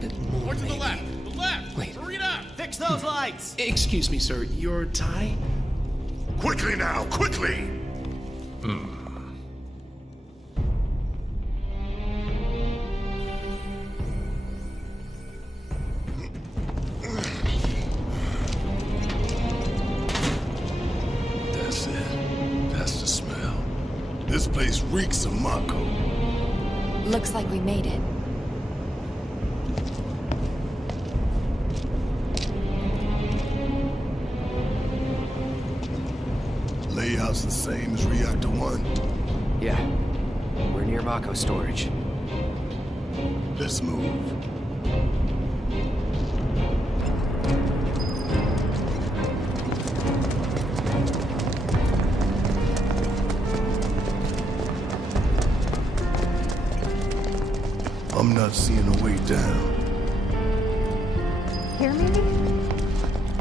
bit more, More to the maybe. left! The left! Wait. Hurry it up! Fix those lights! Excuse me, sir. Your tie? Quickly now, quickly! That's it. That's the smell. This place reeks of Mako. Looks like we made it. Layout's the same as Reactor 1. Yeah. We're near Mako storage. Let's move. I'm not seeing a way down. Here, maybe?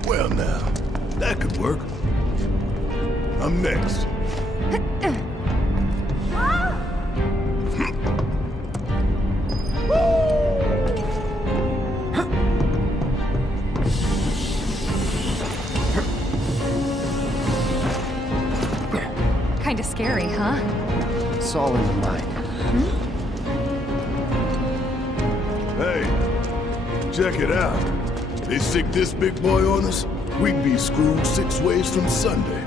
Well now, that could work. I'm next. Kinda scary, huh? It's all in the mind. Hey, check it out. They stick this big boy on us, we'd be screwed 6 ways from Sunday.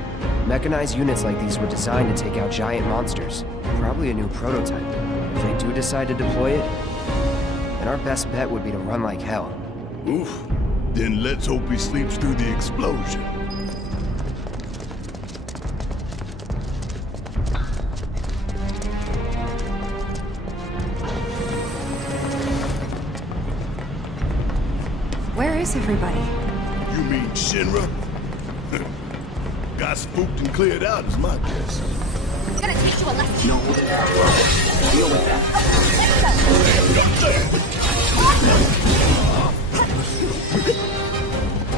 Mechanized units like these were designed to take out giant monsters. Probably a new prototype. If they do decide to deploy it, then our best bet would be to run like hell. Oof. Then let's hope he sleeps through the explosion. Where is everybody? You mean Shinra? Got spooked and cleared out is my guess. I'm gonna teach you a lesson. No. Deal with that.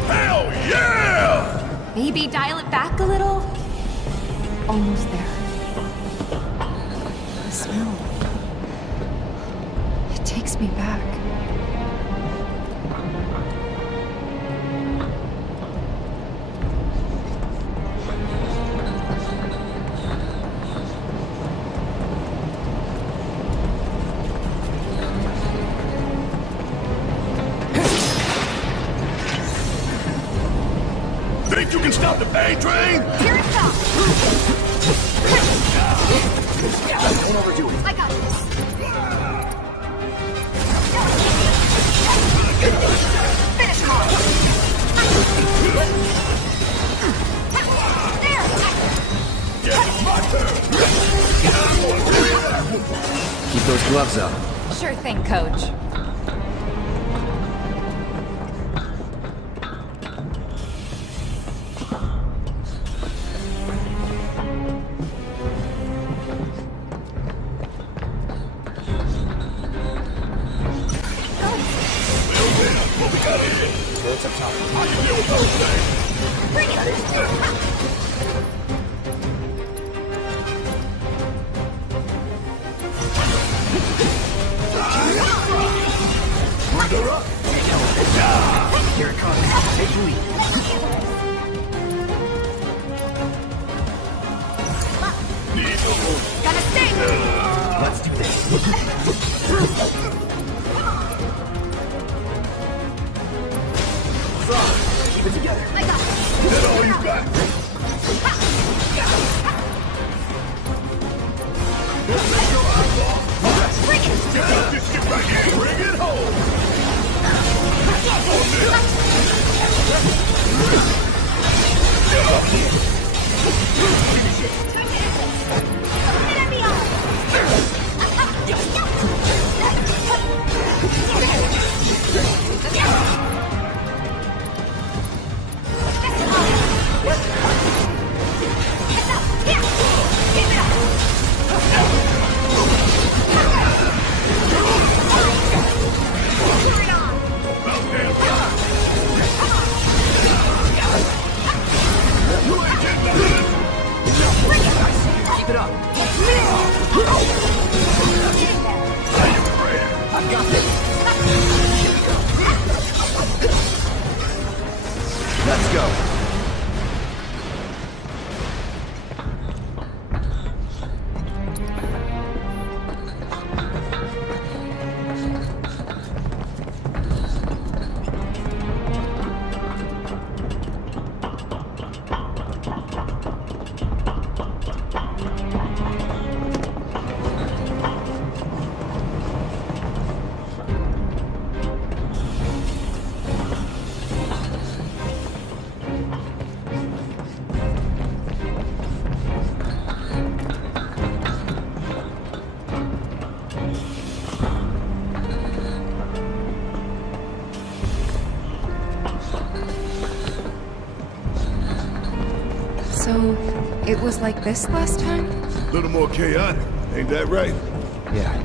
Hell yeah! Maybe dial it back a little? Almost there. The smell. It takes me back. Think you can stop the A train? Here it comes! Don't overdo it. I got this. Finish hard. There! Keep those gloves up. Sure thing, Coach. Here it comes. Take the lead. Gotta stay! Let's do this. Keep it together. I got this. Is that all you got? Bring it! You got this shit right here. Bring it home. Keep it up. was like this last time? A little more chaotic, ain't that right? Yeah.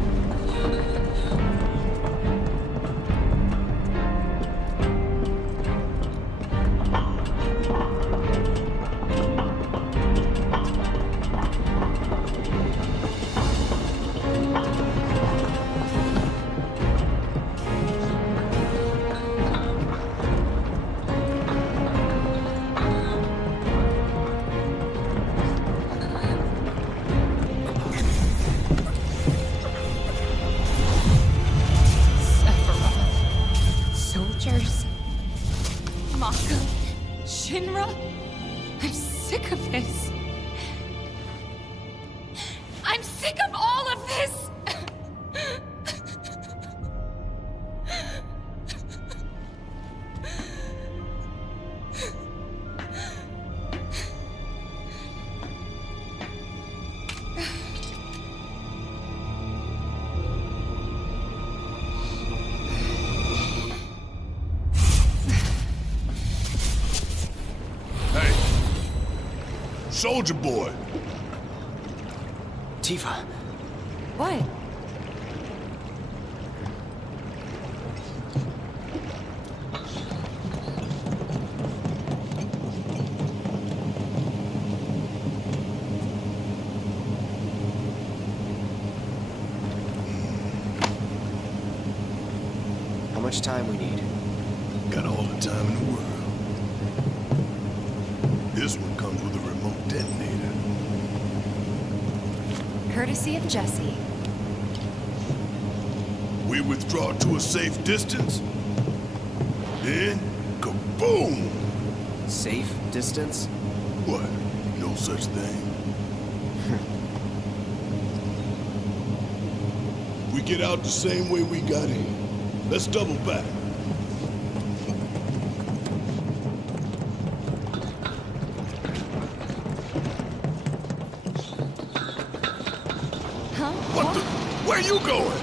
Soldiers. Mako. Shinra. I'm sick of this. I'm sick of all of this! Hey, soldier boy. Tifa. What? How much time we need? Got all the time in the world. This one comes with a remote detonator. Courtesy of Jesse. We withdraw to a safe distance. Then, kaboom! Safe distance? What? No such thing. We get out the same way we got in. Let's double back. Huh? What the? Where you going?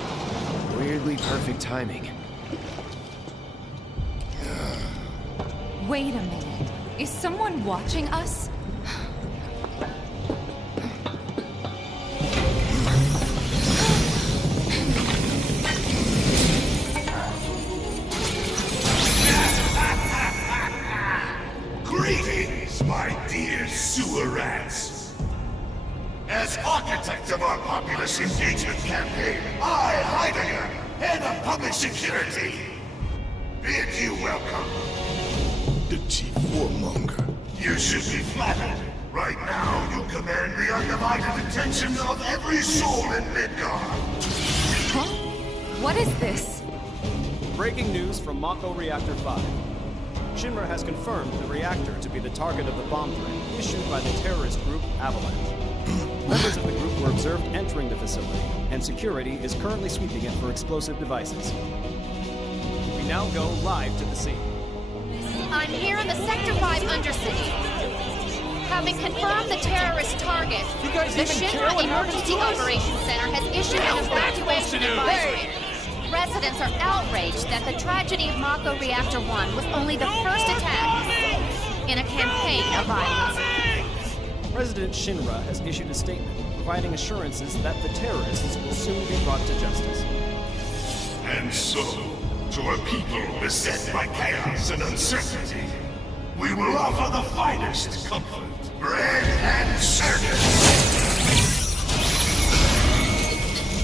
Weirdly perfect timing. Wait a minute. Is someone watching us? Greetings, my dear sewer rats. As architect of our populace engagement campaign, I, Heidegger, head of public security, bid you welcome. The chief warmonger. You should be flattered. Right now, you command the undivided attention of every soul in Midgard. Huh? What is this? Breaking news from Mako Reactor 5. Shinra has confirmed the reactor to be the target of the bomb threat issued by the terrorist group Avalanche. Members of the group were observed entering the facility, and security is currently sweeping it for explosive devices. We now go live to the scene. I'm here in the Sector 5 Undercity. Having confirmed the terrorist target, the Shinra Emergency Operations Center has issued an evacuation advisory. Residents are outraged that the tragedy of Mako Reactor 1 was only the first attack in a campaign of violence. President Shinra has issued a statement providing assurances that the terrorists will soon be brought to justice. And so, to a people beset by chaos and uncertainty, we will offer the finest comfort, bread and service.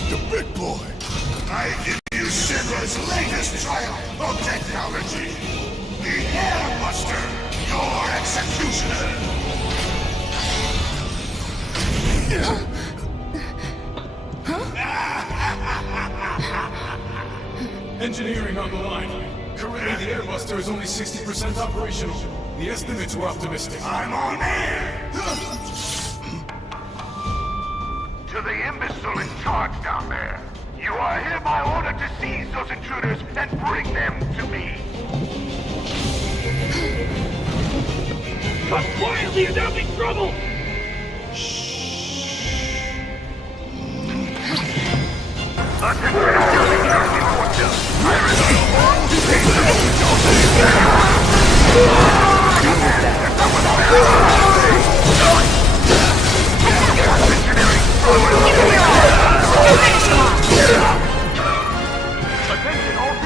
The big boy. I give you Shinra's latest triumph of technology. The Airbuster, your executioner. Engineering on the line. Currently, the Airbuster is only 60% operational. The estimates were optimistic. I'm on air! To the imbecile in charge down there, you are hereby ordered to seize those intruders and bring them to me. Come quietly or there'll be trouble!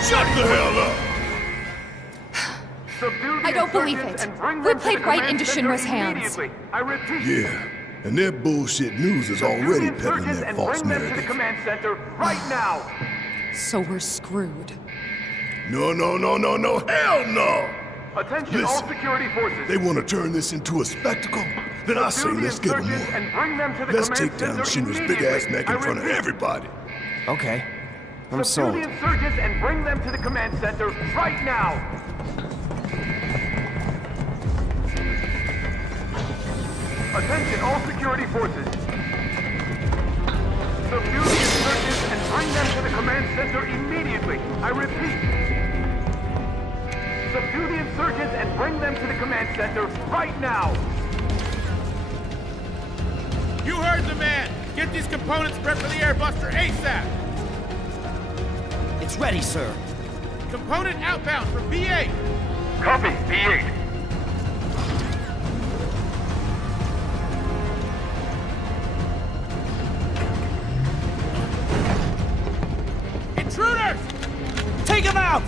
Shut the hell up! I don't believe it. We played right into Shinra's hands. Yeah, and their bullshit news is already peddling their false narrative. So we're screwed. No, hell no! Attention, Listen, all security forces. They want to turn this into a spectacle? Then I say Subdue the let's give them insurgents one. and bring them to the Let's command take down center Shinra's big-ass neck in immediately. front of everybody. Okay. I'm Subdue sold. the insurgents and bring them to the command center right now. Attention, all security forces. Subdue the insurgents and bring them to the command center immediately. I repeat. Subdue the insurgents and bring them to the command center right now. You heard the man! Get these components prepped for the airbuster ASAP! It's ready, sir. Component outbound from B8! Copy, B8. Intruders! Take him out!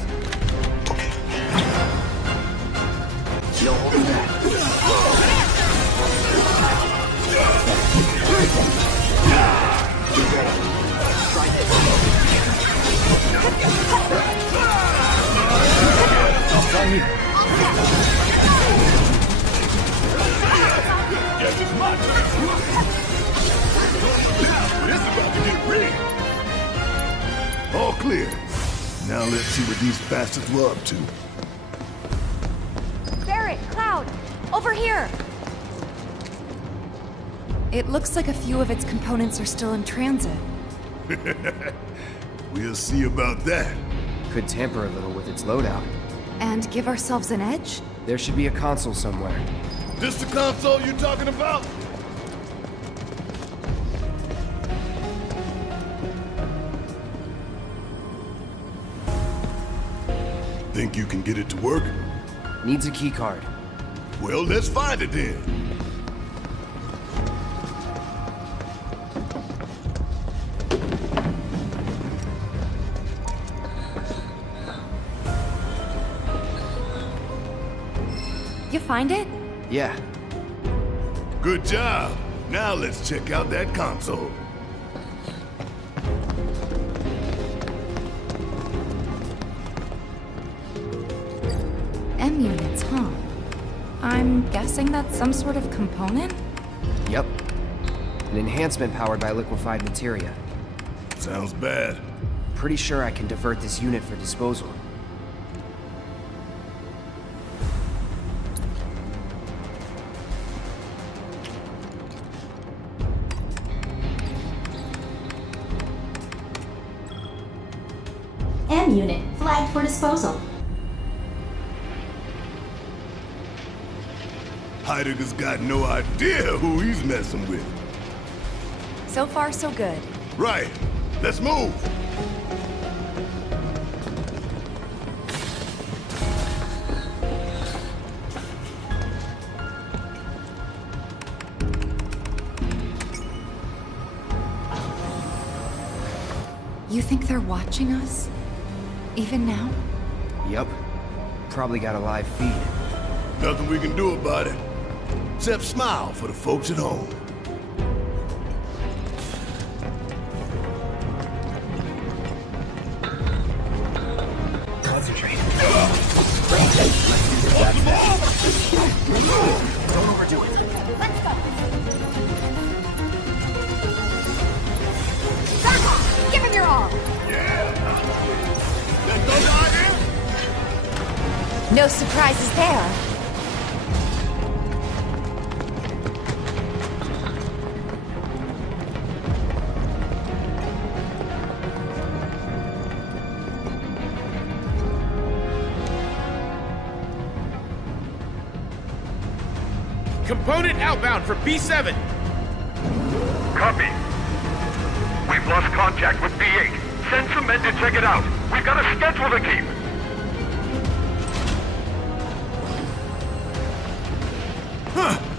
No holding back. Guess it's my turn. This is about to get real. All clear. Now let's see what these bastards were up to. Barrett, Cloud, over here! It looks like a few of its components are still in transit. We'll see about that. Could tamper a little with its loadout. And give ourselves an edge? There should be a console somewhere. This the console you're talking about? Think you can get it to work? Needs a keycard. Well, let's find it then. You find it? Yeah. Good job. Now let's check out that console. M units, huh? I'm guessing that's some sort of component? Yep. An enhancement powered by liquefied materia. Sounds bad. Pretty sure I can divert this unit for disposal. M unit flagged for disposal. Heidegger's got no idea who he's messing with. So far, so good. Right. Let's move. You think they're watching us? Even now? Yup. Probably got a live feed. Nothing we can do about it. Except smile for the folks at home. Concentrate. Don't overdo it. Let's go! Back off! Give him your all! No surprises there. Component outbound for B7! Copy. We've lost contact with B8. Send some men to check it out. We've got a schedule to keep.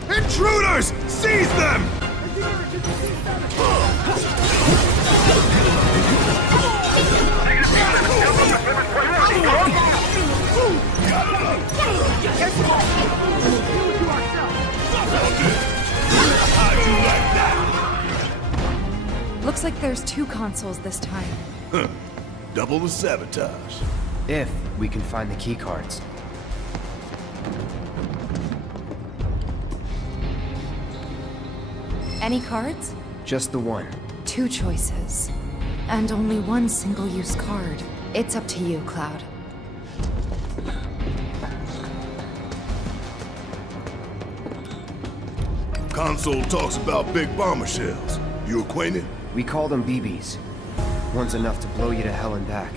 Intruders! Seize them! 2 consoles this time. Huh. Double the sabotage. If we can find the keycards. Any cards? Just the one. 2 choices. And only 1 single-use card. It's up to you, Cloud. Console talks about big bomber shells. You acquainted? We call them BBs. One's enough to blow you to hell and back.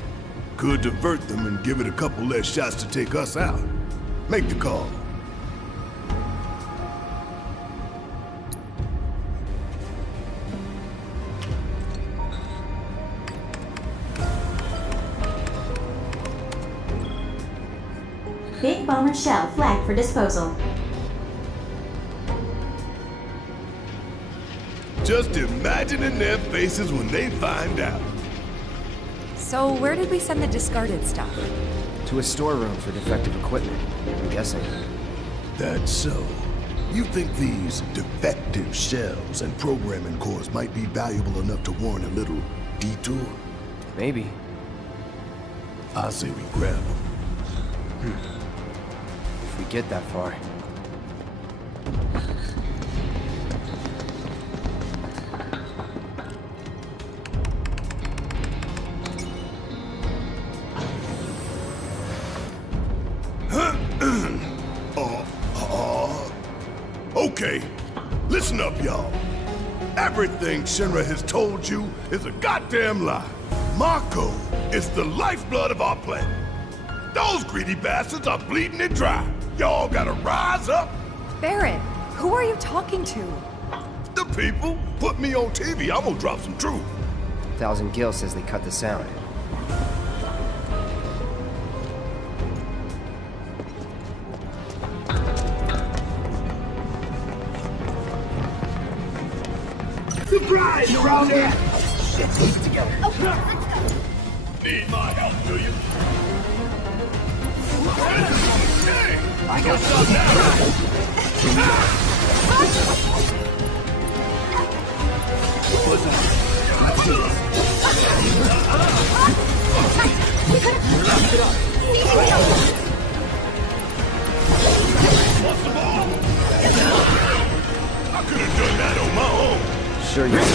Could divert them and give it a couple less shots to take us out. Make the call. Big bomber shell flagged for disposal. Just imagining their faces when they find out. So where did we send the discarded stuff? To a storeroom for defective equipment, I'm guessing. That's so. You think these defective shells and programming cores might be valuable enough to warrant a little detour? Maybe. I say we grab them. If we get that far. Okay, listen up, y'all. Everything Shinra has told you is a goddamn lie. Mako is the lifeblood of our planet. Those greedy bastards are bleeding it dry. Y'all gotta rise up. Barrett, who are you talking to? The people put me on TV. I'm gonna drop some truth. Thousand Gil says they cut the sound. Surprise around here! Get these together. Okay, let's go. Need my help, do you? Hey! I got some now! Let's do this. Lock it up. What's the ball? I could have done that on my own. Sure you can.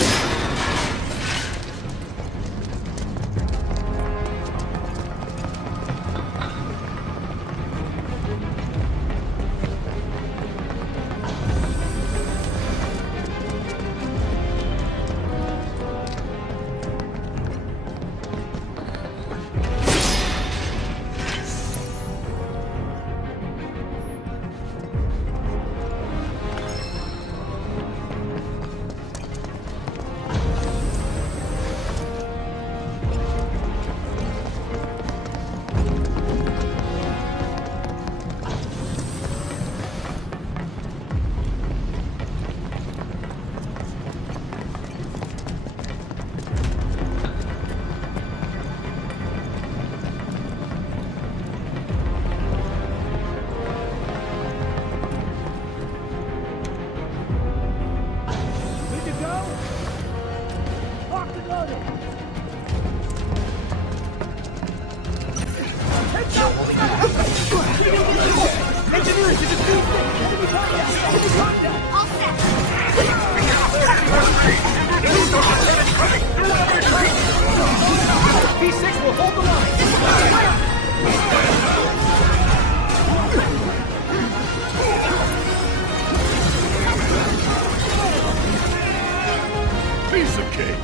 Piece of cake.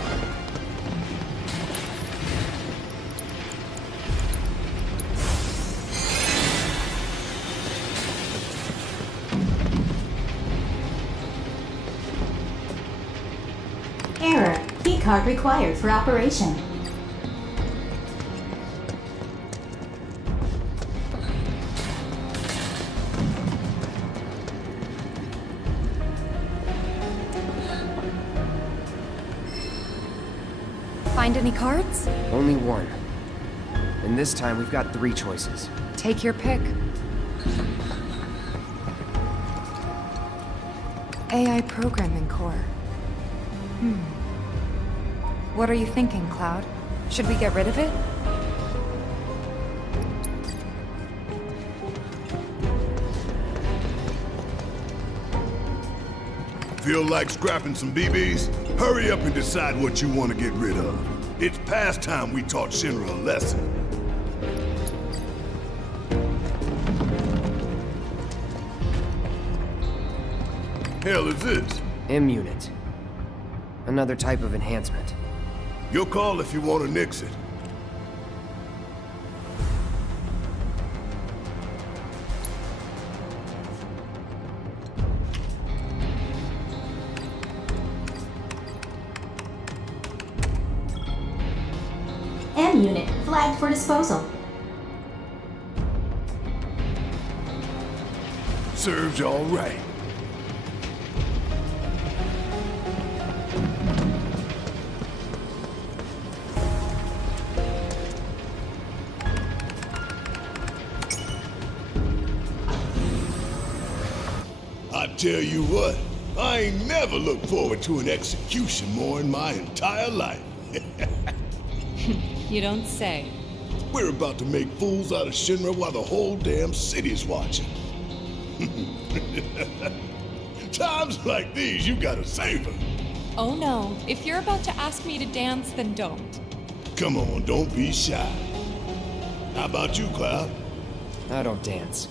Error. Keycard required for operation. Find any cards? Only one. And this time we've got 3 choices. Take your pick. AI programming core. What are you thinking, Cloud? Should we get rid of it? Feel like scrapping some BBs? Hurry up and decide what you want to get rid of. It's past time we taught Shinra a lesson. Hell is this? M-Unit. Another type of enhancement. Your call if you want to nix it. M-Unit flagged for disposal. Serves you all right. I tell you what, I ain't never looked forward to an execution more in my entire life. You don't say. We're about to make fools out of Shinra while the whole damn city's watching. Times like these, you gotta savor. Oh no, if you're about to ask me to dance, then don't. Come on, don't be shy. How about you, Cloud? I don't dance.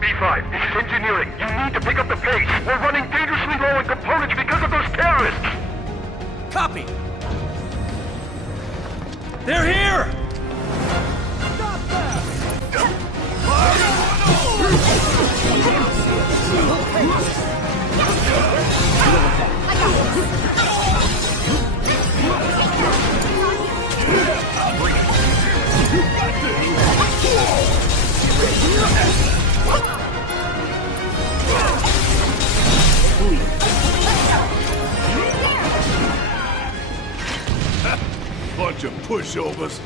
B5, this is engineering. You need to pick up the pace. We're running dangerously low on components because of those terrorists. Copy! They're here! Bunch of pushovers.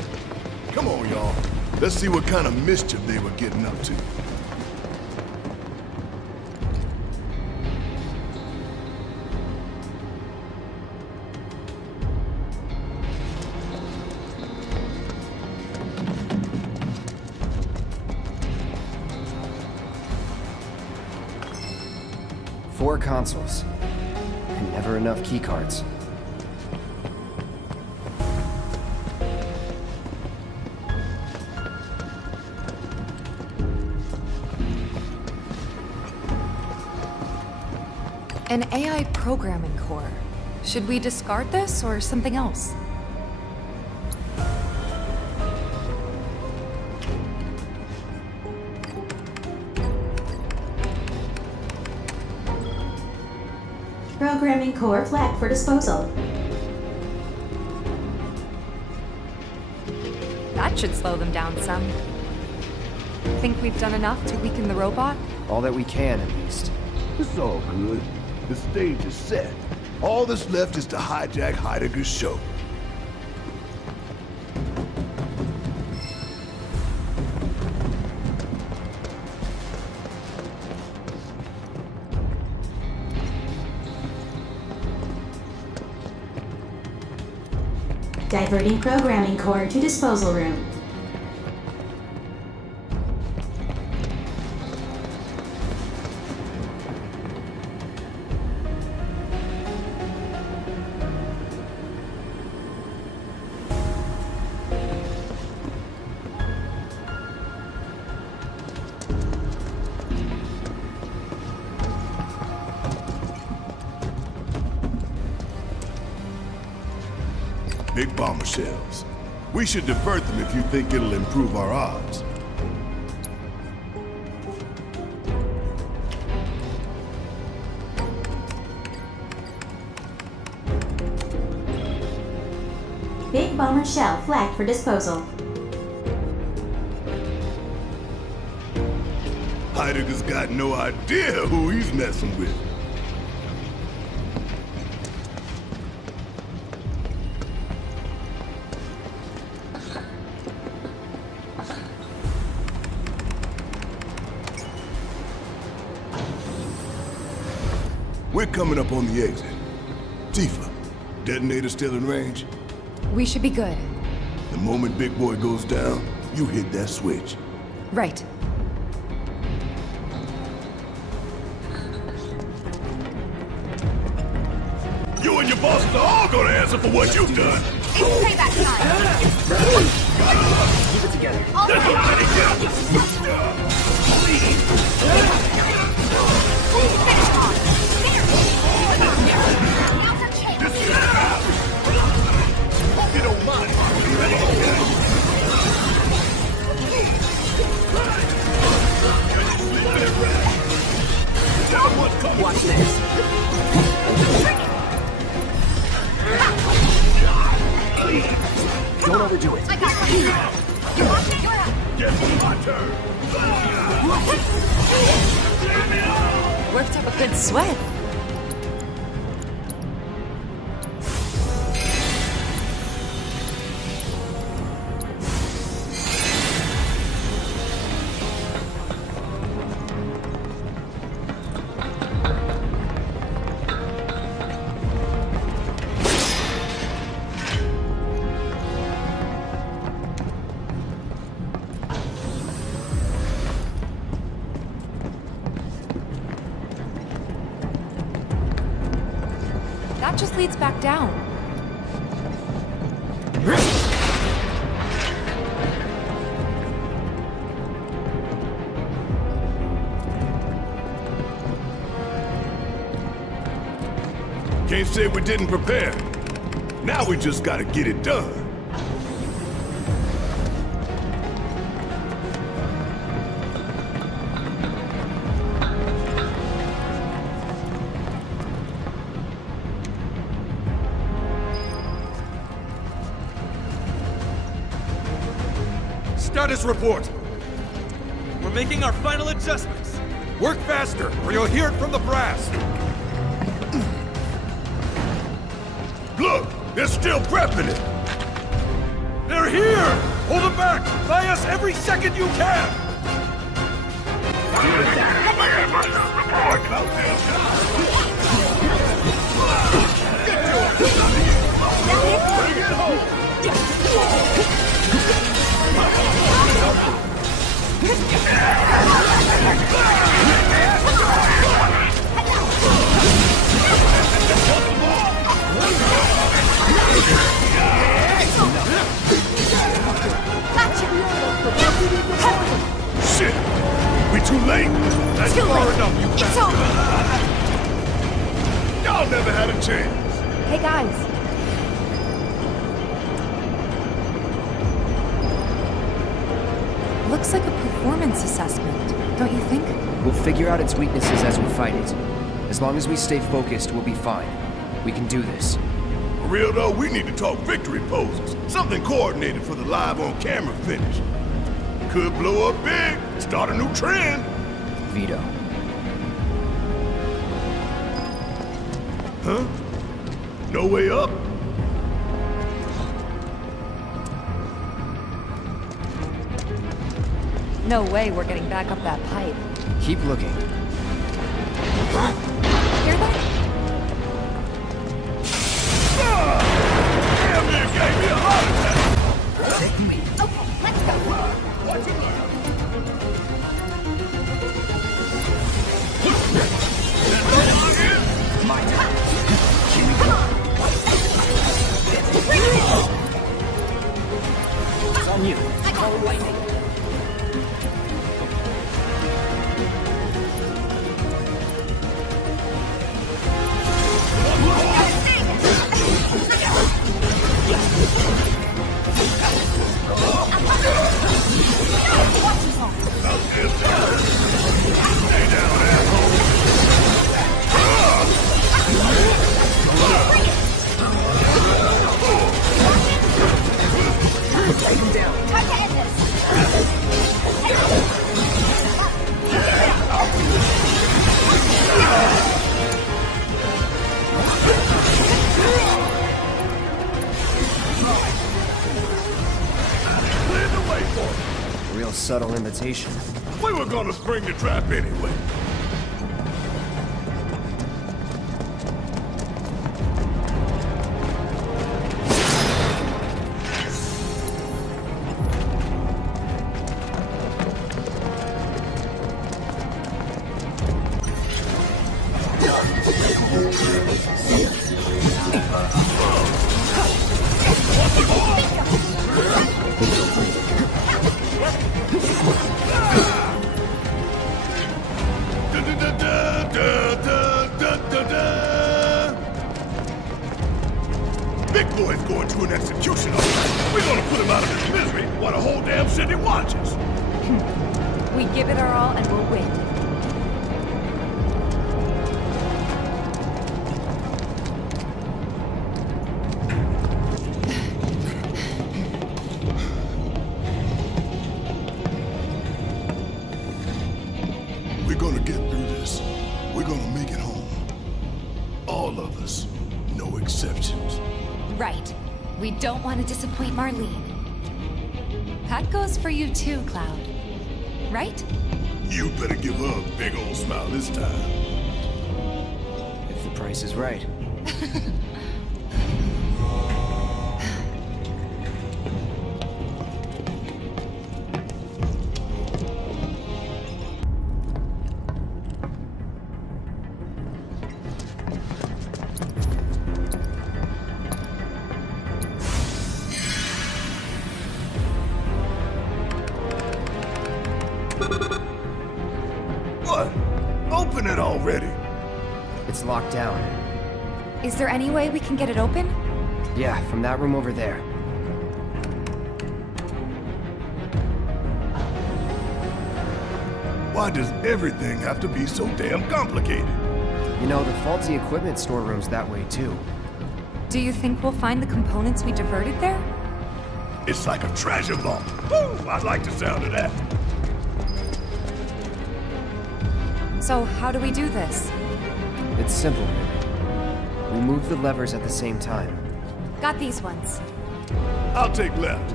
Come on, y'all. Let's see what kind of mischief they were getting up to. Four consoles. And never enough keycards. An AI programming core. Should we discard this or something else? Programming core flagged for disposal. That should slow them down some. Think we've done enough to weaken the robot? All that we can, at least. It's all good. The stage is set. All that's left is to hijack Heidegger's show. Diverting programming core to disposal room. Big bomber shells. We should divert them if you think it'll improve our odds. Big bomber shell flagged for disposal. Heidegger's got no idea who he's messing with. We're coming up on the exit. Tifa, detonator still in range? We should be good. The moment Big Boy goes down, you hit that switch. Right. You and your bosses are all gonna answer for what you've done. It's payback time. Keep it together. Hope you don't mind. Watch this. Don't overdo it. I got one. You want it? Guess it's my turn. Worked up a good sweat. That just leads back down. Can't say we didn't prepare. Now we just gotta get it done. Status report. We're making our final adjustments. Work faster, or you'll hear it from the brass. Look, they're still prepping it. They're here! Hold them back! Buy us every second you can! Bring it home! Shit! We too late! That's far enough, you It's over. Y'all never had a chance! Hey guys. Looks like a performance assessment, don't you think? We'll figure out its weaknesses as we fight it. As long as we stay focused, we'll be fine. We can do this. For real though, we need to talk victory poses. Something coordinated for the live on camera finish. Could blow up big, start a new trend. Vito. Huh? No way up? No way we're getting back up that pipe. Keep looking. Hear that? Damn near gave me a heart attack! Okay, let's go. What's it like? It's on you. I got it. subtle invitation. We were gonna spring the trap anyway. Big boy's going to an execution. We're gonna put him out of his misery while the whole damn city watches. We give it our all and we'll win. We're gonna get through this. We're gonna make it home. All of us. No exceptions. Right. We don't want to disappoint Marlene. That goes for you too, Cloud. Right? You better give her a big old smile this time. If the price is right. What? Open it already. It's locked down. Is there any way we can get it open? Yeah, from that room over there. Why does everything have to be so damn complicated? You know, the faulty equipment storeroom's that way too. Do you think we'll find the components we diverted there? It's like a treasure vault. Woo! I like the sound of that. So how do we do this? It's simple. We move the levers at the same time. Got these ones. I'll take left,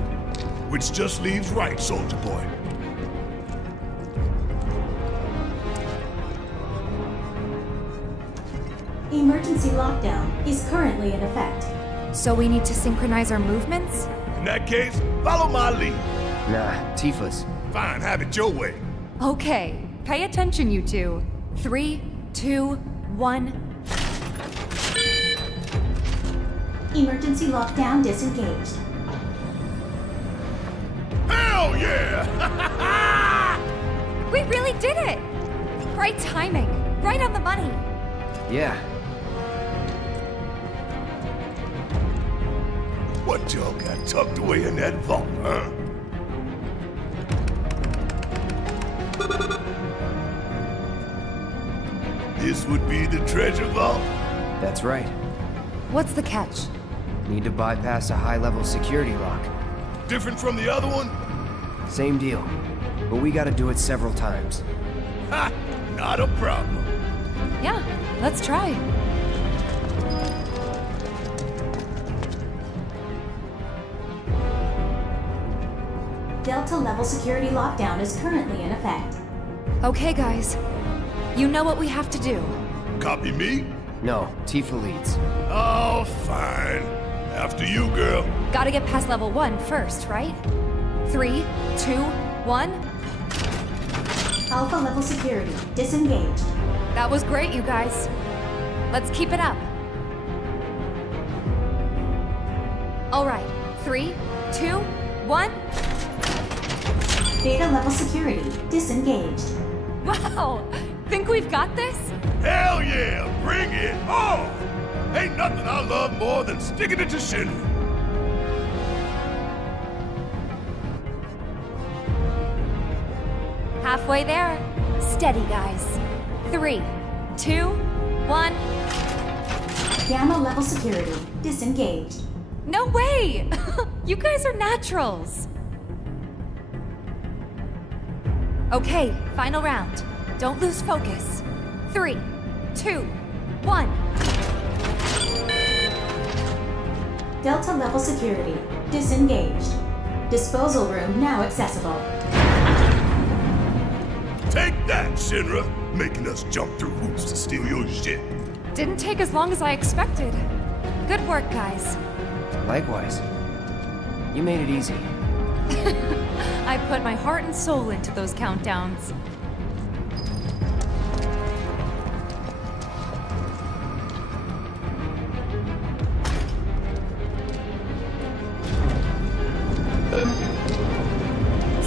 which just leaves right, soldier boy. Emergency lockdown is currently in effect. So we need to synchronize our movements? In that case, follow my lead. Nah, Tifa's. Fine, have it your way. Okay, pay attention, you two. 3, 2, 1. Emergency lockdown disengaged. Hell yeah! We really did it! Great timing. Right on the money. Yeah. What y'all got tucked away in that vault, huh? This would be the treasure vault? That's right. What's the catch? Need to bypass a high-level security lock. Different from the other one? Same deal. But we gotta do it several times. Ha! Not a problem. Yeah, let's try. Delta level security lockdown is currently in effect. Okay, guys. You know what we have to do. Copy me? No, Tifa leads. Oh, fine. After you, girl. Gotta get past level 1 first, right? 3, 2, 1. Alpha level security disengaged. That was great, you guys. Let's keep it up. All right, 3, 2, 1. Data level security disengaged. Wow! Think we've got this? Hell yeah! Bring it on! Ain't nothing I love more than sticking it to Shinra. Halfway there. Steady, guys. 3, 2, 1. Gamma level security disengaged. No way! You guys are naturals. Okay, final round. Don't lose focus. 3, 2, 1. Delta level security disengaged. Disposal room now accessible. Take that, Shinra! Making us jump through hoops to steal your shit. Didn't take as long as I expected. Good work, guys. Likewise. You made it easy. I put my heart and soul into those countdowns.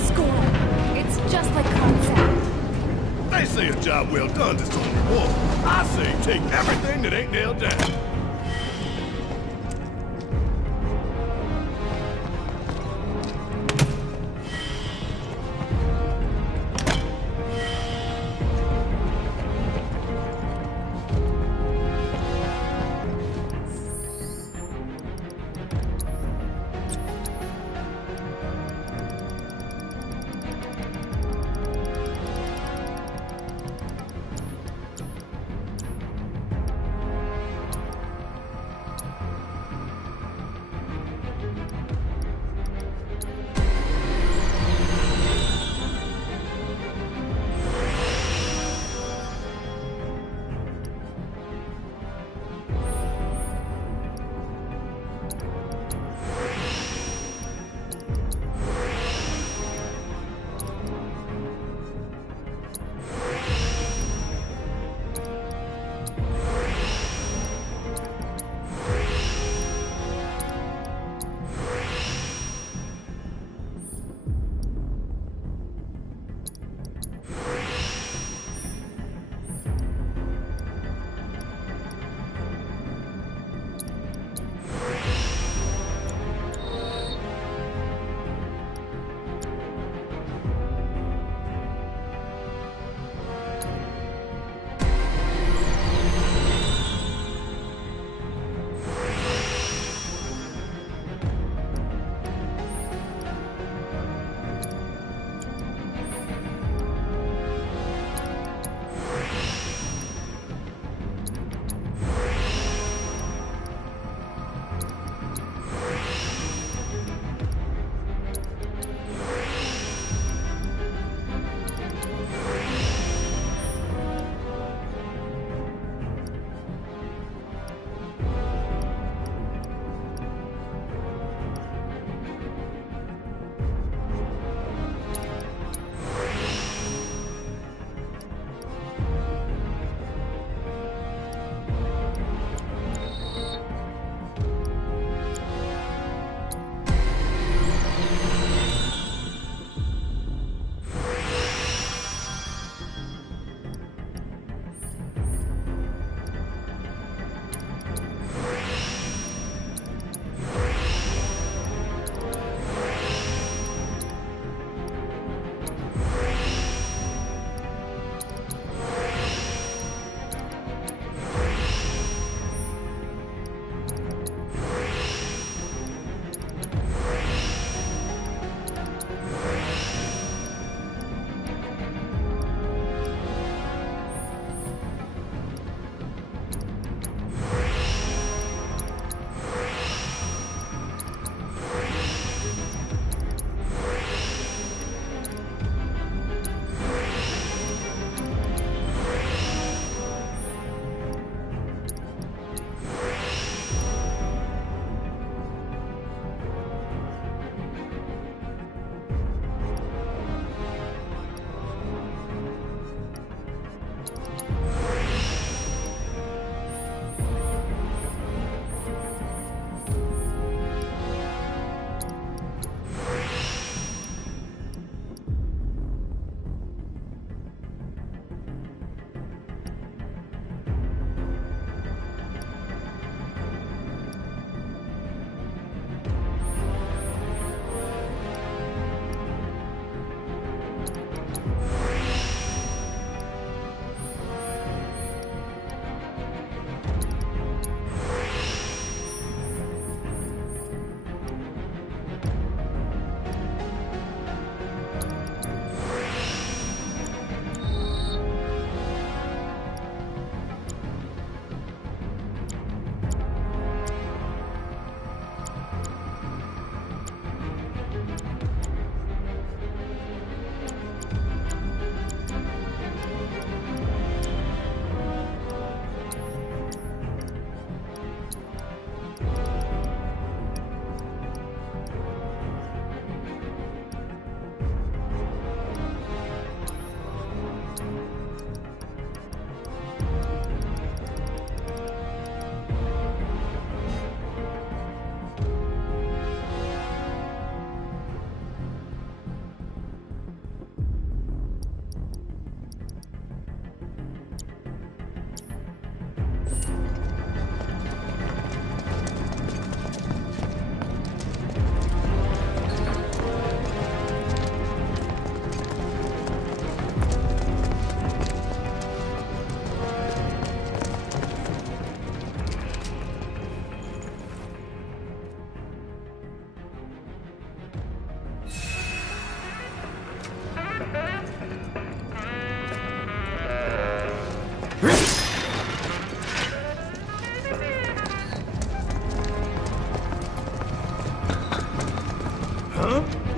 Score! It's just like concept. They say a job well done is on the wall. I say take everything that ain't nailed down.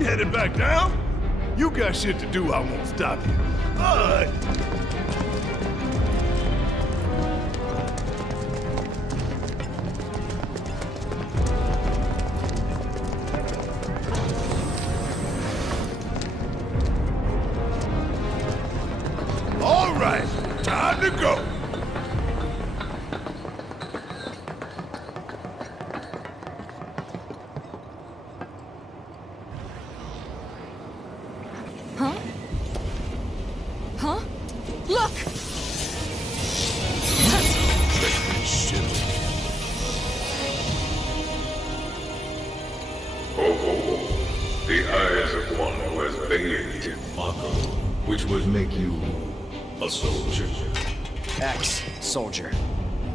Headed back down? You got shit to do, I won't stop you. Alright. Alright, time to go. Huh? Look! The eyes of one who has bathed in Mako, which would make you a soldier. Ex-soldier.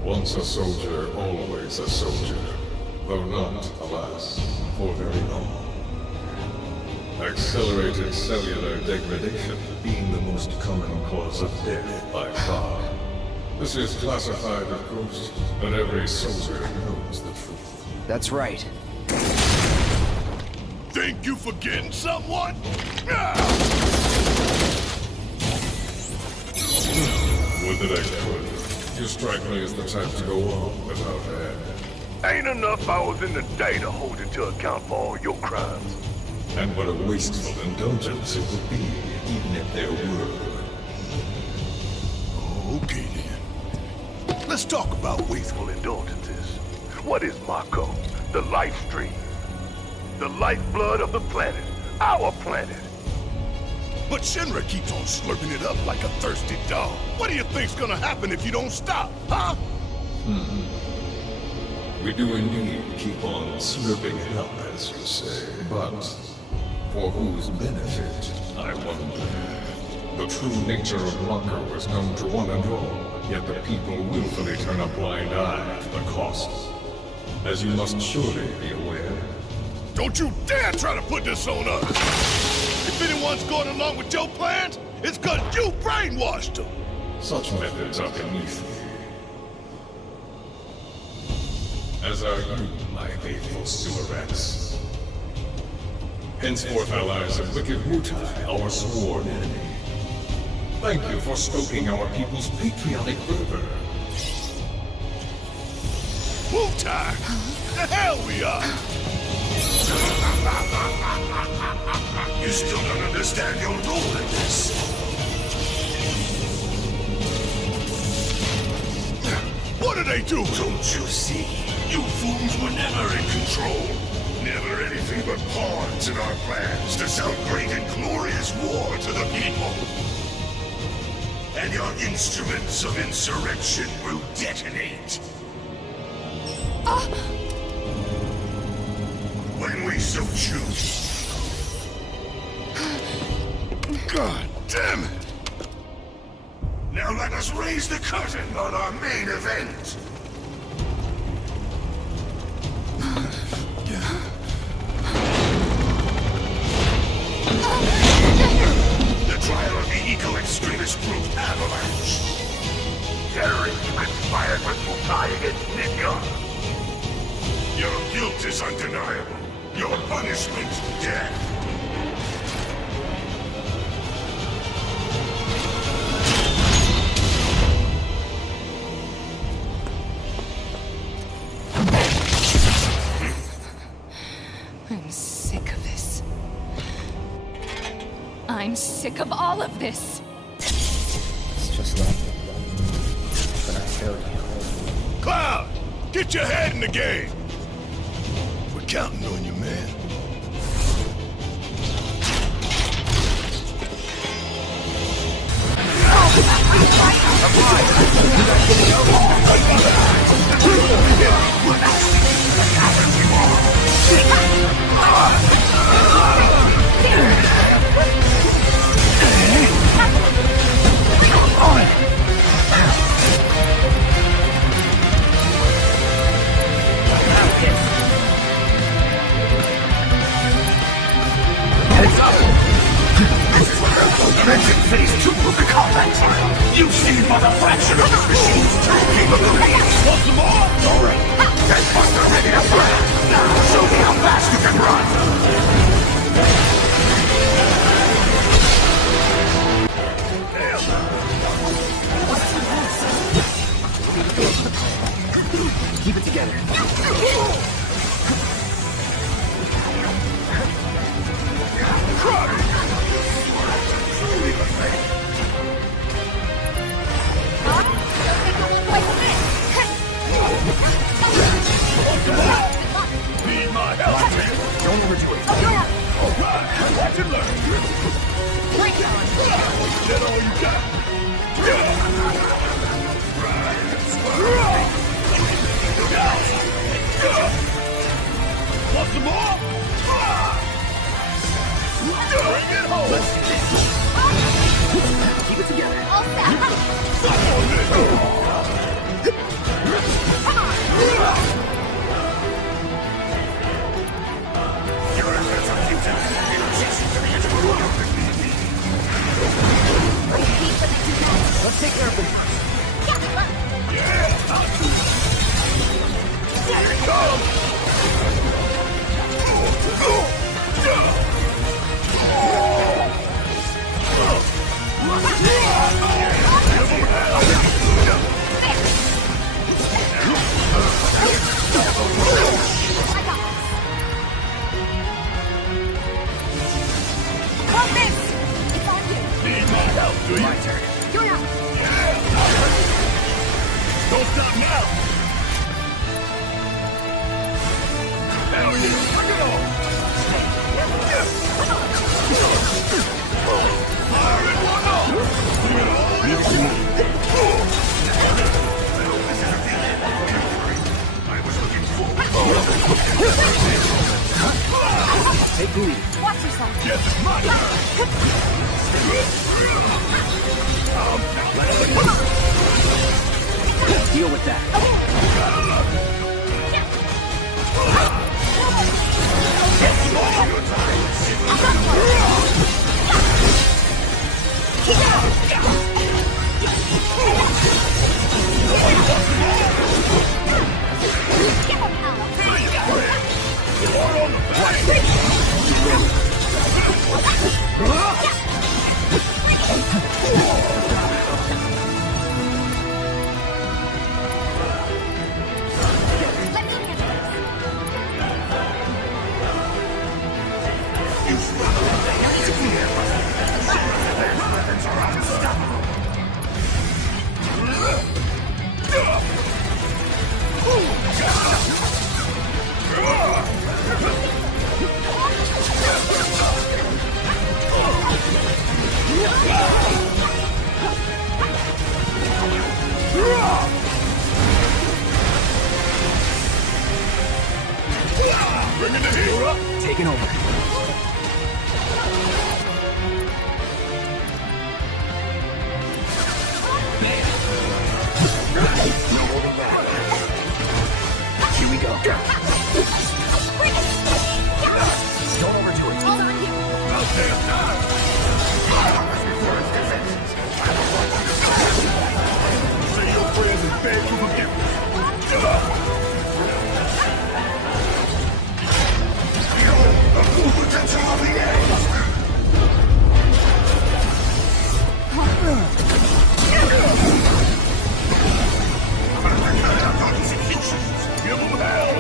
Once a soldier, always a soldier. Though not, alas, for very long. Accelerated cellular degradation being the most common cause of death by far. This is classified, of course, but every soldier knows the truth. That's right. Think you forgetting someone? Would that I could. You strike me as the type to go on without a head. Ain't enough hours in the day to hold you to account for all your crimes. And what a wasteful indulgence it would be, even if there were. Okay then. Let's talk about wasteful indulgences. What is Mako? The life stream. The lifeblood of the planet. Our planet. But Shinra keeps on slurping it up like a thirsty dog. What do you think's gonna happen if you don't stop, huh? We do indeed keep on slurping it up, as you say. But for whose benefit, I wonder. The true nature of Mako is known to one and all, yet the people willfully turn a blind eye to the cost. As you must surely be aware. Don't you dare try to put this on us! If anyone's going along with your plans, it's 'cause you brainwashed them! Such methods are beneath me. As are you, my faithful sewer rats. Henceforth allies of wicked Wutai, our sworn enemy. Thank you for stoking our people's patriotic fervor. Wutai! The hell we are! You still don't understand your role in this. What are they doing? Don't you see? You fools were never in control. Never anything but pawns in our plans to sound great and glorious war to the people. And your instruments of insurrection will detonate. When we so choose. God damn it! Now let us raise the curtain on our main event. The trial of the eco-extremist group Avalanche. Terrorists conspired with Wutai against Ninja. Your guilt is undeniable. Your punishment, death. I'm sick of this. I'm sick of all of this. It's just like when I failed you. Cloud! Get your head in the game! We're counting on you, man. Phase 2 of the combat time. You've seen but a fraction of this machine's true capabilities. Want some more? All right. That buster ready to burn. Now show me how fast you can run. Don't overdo it. All right, watch and learn. Bring it on. Is that all you got? Want some more? Bring it home. Let's do this. Keep it together. All set. Stop on this. Your efforts are futile. Chasing to the edge of the world. Let's take care of them. Here it comes. Need my help, do you? My turn. Don't stop now! Hell yeah! Bring it on! Fire it one up! Leave it to me. Take the lead. Watch yourself. Yes, it's my turn! Deal with that. Bringing the heat up! Taking over. No holding back. Here we go. Don't overdo it. All on you. About damn time! Say your prayers and beg for forgiveness. The full potential of the age! Give them hell!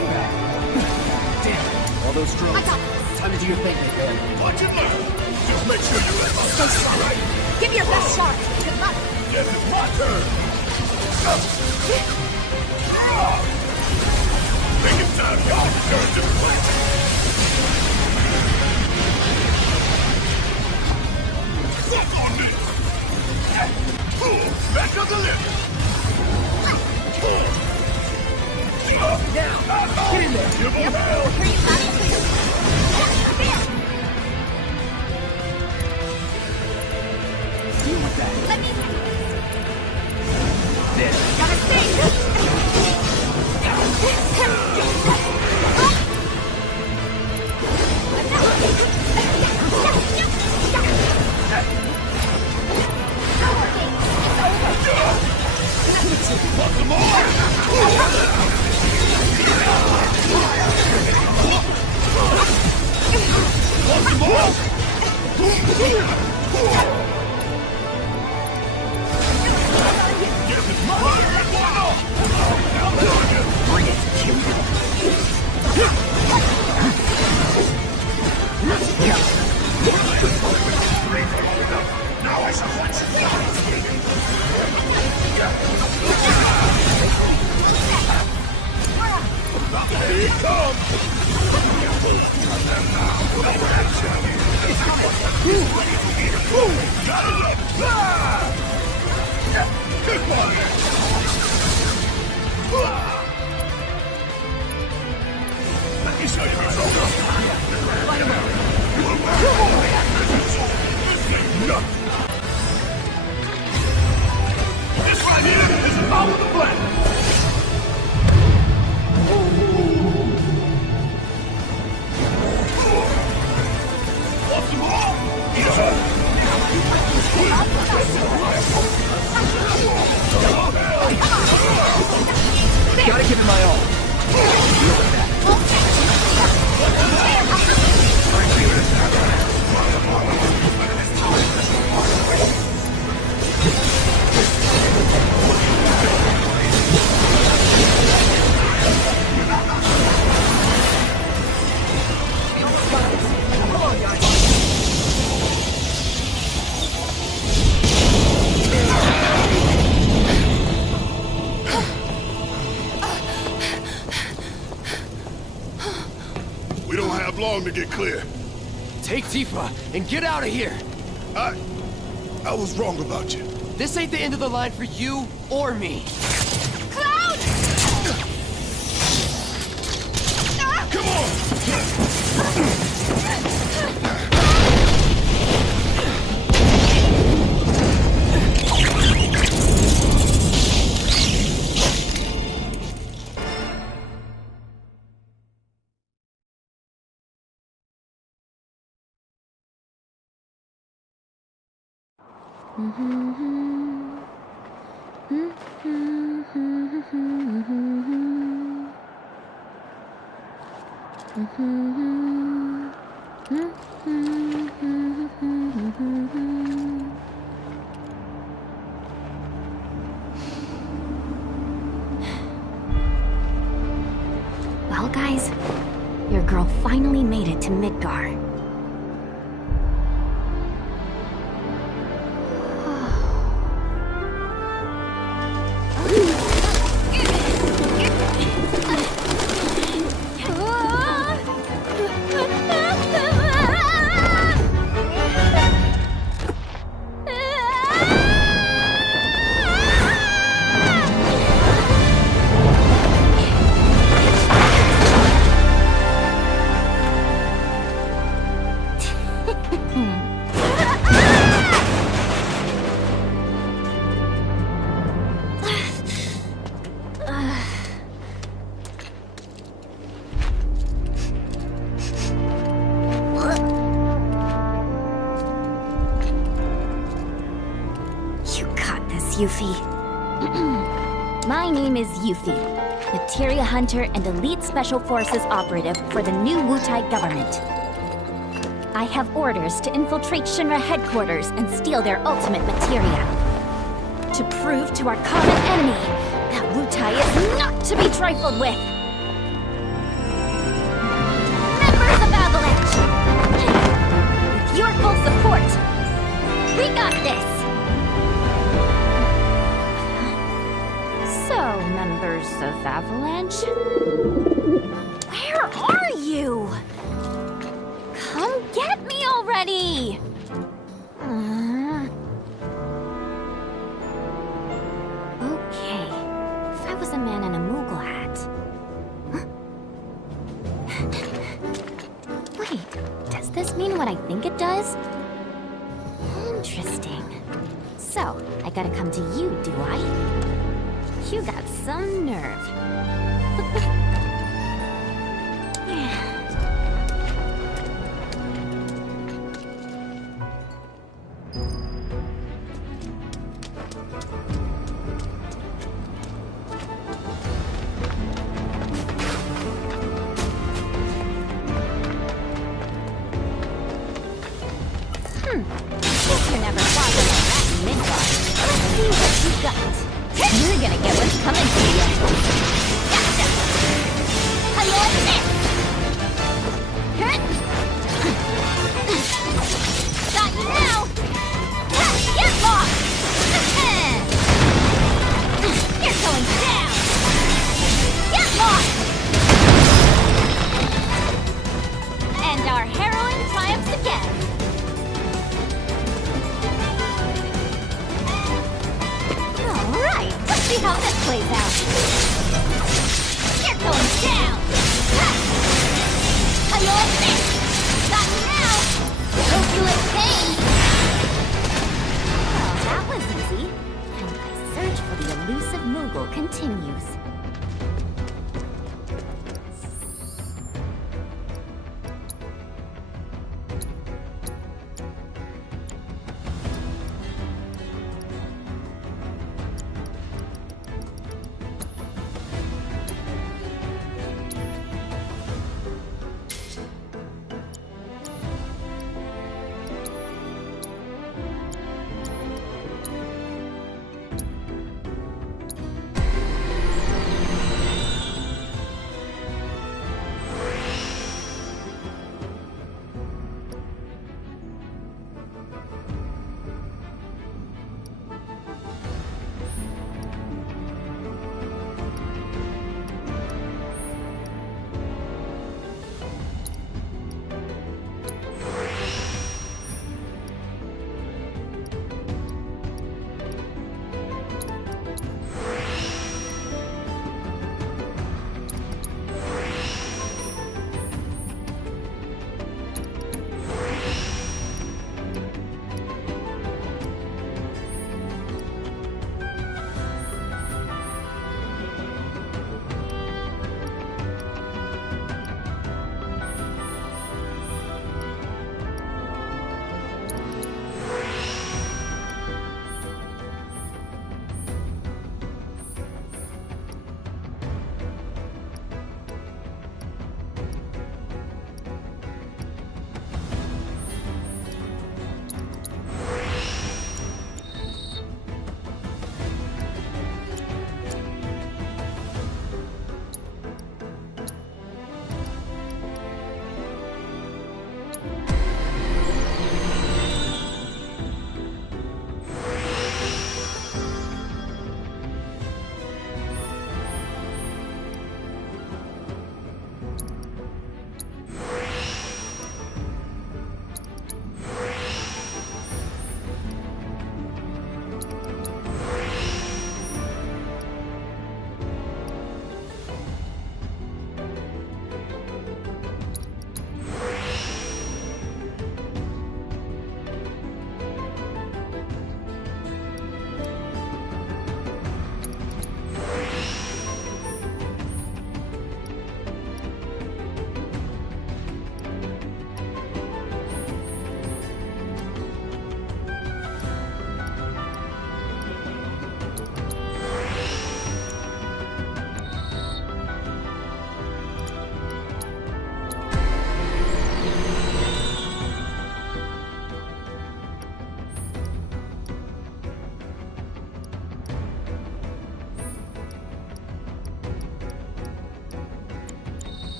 Damn. All those drones. Time to do your thing, man. Watch and learn! Just make sure you let my Stay strong. Give me your best shot. Good luck. Yes, it's my turn! Think it's time y'all return to the planet! Walk on me! Back up the lift! Now, get in there. Give them hell! Deal with that. Let me. There. Gotta stay. Want some more? Want some more? Yes, it's my turn! One off! Now look! Bring it. Here we go. Now I shall watch you die! Here it comes! long to get clear? Take Tifa and get out of here! I was wrong about you. This ain't the end of the line for you or me. Cloud! Come on! Well, guys, your girl finally made it to Midgar. Yuffie. My name is Yuffie, Materia Hunter and Elite Special Forces operative for the new Wutai government. I have orders to infiltrate Shinra headquarters and steal their ultimate materia. To prove to our common enemy that Wutai is not to be trifled with. Members of Avalanche! With your full support, we got this! So, members of Avalanche, where are you? Come get me already! Okay, if I was a man in a Moogle hat... Wait, does this mean what I think it does? Interesting. So, I gotta come to you, do I? You got some nerve. Yeah. Guess you're never far from a rat in Midgar. Let's see what you got. You're gonna get what's coming to you. Gotcha! How you like this? Got you now! Get lost! You're going down! Get lost! And our heroine triumphs again. Alright, let's see how this plays out. You're going down! How you like this? Got you now! Hope you like pain! Well, that was easy. And my search for the elusive Moogle continues.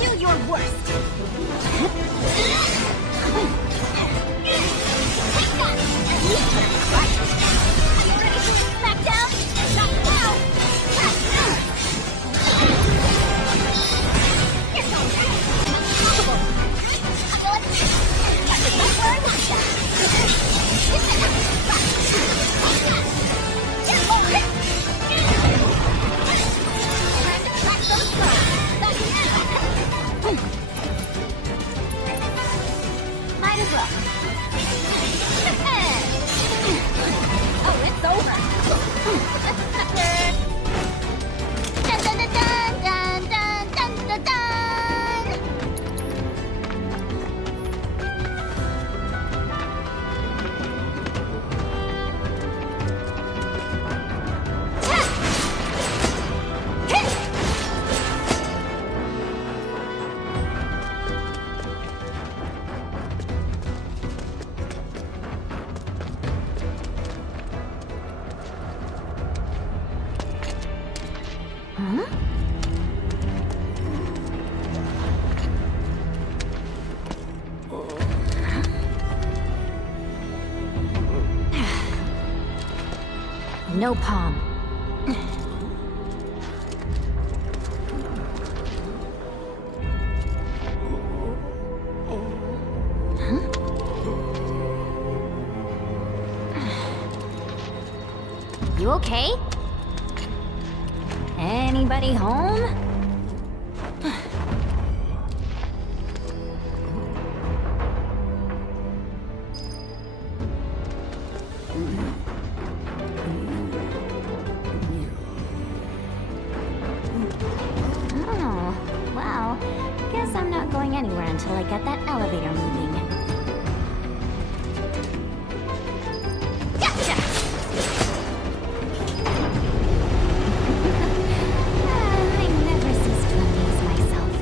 Do your worst. Take that! Right. Are you ready to smack down? Not now! Here goes! Might as well. Oh, it's over. Dun dun dun dun dun dun dun dun. Huh? No palm. You okay? Anybody home? Oh, well, guess I'm not going anywhere until I get that elevator moving. Gotcha! I never cease to amaze myself.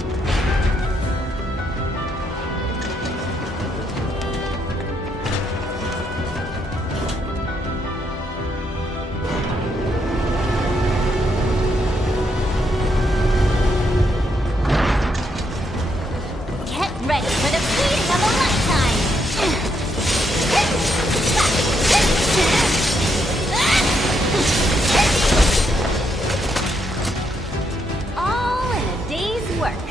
Get ready for the beating of a lifetime! All in a day's work.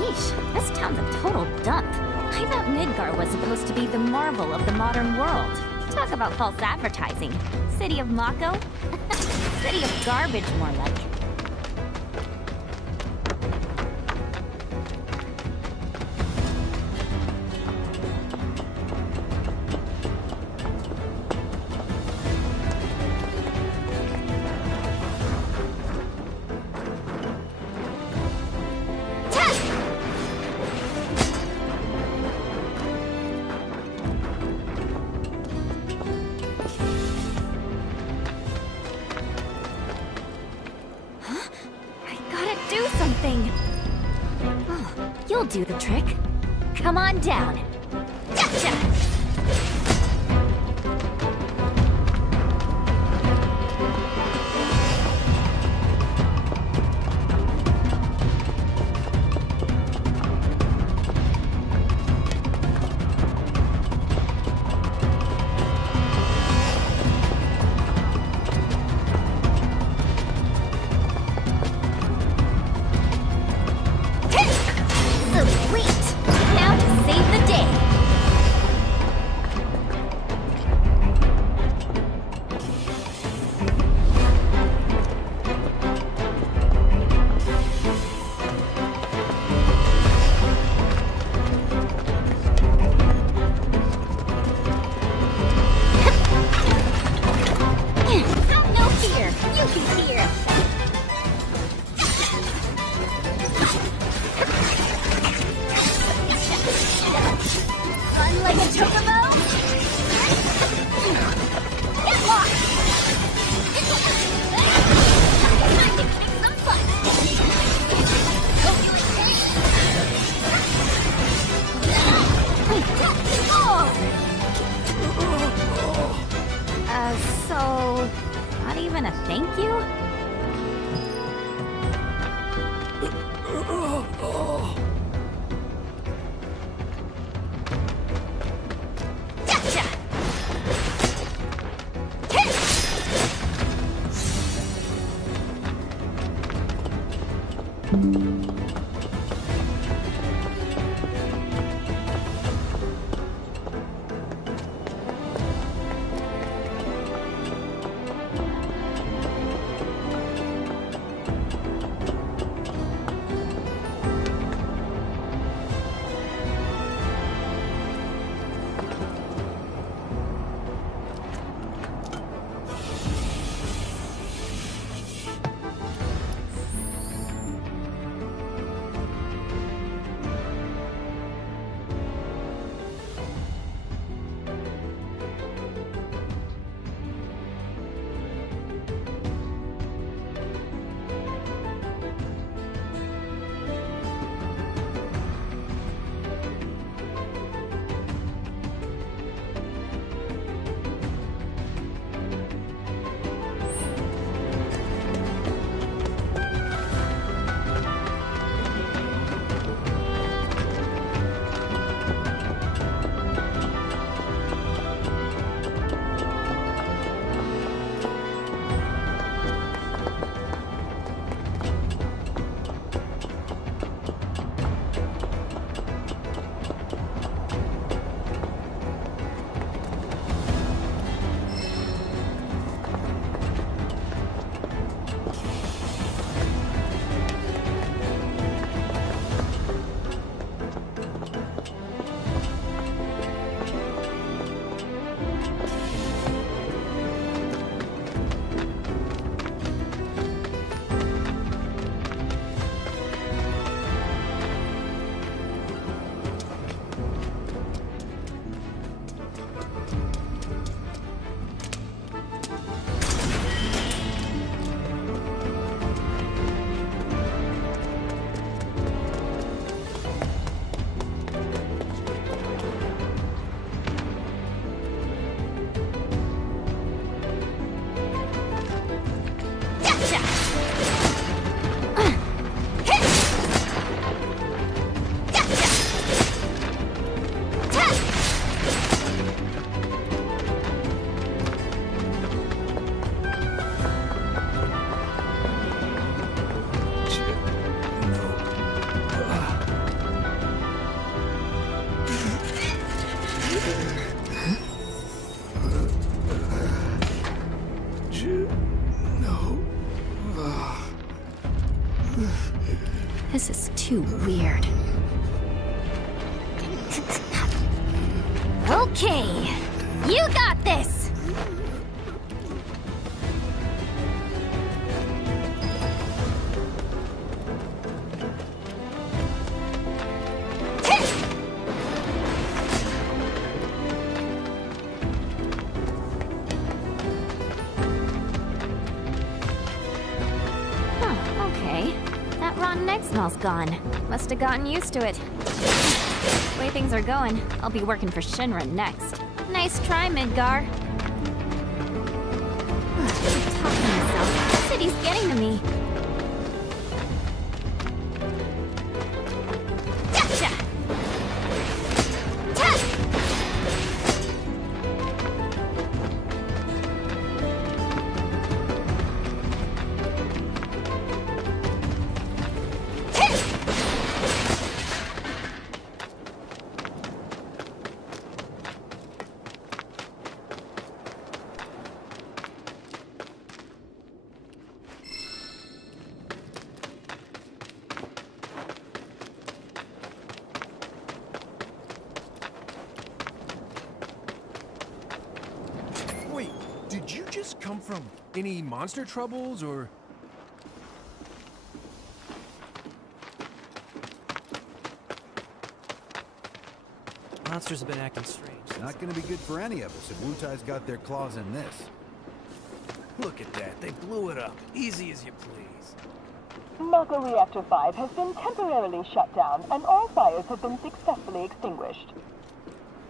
Yeesh, this town's a total dump. I thought Midgar was supposed to be the marvel of the modern world. Talk about false advertising. City of Mako? City of garbage, more like. Do something! Oh, you'll do the trick. Come on down. Gotcha! like a chocobo? Get lost! Time to kick some butt! So... not even a thank you? Gotcha! This is too weird. Okay, you got this! Huh, okay. That rotten egg smell's gone. Must have gotten used to it. The way things are going, I'll be working for Shinra next. Nice try, Midgar. I'm talking to myself. The city's getting to me. Gotcha! Did you just come from any monster troubles, or...? monsters have been acting strange. Not gonna be good for any of us if Wutai's got their claws in this. Look at that, they blew it up. Easy as you please. Mako Reactor 5 has been temporarily shut down, and all fires have been successfully extinguished.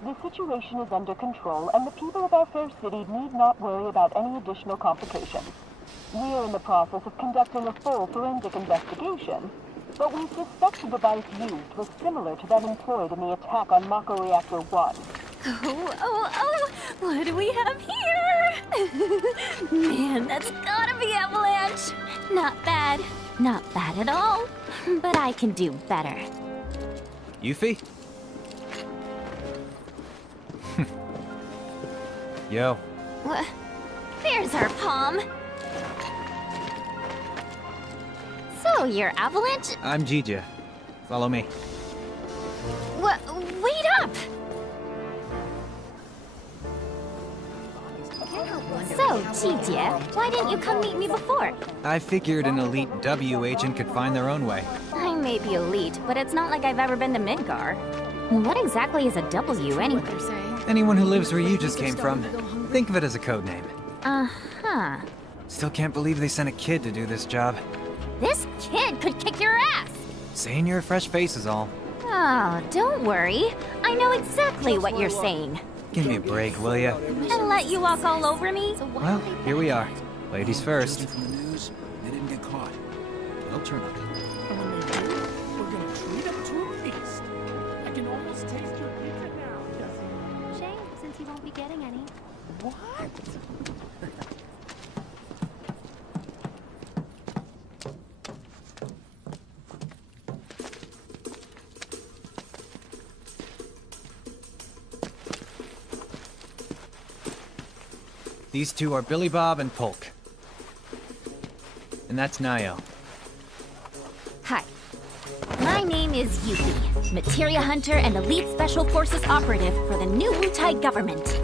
The situation is under control, and the people of our fair city need not worry about any additional complications. We are in the process of conducting a full forensic investigation, but we suspect the device used was similar to that employed in the attack on Mako Reactor 1. Oh, what do we have here? Man, that's gotta be Avalanche. Not bad. Not bad at all. But I can do better. Yuffie? Yo. What? There's our palm. So, you're Avalanche? I'm Jija. Follow me. What? Wait up! So, Jija, why didn't you come meet me before? I figured an elite W agent could find their own way. I may be elite, but it's not like I've ever been to Midgar. What exactly is a W, anyway? Anyone who lives where you just came from. Think of it as a code name. Uh-huh. Still can't believe they sent a kid to do this job. This kid could kick your ass! Saying you're a fresh face is all. Oh, don't worry. I know exactly what you're saying. Give me a break, will ya? And let you walk all over me? Well, here we are. Ladies first. From the news, they didn't get caught. They'll turn up. And when they do, we're gonna treat them to a feast. I can almost taste your pizza now. Shame, since you won't be getting any. What? These two are Billy Bob and Polk. And that's Nio. Hi. My name is Yuffie, Materia Hunter and Elite Special Forces Operative for the new Wutai government.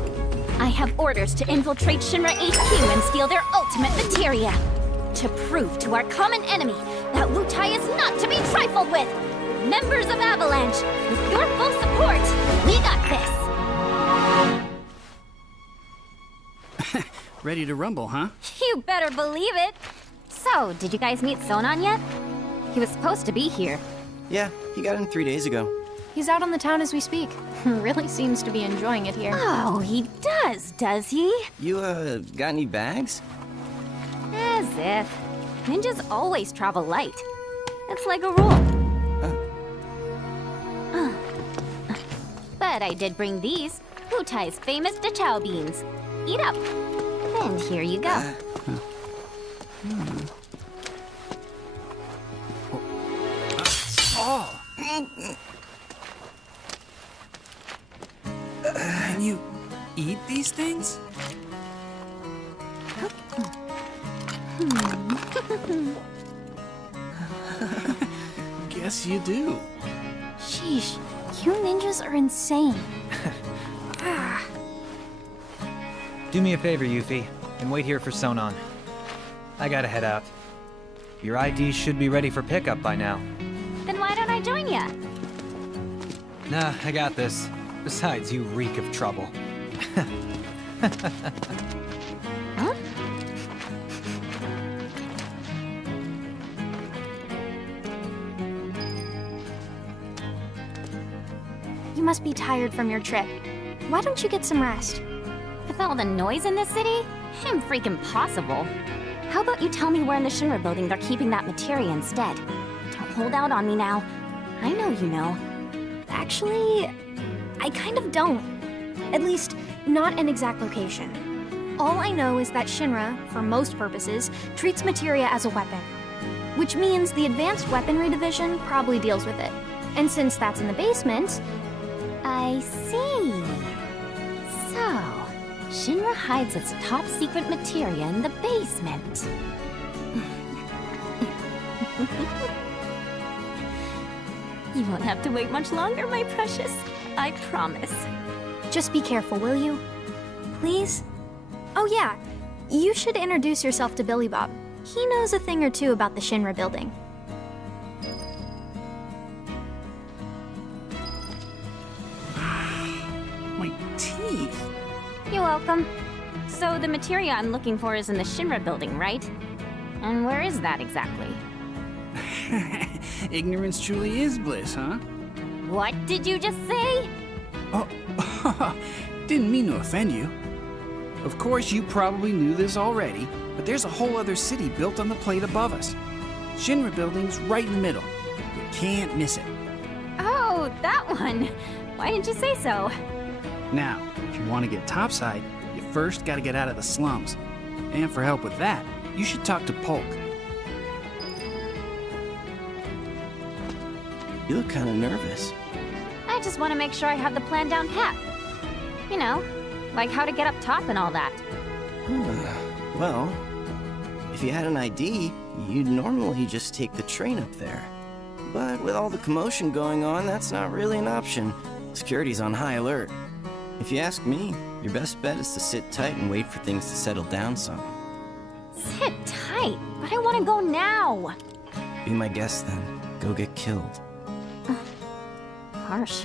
I have orders to infiltrate Shinra HQ and steal their ultimate materia. To prove to our common enemy that Wutai is not to be trifled with. Members of Avalanche, with your full support, we got this. Ready to rumble, huh? You better believe it. So, did you guys meet Sonan yet? He was supposed to be here. Yeah, he got in 3 days ago. He's out on the town as we speak. Really seems to be enjoying it here. Oh, he does he? You, got any bags? As if. Ninjas always travel light. It's like a rule. But I did bring these. Wutai's famous Dachao beans. Eat up. And here you go. Oh! Can you eat these things? Guess you do. Sheesh, you ninjas are insane. Do me a favor, Yuffie, and wait here for Sonan. I gotta head out. Your ID should be ready for pickup by now. Then why don't I join ya? Nah, I got this. Besides, you reek of trouble. Huh? You must be tired from your trip. Why don't you get some rest? With all the noise in this city? Impossible. How about you tell me where in the Shinra building they're keeping that materia instead? Don't hold out on me now. I know you know. Actually, I kind of don't. At least, not an exact location. All I know is that Shinra, for most purposes, treats materia as a weapon. Which means the Advanced Weaponry Division probably deals with it. And since that's in the basement... I see. So, Shinra hides its top-secret materia in the basement. You won't have to wait much longer, my precious. I promise. Just be careful, will you? Please? Oh yeah, you should introduce yourself to Billy Bob. He knows a thing or two about the Shinra building. underneath. You're welcome. So the materia I'm looking for is in the Shinra building, right? And where is that exactly? Ignorance truly is bliss, huh? What did you just say? Oh, didn't mean to offend you. Of course, you probably knew this already, but there's a whole other city built on the plate above us. Shinra building's right in the middle. You can't miss it. Oh, that one. Why didn't you say so? Now, if you want to get topside, you first gotta get out of the slums. And for help with that, you should talk to Polk. You look kind of nervous. I just want to make sure I have the plan down pat. You know, like how to get up top and all that. Well, if you had an ID, you'd normally just take the train up there. But with all the commotion going on, that's not really an option. Security's on high alert. If you ask me, your best bet is to sit tight and wait for things to settle down some. Sit tight, but I want to go now. Be my guest then. Go get killed. Harsh.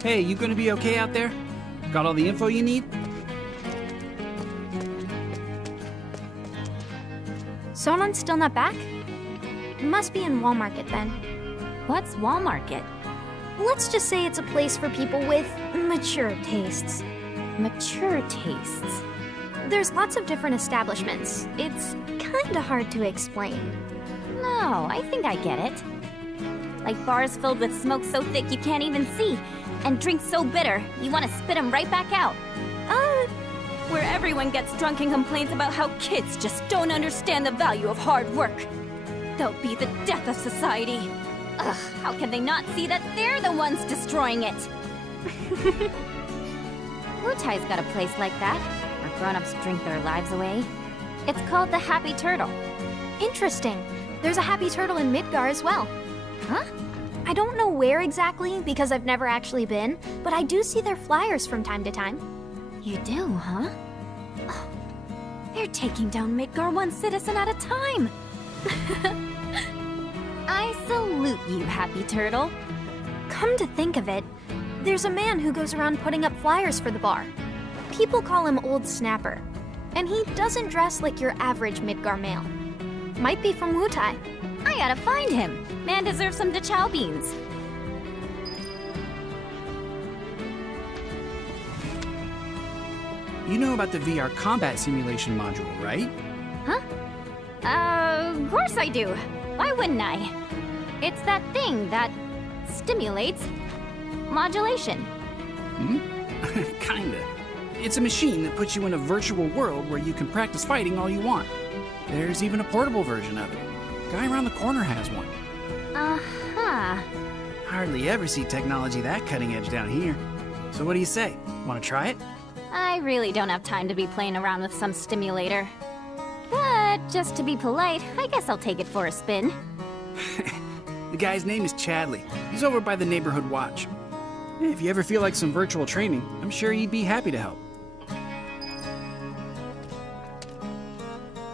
Hey, you gonna be okay out there? Got all the info you need? Sonon's still not back? Must be in Wall Market then. What's Wall Market? Let's just say it's a place for people with mature tastes. Mature tastes? There's lots of different establishments. It's kinda hard to explain. No, I think I get it. Like bars filled with smoke so thick you can't even see, and drinks so bitter you want to spit them right back out. Where everyone gets drunk and complains about how kids just don't understand the value of hard work. They'll be the death of society. Ugh, how can they not see that they're the ones destroying it? Wutai's got a place like that, where grown-ups drink their lives away. It's called the Happy Turtle. Interesting. There's a Happy Turtle in Midgar as well. Huh? I don't know where exactly because I've never actually been, but I do see their flyers from time to time. You do, huh? Oh, they're taking down Midgar one citizen at a time. I salute you, Happy Turtle. Come to think of it, there's a man who goes around putting up flyers for the bar. People call him Old Snapper, and he doesn't dress like your average Midgar male. Might be from Wutai. I gotta find him. Man deserves some Dachau beans. You know about the VR combat simulation module, right? Huh? Of course I do. Why wouldn't I? It's that thing that stimulates modulation. Hmm? Kinda. It's a machine that puts you in a virtual world where you can practice fighting all you want. There's even a portable version of it. Guy around the corner has one. Uh-huh. Hardly ever see technology that cutting edge down here. So what do you say? Want to try it? I really don't have time to be playing around with some stimulator. But just to be polite, I guess I'll take it for a spin. The guy's name is Chadley. He's over by the neighborhood watch. If you ever feel like some virtual training, I'm sure he'd be happy to help.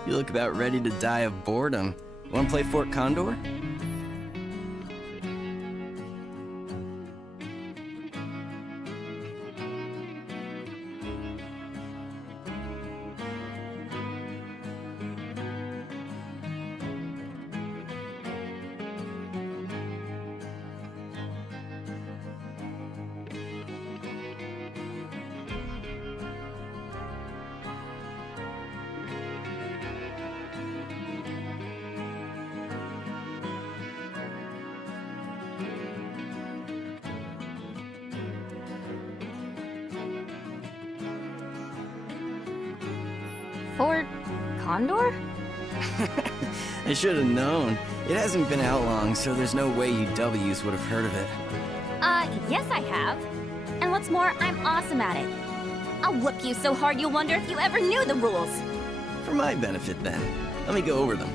You look about ready to die of boredom. Want to play Fort Condor? Fort Condor? I should have known. It hasn't been out long, so there's no way you W's would have heard of it. Yes I have. And what's more, I'm awesome at it. I'll whoop you so hard you'll wonder if you ever knew the rules. For my benefit, then. Let me go over them.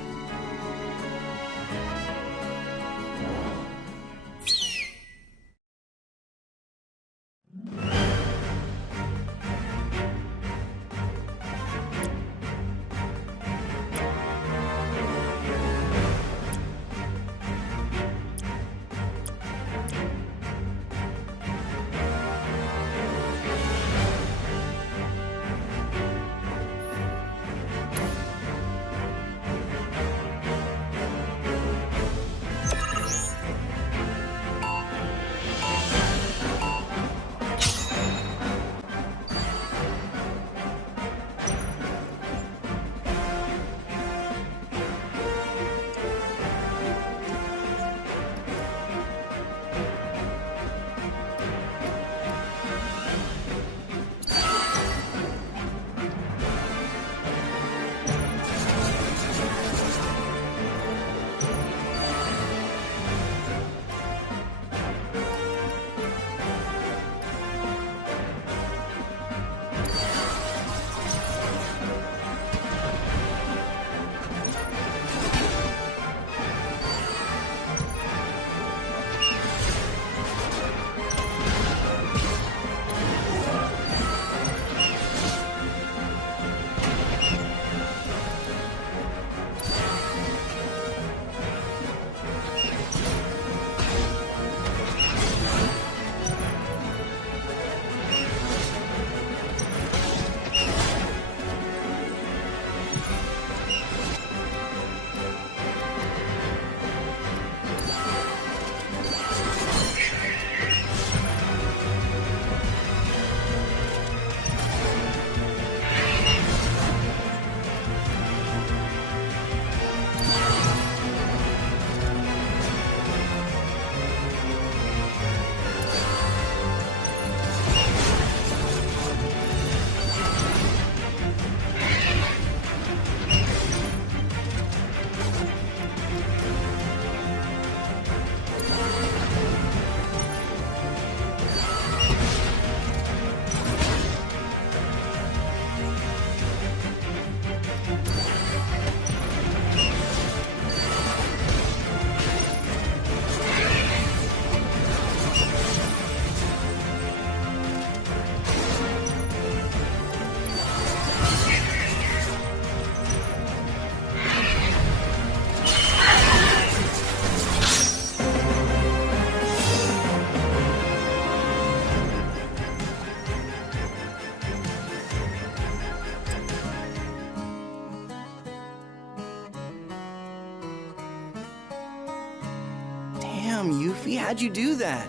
Damn, Yuffie, how'd you do that?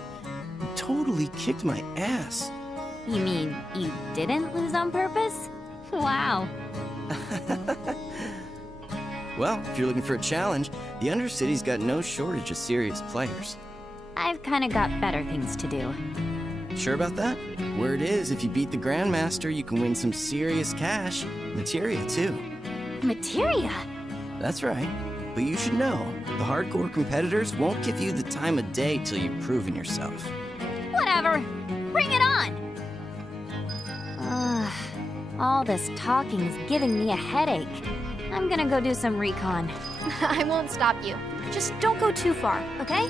You totally kicked my ass. You mean you didn't lose on purpose? Wow. Well, if you're looking for a challenge, the Undercity's got no shortage of serious players. I've kinda got better things to do. Sure about that? Word is, if you beat the Grandmaster, you can win some serious cash. Materia, too. Materia? That's right. But you should know, the hardcore competitors won't give you the time of day till you've proven yourself. Whatever. Bring it on! All this talking is giving me a headache. I'm gonna go do some recon. I won't stop you. Just don't go too far, okay?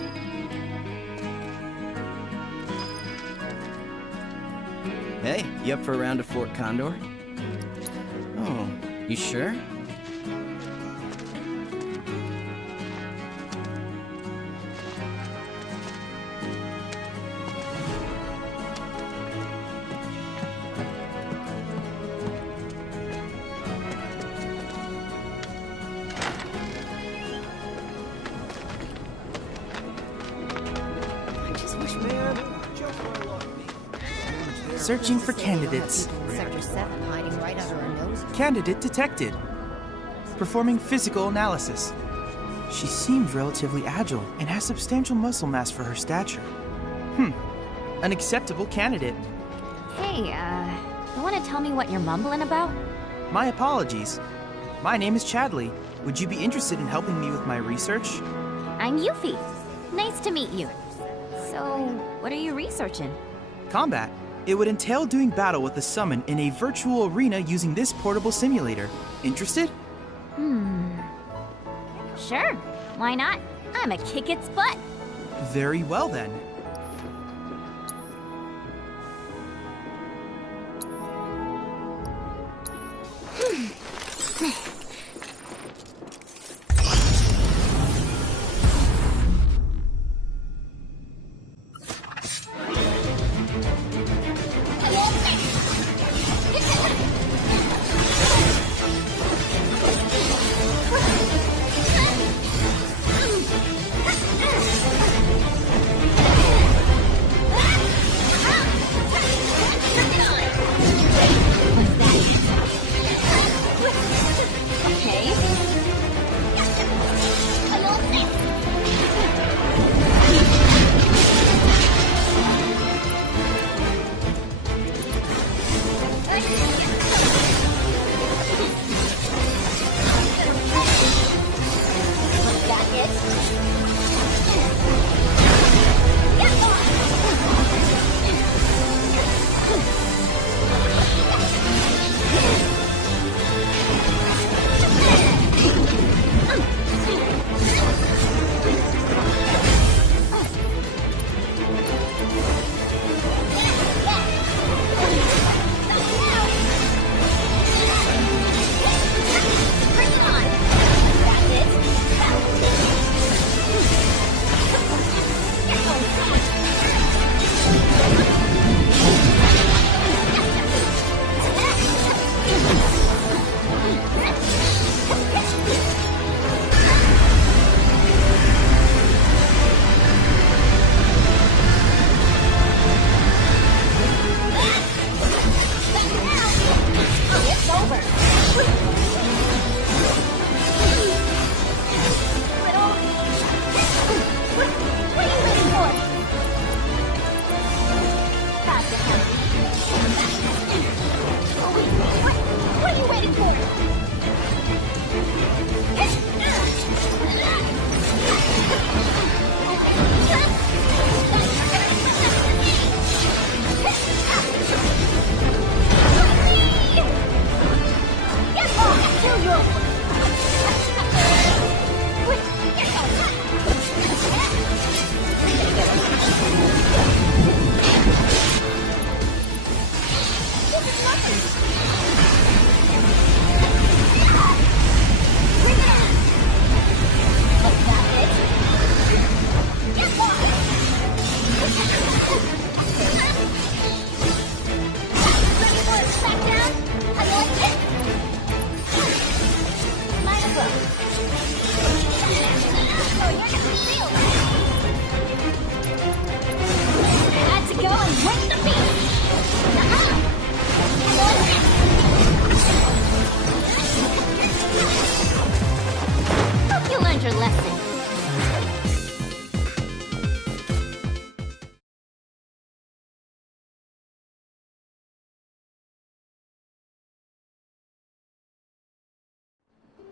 Hey, you up for a round of Fort Condor? Oh, you sure? Searching for candidates. Sector 7 hiding right under our nose. Candidate detected. Performing physical analysis. She seems relatively agile and has substantial muscle mass for her stature. An acceptable candidate. Hey, you wanna tell me what you're mumbling about? My apologies. My name is Chadley. Would you be interested in helping me with my research? I'm Yuffie. Nice to meet you. So, what are you researching? Combat. It would entail doing battle with a summon in a virtual arena using this portable simulator. Interested? Sure. Why not? I'm a kick its butt. Very well then.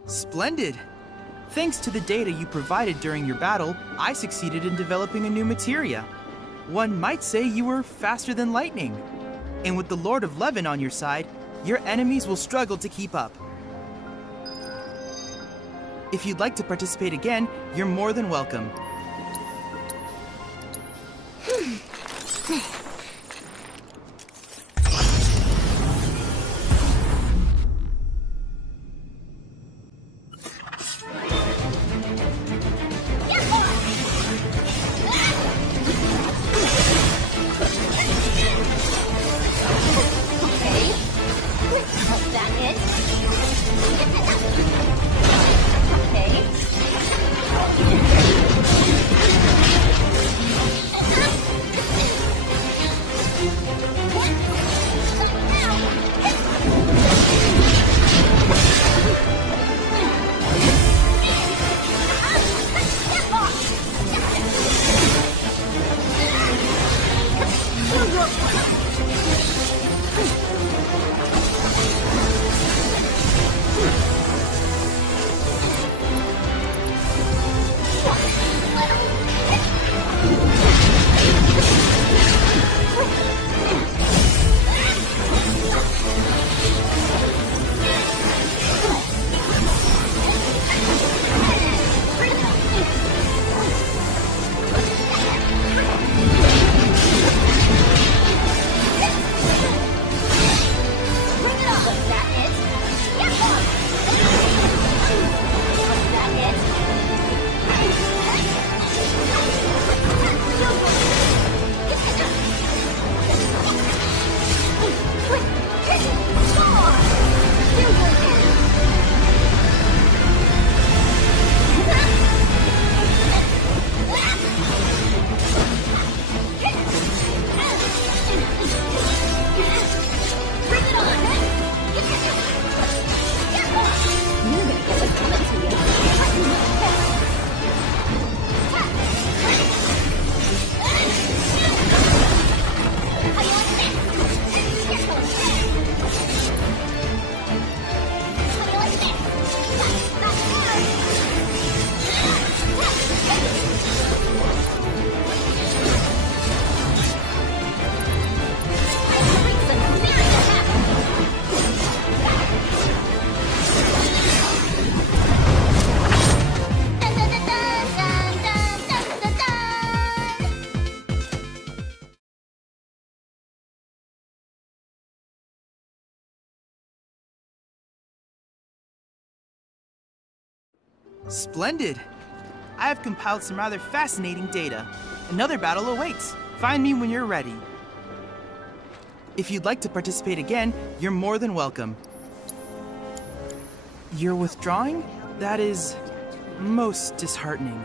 Splendid! Thanks to the data you provided during your battle, I succeeded in developing a new materia. One might say you were faster than lightning. And with the Lord of Levin on your side, your enemies will struggle to keep up. If you'd like to participate again, you're more than welcome. Splendid! I have compiled some rather fascinating data. Another battle awaits. Find me when you're ready. If you'd like to participate again, you're more than welcome. You're withdrawing? That is most disheartening.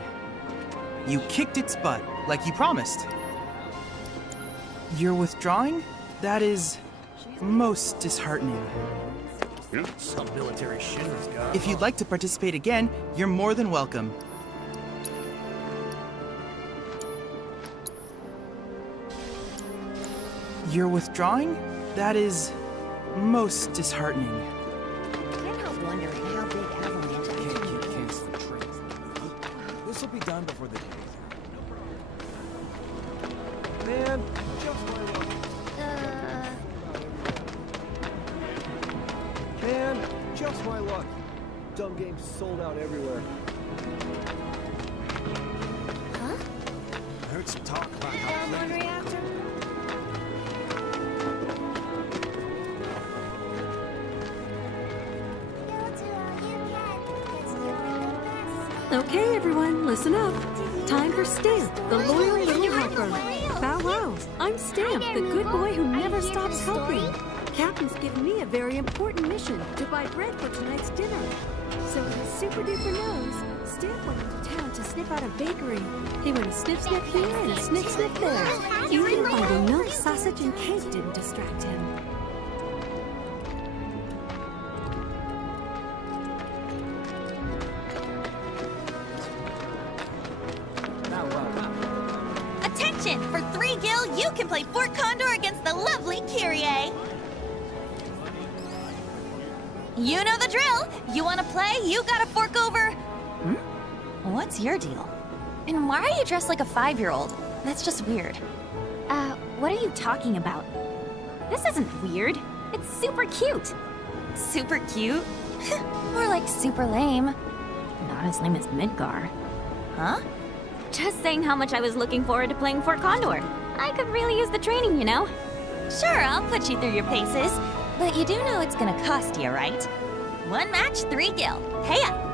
You kicked its butt, like you promised. You're withdrawing? That is most disheartening. Some military Shinra's got. If you'd like to participate again, you're more than welcome. You're withdrawing? That is most disheartening. Can't help wondering how big Avalanche actually is. This'll be done before the day. Man, just my luck. Man, just my luck. Dumb games sold out everywhere. Huh? I heard some talk about how Download reactor? Okay, everyone, listen up. Time for Stamp, the loyal little helper. Bow wow, I'm Stamp, the good boy who never stops helping. Captain's given me a very important mission to buy bread for tonight's dinner. So with his super duper nose, Stamp went into town to sniff out a bakery. He went a sniff sniff here and a sniff sniff there. Even finding milk, sausage, and cake didn't distract him. Attention! For 3 gil, you can play Fort Condor against the lovely Kyrie. You know the drill. You want to play, you gotta fork over. What's your deal? And why are you dressed like a 5-year-old? That's just weird. What are you talking about? This isn't weird. It's super cute. Super cute? More like super lame. Not as lame as Midgar. Huh? Just saying how much I was looking forward to playing Fort Condor. I could really use the training, you know? Sure, I'll put you through your paces. But you do know it's gonna cost you, right? 1 match, 3 gil. Pay up.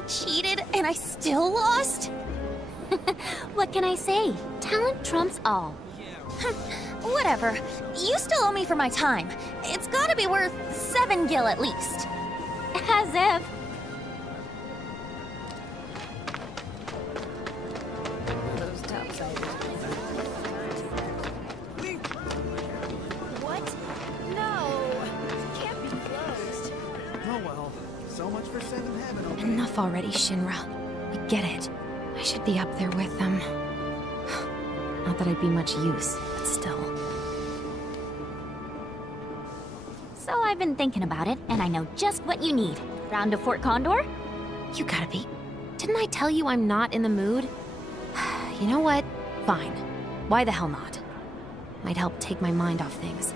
I cheated and I still lost? What can I say? Talent trumps all. Whatever. You still owe me for my time. It's gotta be worth 7 gil at least. As if. Those topsiders. What? No. Can't be closed. Oh well, so much for 7 Heaven, okay? Enough already, Shinra. We get it. I should be up there with them. Not that I'd be much use, but still. So I've been thinking about it, and I know just what you need. Round to Fort Condor? You gotta be. Didn't I tell you I'm not in the mood? You know what? Fine. Why the hell not? Might help take my mind off things.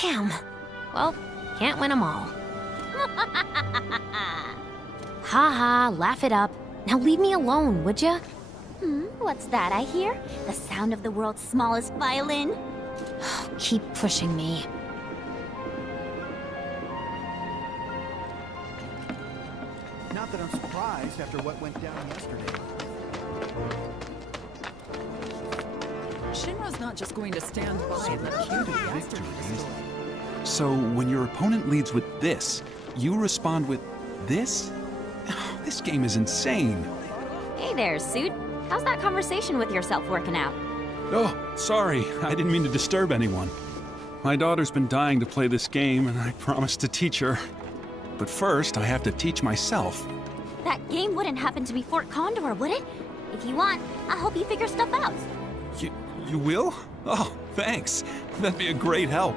Damn. Well, can't win them all. Ha ha, laugh it up. Now leave me alone, would ya? What's that I hear? The sound of the world's smallest violin? Keep pushing me. Not that I'm surprised after what went down yesterday. Shinra's not just going to stand by and let you do victory. So when your opponent leads with this, you respond with this? This game is insane. Hey there, Suit. How's that conversation with yourself working out? Oh, sorry. I didn't mean to disturb anyone. My daughter's been dying to play this game, and I promised to teach her. But first, I have to teach myself. That game wouldn't happen to be Fort Condor, would it? If you want, I'll help you figure stuff out. You will? Oh, thanks. That'd be a great help.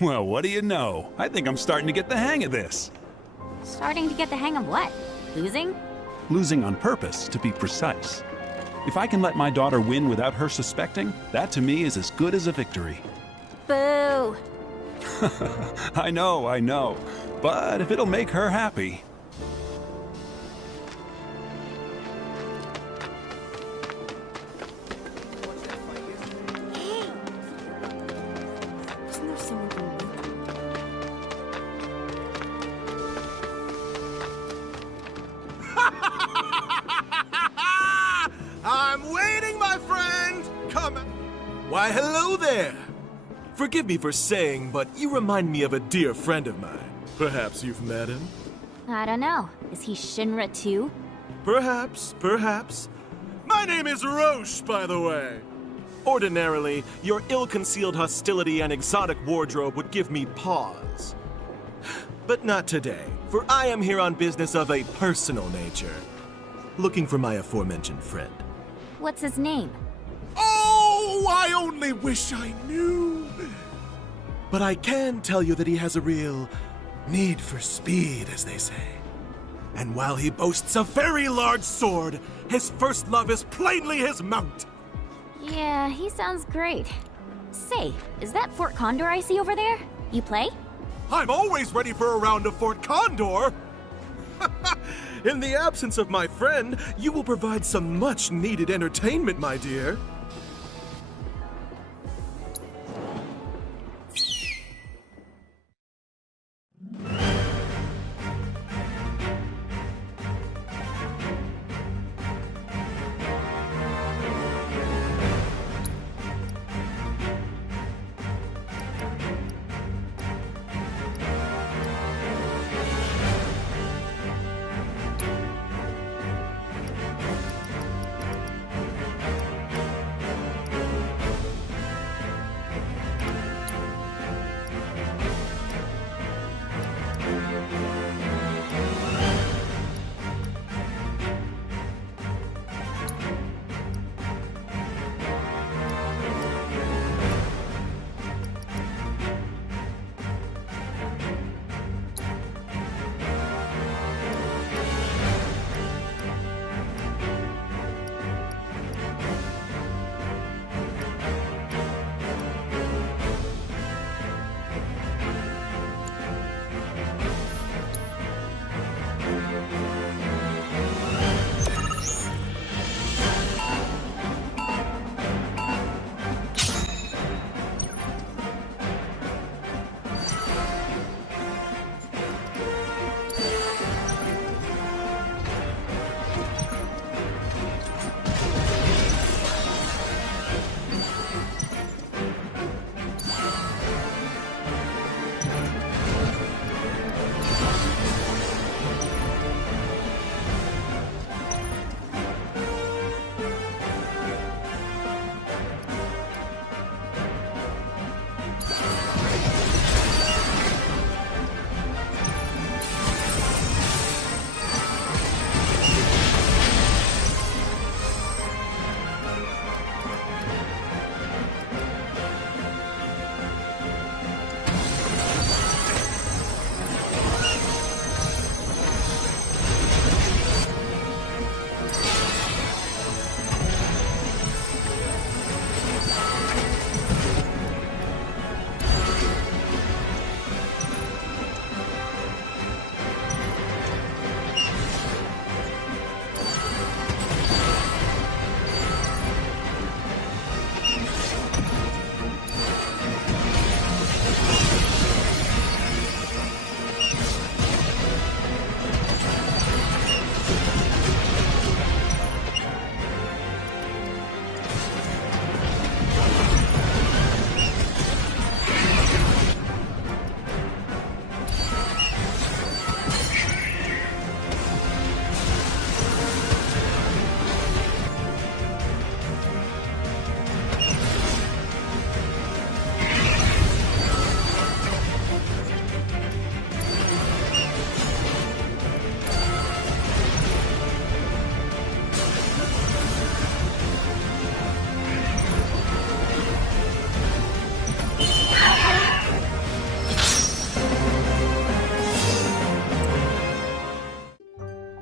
Well, what do you know? I think I'm starting to get the hang of this. Starting to get the hang of what? Losing? Losing on purpose, to be precise. If I can let my daughter win without her suspecting, that to me is as good as a victory. Boo! I know. but if it'll make her happy. Isn't there someone who I'm waiting, my friend! Come. Why, hello there! Forgive me for saying, but you remind me of a dear friend of mine. Perhaps you've met him? I don't know. Is he Shinra too? Perhaps, perhaps. My name is Roche, by the way. Ordinarily, your ill-concealed hostility and exotic wardrobe would give me pause. But not today, for I am here on business of a personal nature. Looking for my aforementioned friend. What's his name? Oh, I only wish I knew. But I can tell you that he has a real need for speed, as they say. And while he boasts a very large sword, his first love is plainly his mount. Yeah, he sounds great. Say, is that Fort Condor I see over there? You play? I'm always ready for a round of Fort Condor. In the absence of my friend, you will provide some much-needed entertainment, my dear.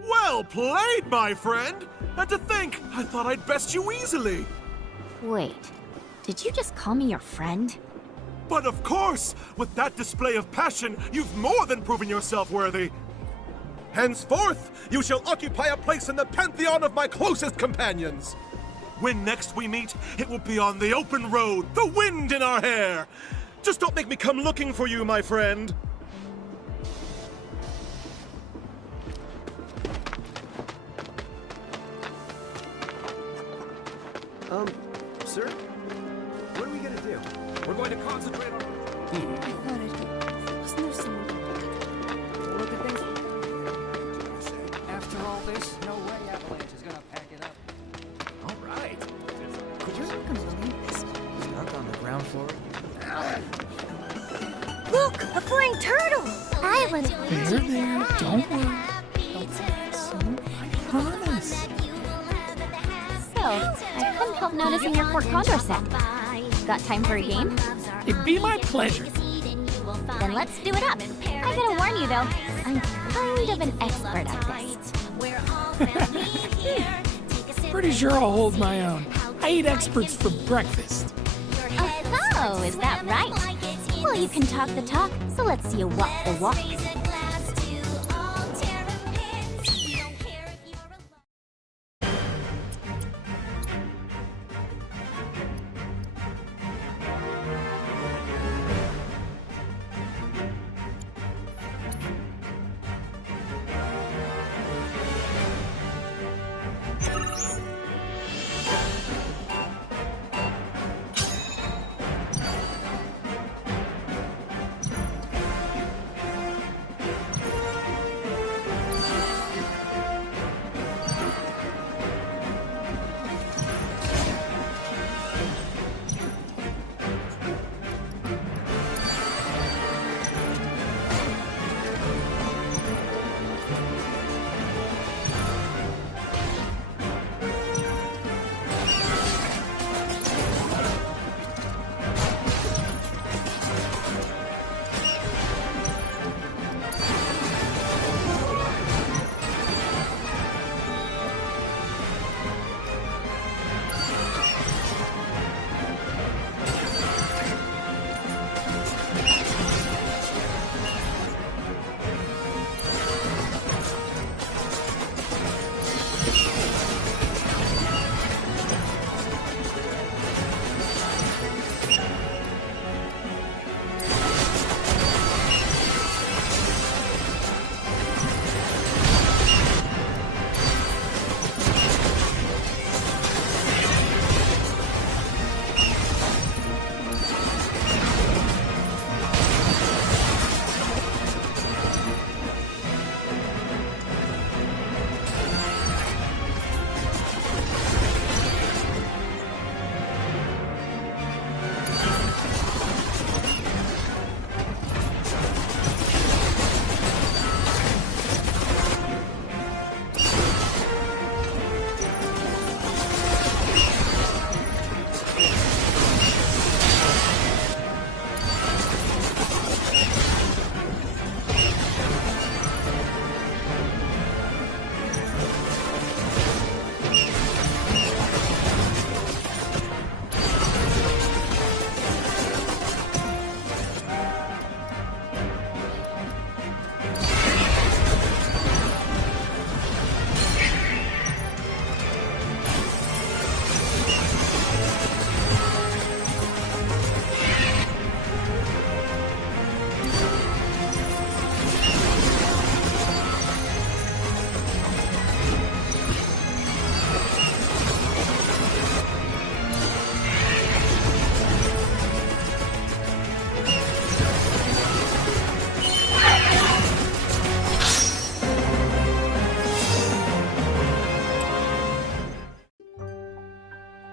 Well played, my friend! And to think, I thought I'd best you easily. Wait, did you just call me your friend? But of course, with that display of passion, you've more than proven yourself worthy. Henceforth, you shall occupy a place in the pantheon of my closest companions. When next we meet, it will be on the open road, the wind in our hair. Just don't make me come looking for you, my friend. Sir? What are we gonna do? We're going to concentrate on... I thought I'd get... Wasn't there someone... Look at things. After all this, no way Avalanche is gonna pack it up. All right. You're not gonna believe this. Stuck on the ground floor. Look! A flying turtle! Island! There. Don't worry. They'll find soon. I promise. So, I couldn't help noticing your Fort Condor set. Got time for a game? It'd be my pleasure. Then let's do it up. I gotta warn you though, I'm kind of an expert at this. Pretty sure I'll hold my own. I eat experts for breakfast. Oh, is that right? Well, you can talk the talk, so let's see you walk the walk.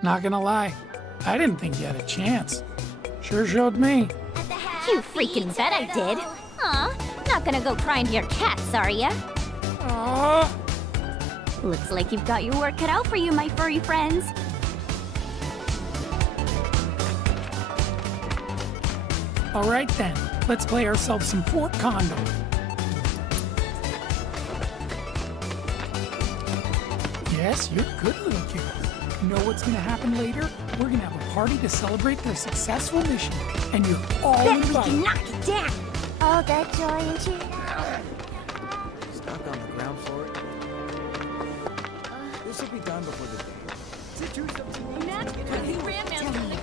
Not gonna lie, I didn't think you had a chance. Sure showed me. You freaking bet I did. Aw, not gonna go crying to your cats, are ya? Aww. Looks like you've got your work cut out for you, my furry friends. All right then, let's play ourselves some Fort Condor. Yes, you're good little kids. You know what's gonna happen later? We're gonna have a party to celebrate their successful mission, and you're all Bet we invited. can knock it down. All that joy and cheer. Stuck on the ground floor? This will be done before the day.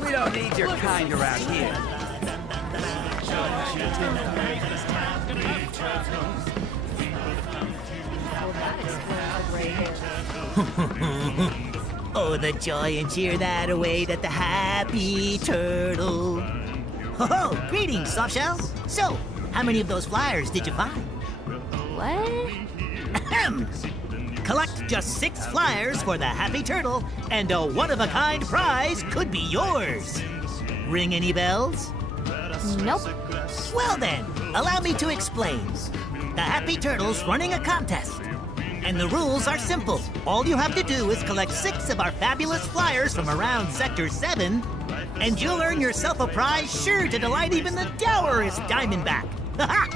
We don't need your kind around here. Oh, the joy and cheer that await at the Happy Turtle. Ho-ho! Greetings, Softshells! So, how many of those flyers did you find? What? Ahem! Collect just 6 flyers for the Happy Turtle, and a one-of-a-kind prize could be yours. Ring any bells? Nope. Well then, allow me to explain. The Happy Turtle's running a contest. And the rules are simple. All you have to do is collect 6 of our fabulous flyers from around Sector 7, and you'll earn yourself a prize sure to delight even the dourest Diamondback. Ha-ha!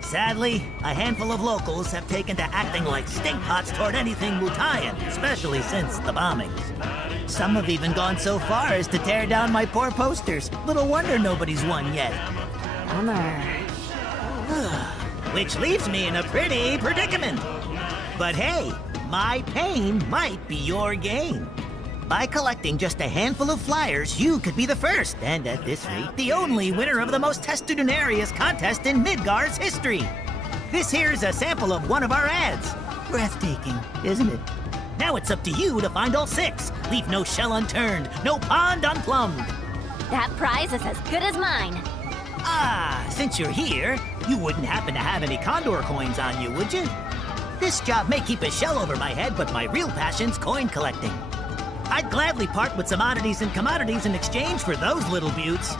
Sadly, a handful of locals have taken to acting like stinkpots toward anything Mutayan, especially since the bombings. Some have even gone so far as to tear down my poor posters. Little wonder nobody's won yet. Bummer. Which leaves me in a pretty predicament. But hey, my pain might be your gain. By collecting just a handful of flyers, you could be the first, and at this rate, the only winner of the most testudinarious contest in Midgar's history. This here's a sample of one of our ads. Breathtaking, isn't it? Now it's up to you to find all 6. Leave no shell unturned, no pond unplumbed. That prize is as good as mine. Ah, since you're here, you wouldn't happen to have any Condor coins on you, would you? This job may keep a shell over my head, but my real passion's coin collecting. I'd gladly part with some oddities and commodities in exchange for those little beauts.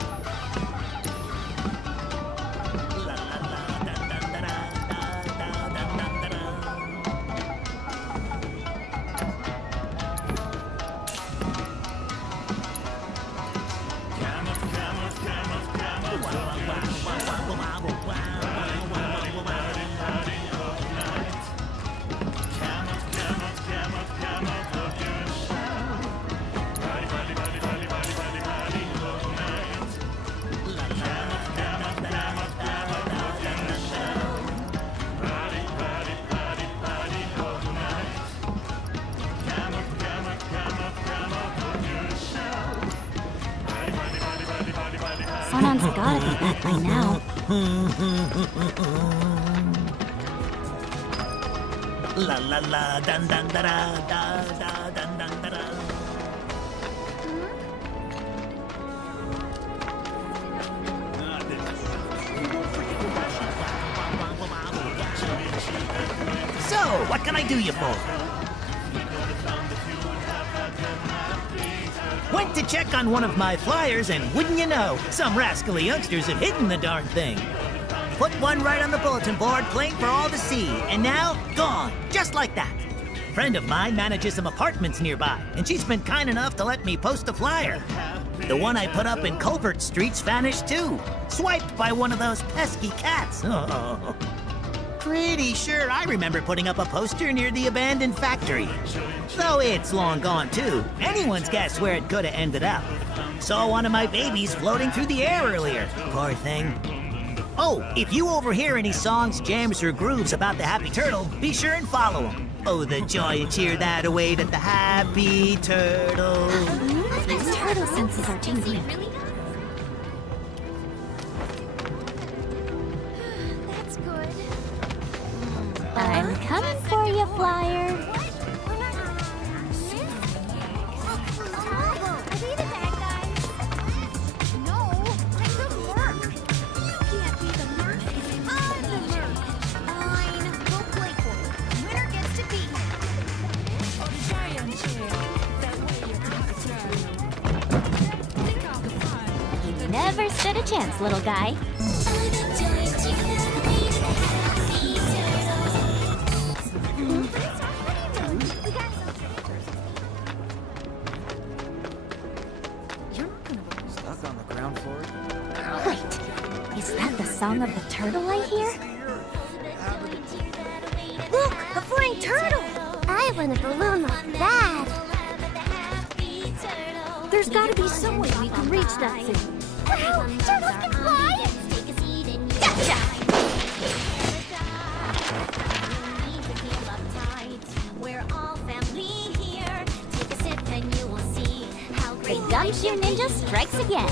Sonon's gotta be back by now. La la la, dun dun da da da da dun dun da da. So, what can I do you for? Went to check on one of my flyers, and wouldn't you know, some rascally youngsters had hidden the darn thing. Put one right on the bulletin board, plain for all to see, and now, gone, just like that. Friend of mine manages some apartments nearby, and she's been kind enough to let me post a flyer. The one I put up in Culvert Street's vanished too, swiped by one of those pesky cats. Oh. Pretty sure I remember putting up a poster near the abandoned factory. Though it's long gone too. Anyone's guess where it could have ended up. Saw one of my babies floating through the air earlier. Poor thing. Oh, if you overhear any songs, jams, or grooves about the Happy Turtle, be sure and follow them. Oh, the joy and cheer that await at the Happy Turtle. His turtle senses are tingling. That's good. I'm coming for you, Flyer. Never stood a chance, little guy. Stuck on the ground floor? Wait, is that the song of the turtle I hear? Look, a flying turtle! I want a balloon like that. There's gotta be some way we can reach that thing. Wow, turtles can fly! Gotcha! The Gumshoe Ninja strikes again.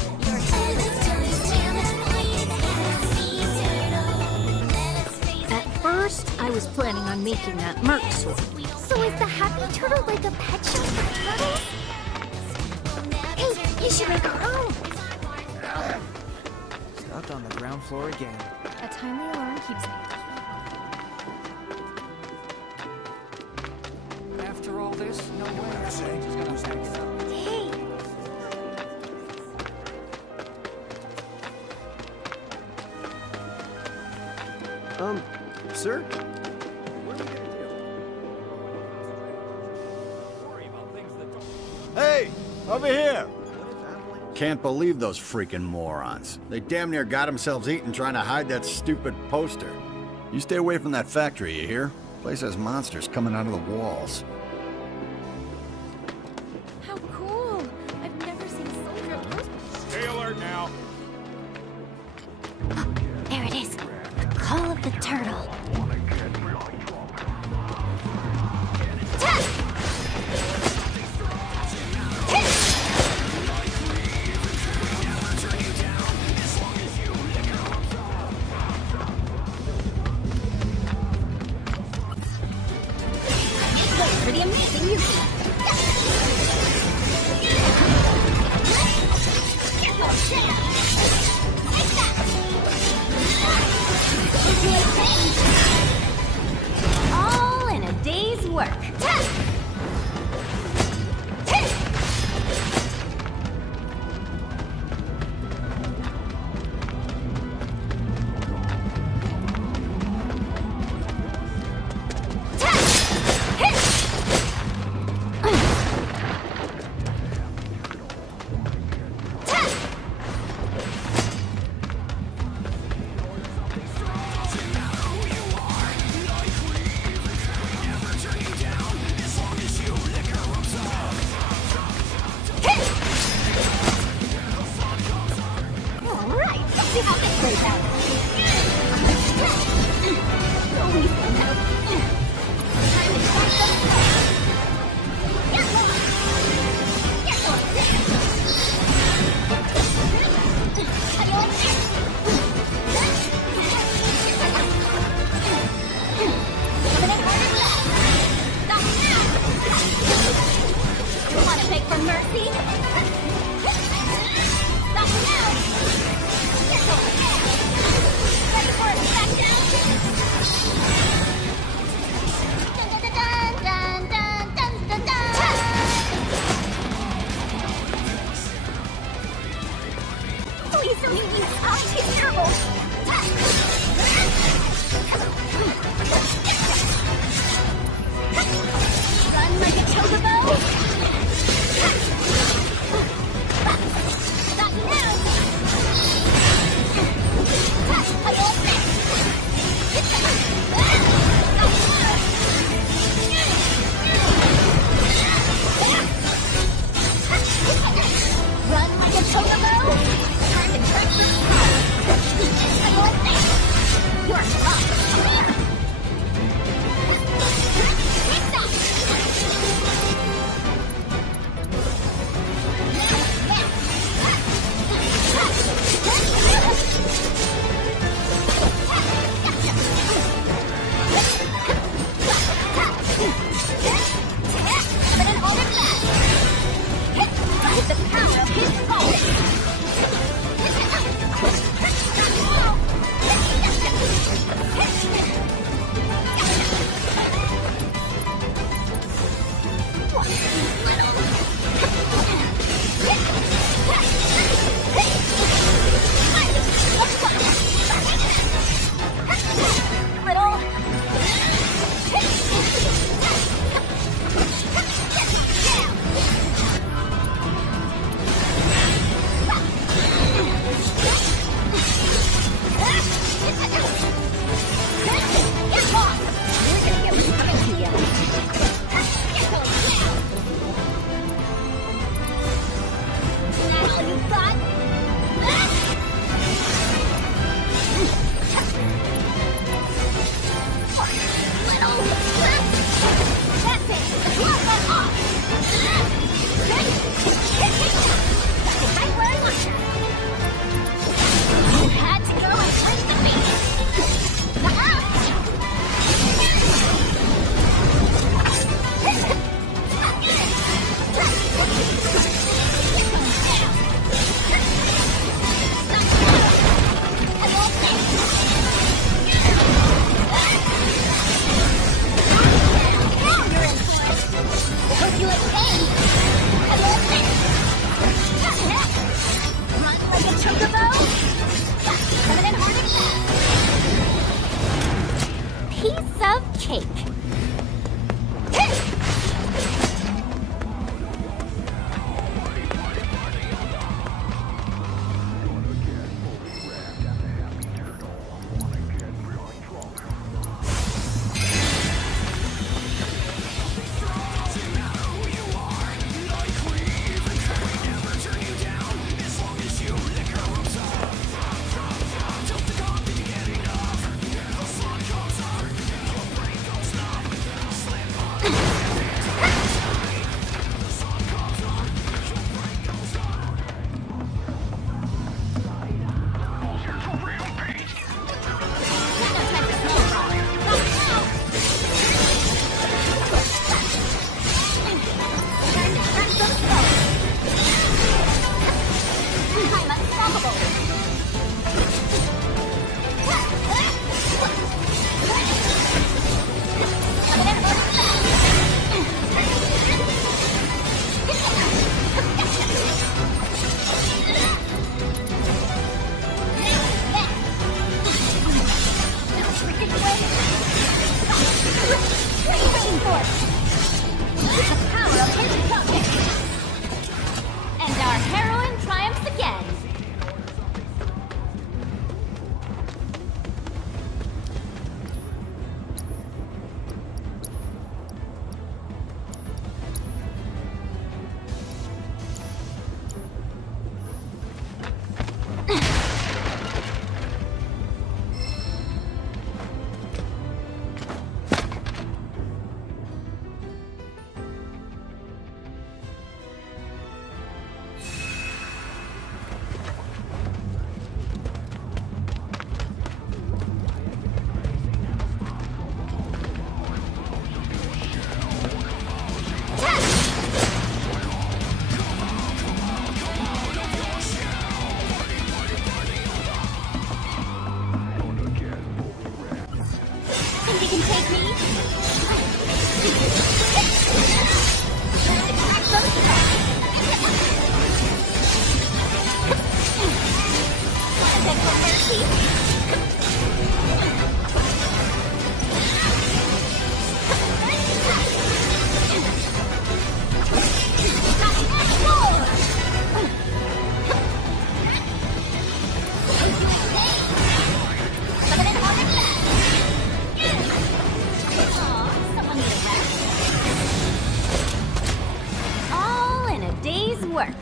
At first, I was planning on making that Merc sword. So is the Happy Turtle like a pet shop for turtles? Hey, you should make our own. Stuck on the ground floor again. A timely alarm keeps me. After all this, no way. Hey, Sir? Hey, over here! Can't believe those freaking morons. They damn near got themselves eaten trying to hide that stupid poster. You stay away from that factory, you hear? Place has monsters coming out of the walls. How cool! I've never seen soldier close. Stay alert now. there it is. The call of the turtle. Pretty amazing, you All in a day's work. All right, let's see how this plays out. Always somehow. Time to try You want to beg for mercy? Stop now! Ready for a smackdown? Dun dun dun dun dun dun dun dun! Please don't make me out. It's terrible. Run like a chocobo. Not now. Run like a chocobo. Time to turn this power. You're up. But in all of that, with the power of his soul. Little. With the power of his project. And our heroine triumphs again. Think you can take me? All in a day's work.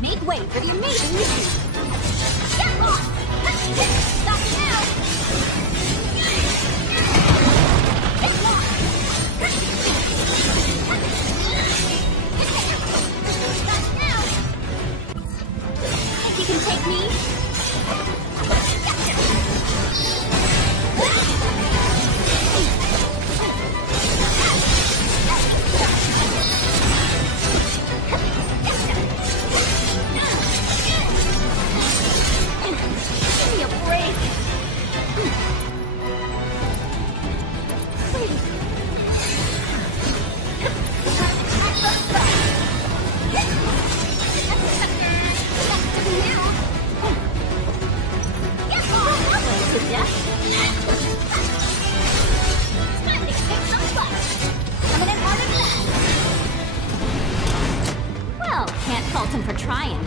Make way for the amazing Yuffie! Get lost! Stop it now! Get lost! Stop now! Think you can take me? Give me a break! Well, can't fault him for trying.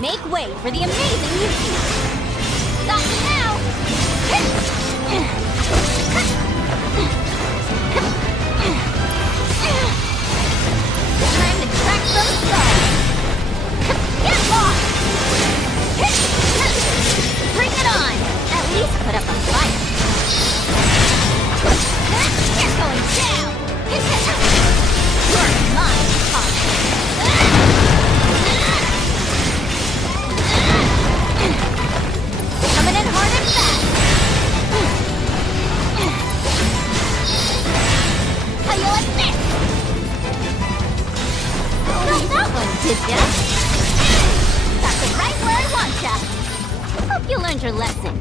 Make way for the amazing Yuki! Got you now! Time to crack some skulls! Get lost! Bring it on! At least put up a fight! You're going down! You're mine, Pop! Coming in hard and fast! How you like this? Got that one, did ya? Got it right where I want ya! Hope you learned your lesson.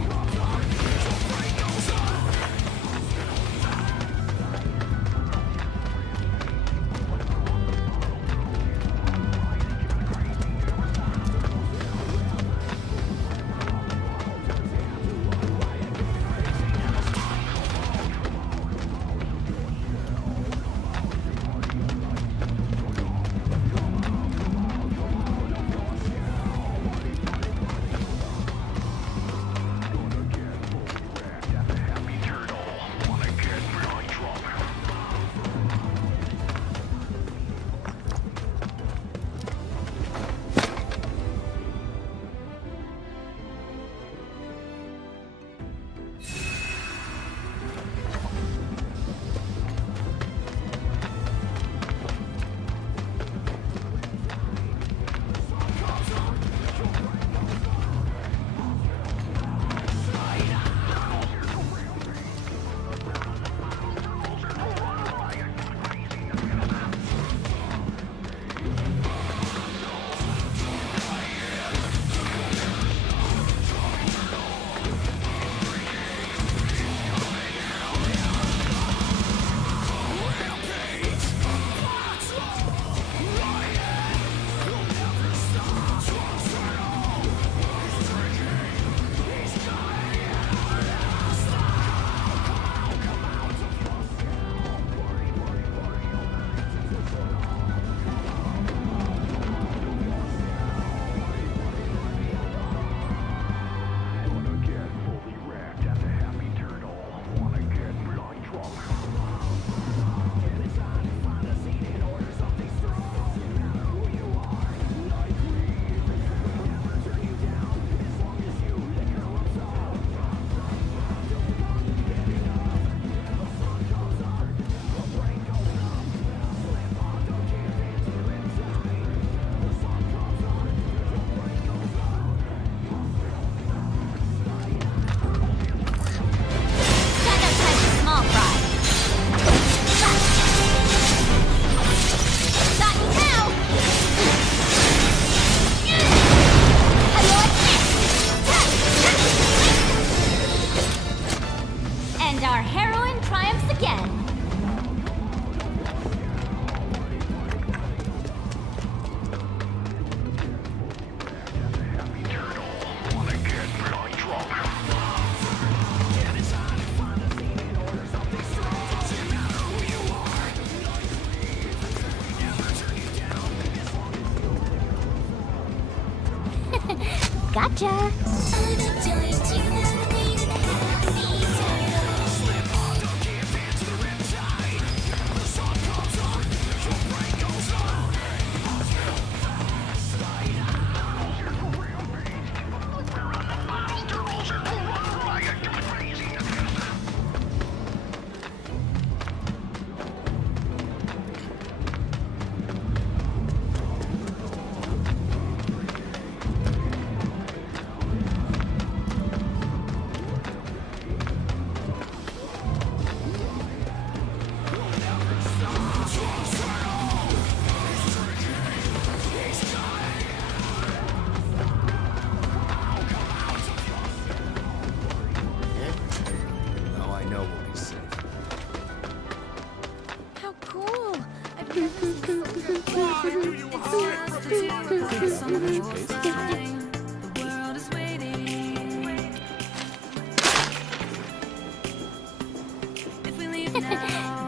Gotcha!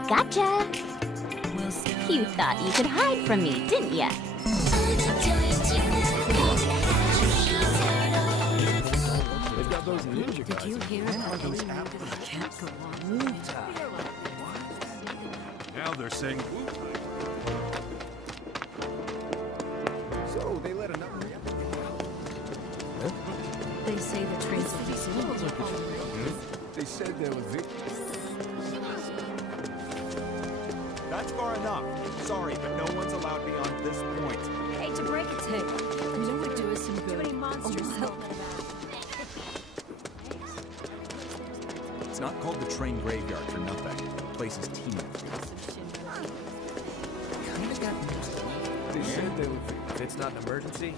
Gotcha! You thought you could hide from me, didn't ya? those ninja guys. Did you hear When that? are those apples? I can't go on. Now they're saying So they let another. They say the trains will be sold. They said there were victims. That's far enough. Sorry, but no one's allowed beyond this point. Hate to break it to you. I know it do us some good. Too many monsters. It's not called the train graveyard for nothing. The place is teeming. They said they were victims. If it's not an emergency,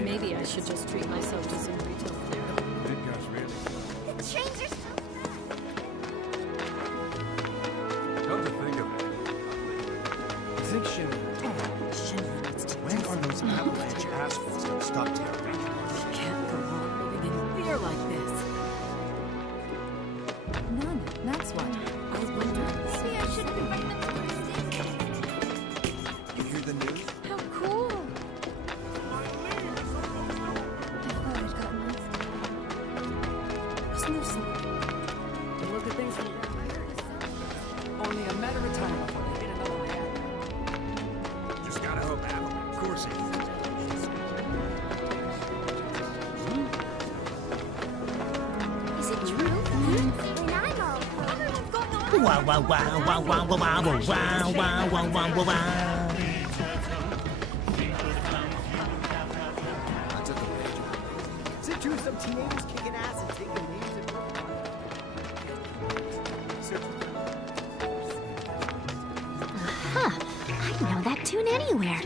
Maybe I should just treat myself to some retail therapy. Gosh, really? The trains are so Come to think of it. I think Shinra. when are those avalanche assholes gonna stop tearing? I can't go on living in fear like this. None. That's what. I wonder. Maybe I should invite them to the station. You hear the news? How cool! I thought I'd gotten lost. Wasn't there some... To look at things from only a matter of time before they hit another reactor. Just gotta hope avalanche. Of course it is. Is it true? When I'm all everyone's going on. Wow, wow, wow, wow, wow, wow, wow, wow, wow, wow, wow, wow, wow. Is it true some teenagers kicking ass and taking names and Huh. I know that tune anywhere.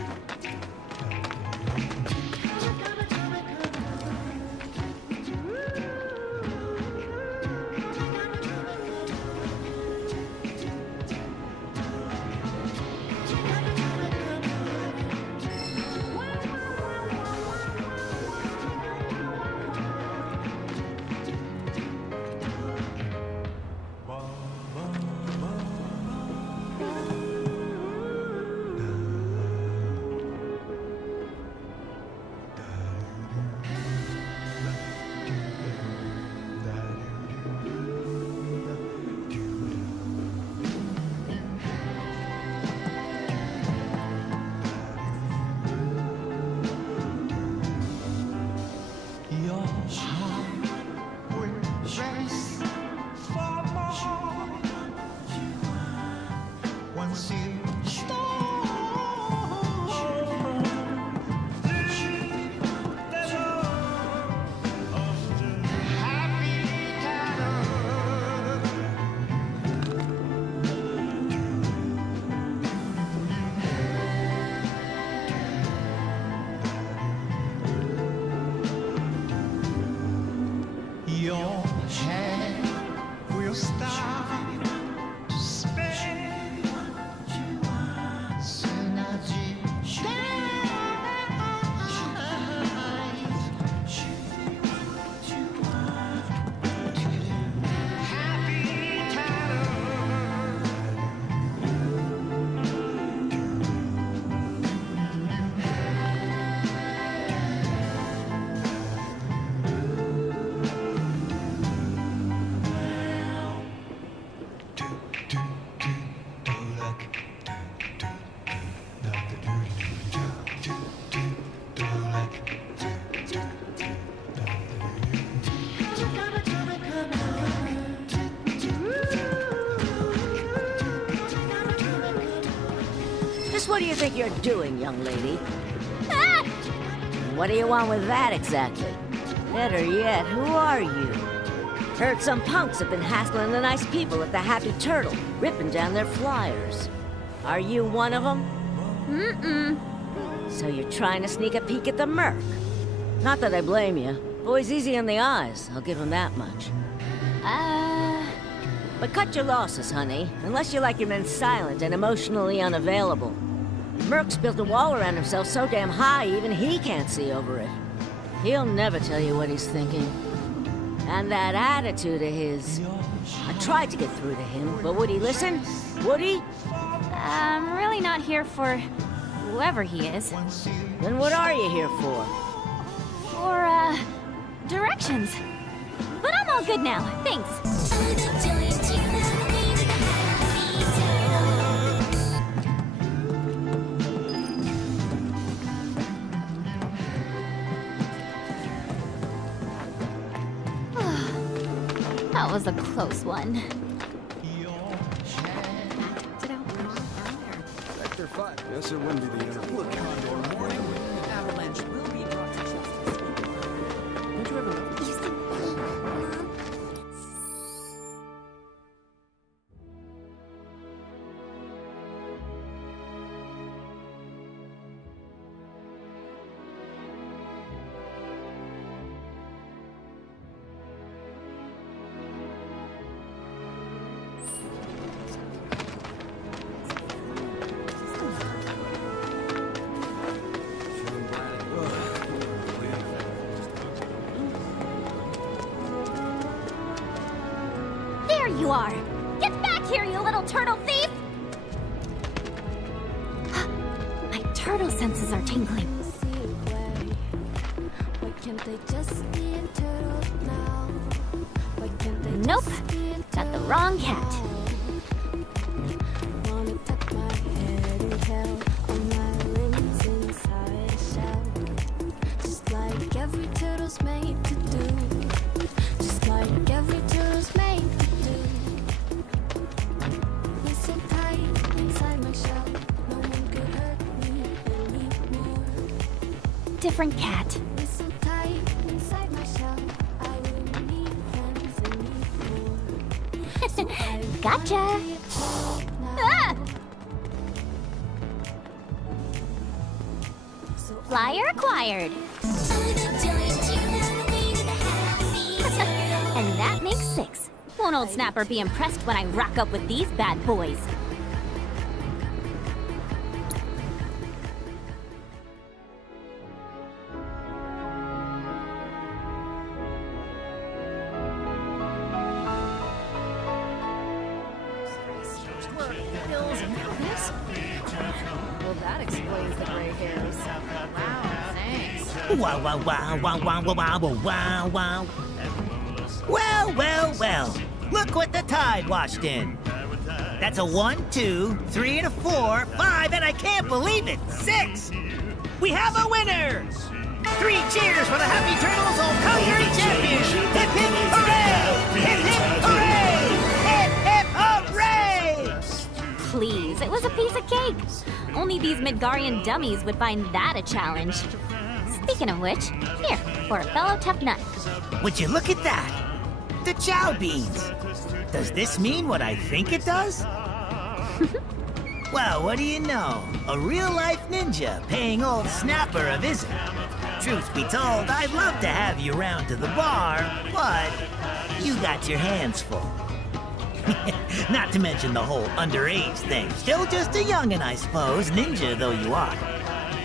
What do you think you're doing, young lady? Ah! What do you want with that exactly? Better yet, who are you? Heard some punks have been hassling the nice people at the Happy Turtle, ripping down their flyers. Are you one of them? Mm-mm. So you're trying to sneak a peek at the Merc? Not that I blame you. Boy's easy on the eyes, I'll give him that much. But cut your losses, honey, unless you like your men silent and emotionally unavailable. Merc's built a wall around himself so damn high even he can't see over it. He'll never tell you what he's thinking. And that attitude of his... I tried to get through to him, but would he listen? Would he? I'm really not here for whoever he is. Then what are you here for? For, directions. all good now. Thanks. That was a close one. Sector 5. Guess it wouldn't be the interview. Look, Condor, morning. Avalanche will be brought to justice. Don't you ever know? There you are! Get back here, you little turtle thief! My turtle senses are tingling. Nope, got the wrong cat. Different cat. Gotcha! Ah! Flyer acquired. And that makes 6. Won't old Snapper be impressed when I rock up with these bad boys? Hills and mountains. Well, that explains the gray hairs. Wow, thanks. Wow, wow, wow, wow, wow, wow, wow, wow, wow. Well, well, well. Look what the tide washed in. That's a 1, 2, 3, and a 4, 5, and I can't believe it, 6. We have a winner. 3 cheers for the Happy Turtles of Conquering Champions. Hip, hip, hooray! Hip, hip, hooray! Hip, hip, hooray! Please, it was a piece of cake. Only these Midgarian dummies would find that a challenge. Speaking of which, here, for a fellow tough nut. Would you look at that? The Chow Beans. Does this mean what I think it does? Well, what do you know? A real-life ninja paying old Snapper a visit. Truth be told, I'd love to have you round to the bar, but you got your hands full. Not to mention the whole underage thing. Still just a youngin', I suppose, ninja though you are.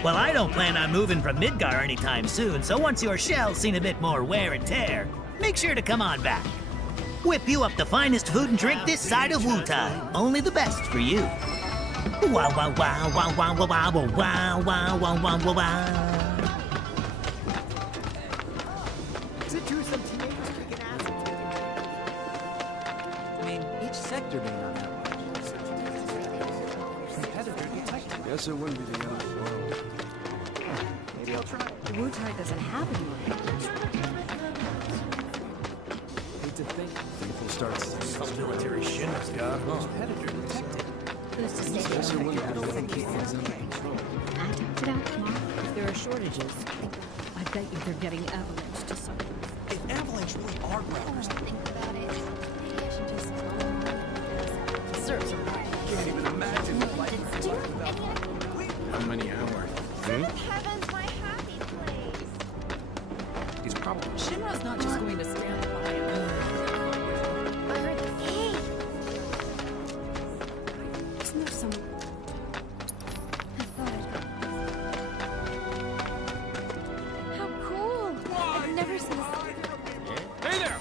Well, I don't plan on moving from Midgar anytime soon, so once your shell's seen a bit more wear and tear, make sure to come on back. Whip you up the finest food and drink this side of Wutai. Only the best for you. Wow, wow, wow, wow, wow, wow, wow, wow, wow, wow, wow, wow, wow. Is it true some teenagers kicking ass and taking I mean, each sector may not have much. Competitor detected. Guess it wouldn't be the end of the world. Maybe I'll try. Wutai doesn't have any Hate to think we'll start some military shit has got, huh? Competitor detected. Who's to say Guess it wouldn't be the end of keep the world. things under control? I talked it out tomorrow. If there are shortages, I bet you they're getting Avalanche to some. If Avalanche really are grounders, Think about it. Maybe I should just serve some. Can't even imagine the life it's like without how many hours? Heaven's my happy place. He's probably Shinra's not just going to stand by and. Hey, Isn't there some. how cool. I've never seen a... Hey there!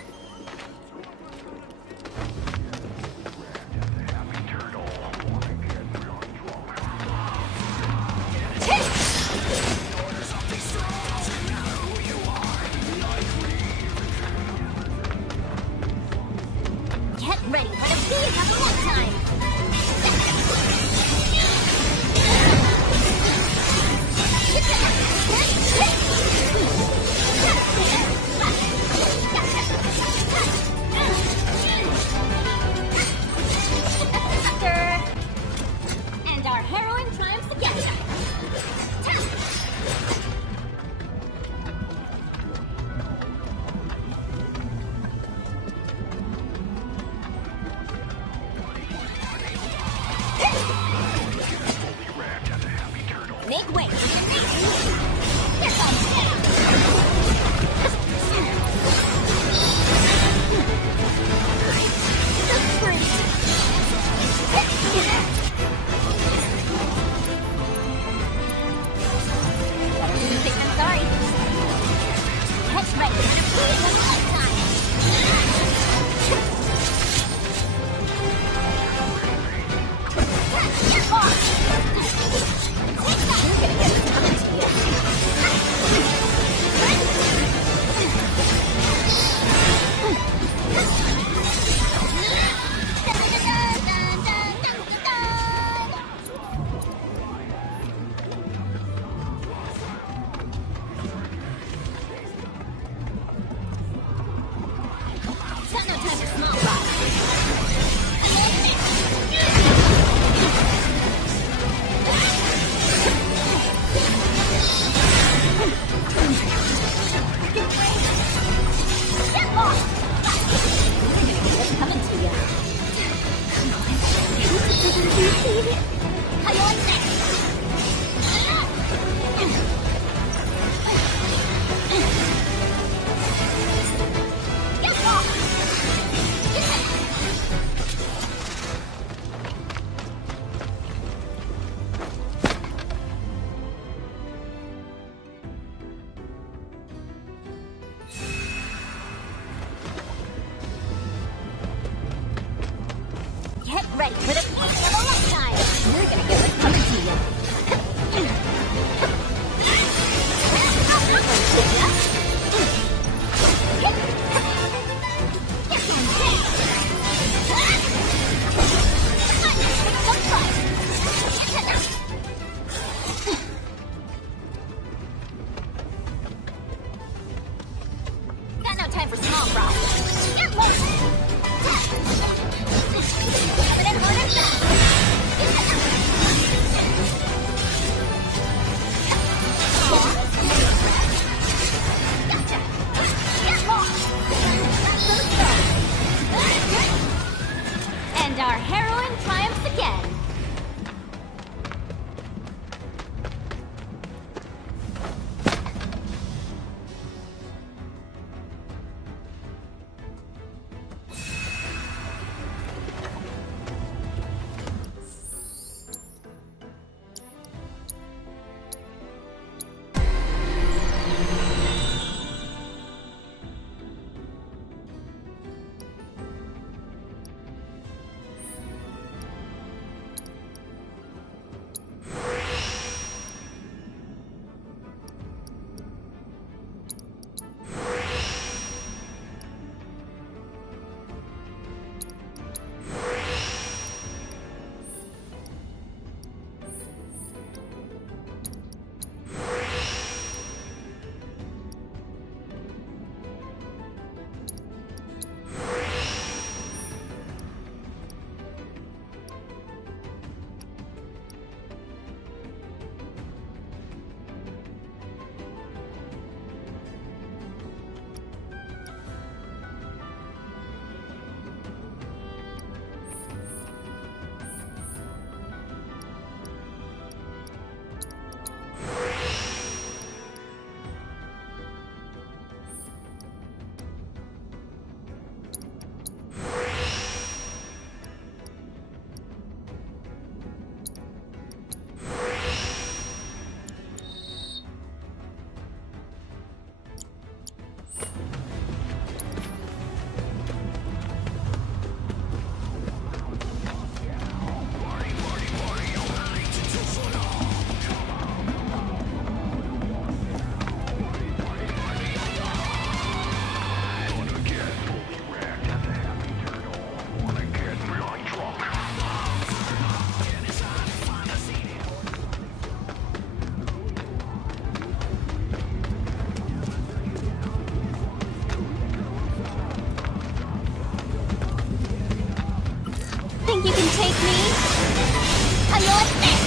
ready for the feast of a lifetime. You're gonna get what's coming to you. Got no time for small froth. Get loose! And our heroine triumphs again. Think you can take me? How you like this?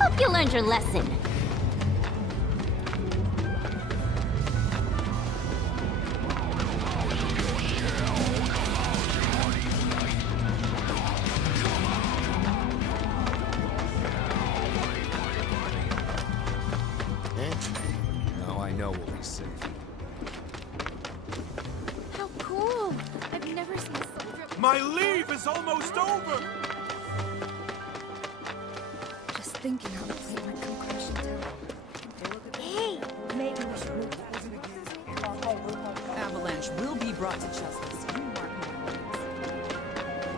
Hope you learned your lesson. Now I know we'll be safe. How cool! I've never seen a soldier. My leave is almost over! Just thinking how the plane might come crashing down. Hey! Maybe we should move. Avalanche will be brought to justice. You mark my words.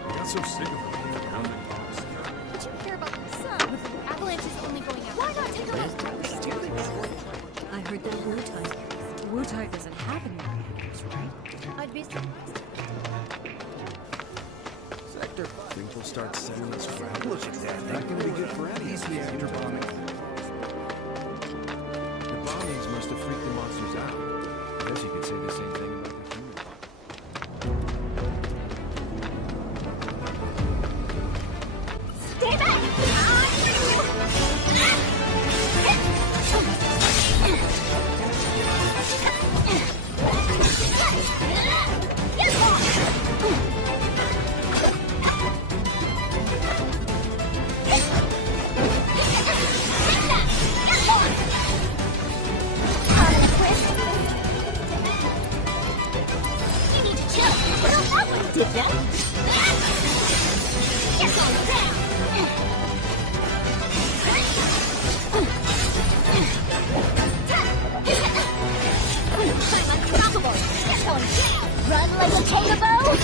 I got so sick of it being around the boss. Did you hear about the sun? Avalanche is only going out. Why not take a look? I heard that Wu-Tai doesn't have any warriors, right? I'd be surprised. Sector 5. Think we'll start sending us around? Look at that. Not gonna be good for any reactor bombing. The bombings must have freaked the monsters out. I guess you could say the same thing about the human bomb. Stay back! You need to chill. Did that? like a kangaroo?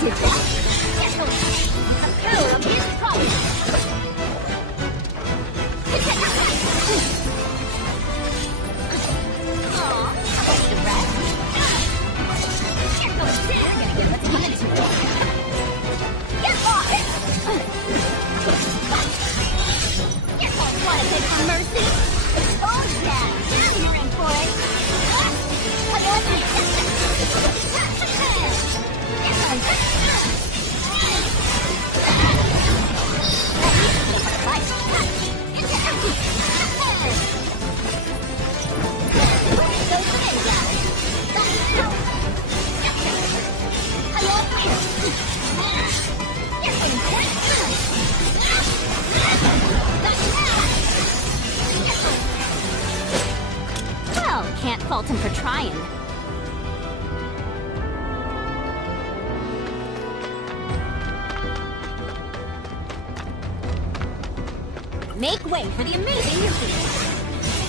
Did that? Yes, a power of his problems. Mercy? Oh yeah, you're in for it. Well, can't fault him for trying. Make way for the amazing Yuki!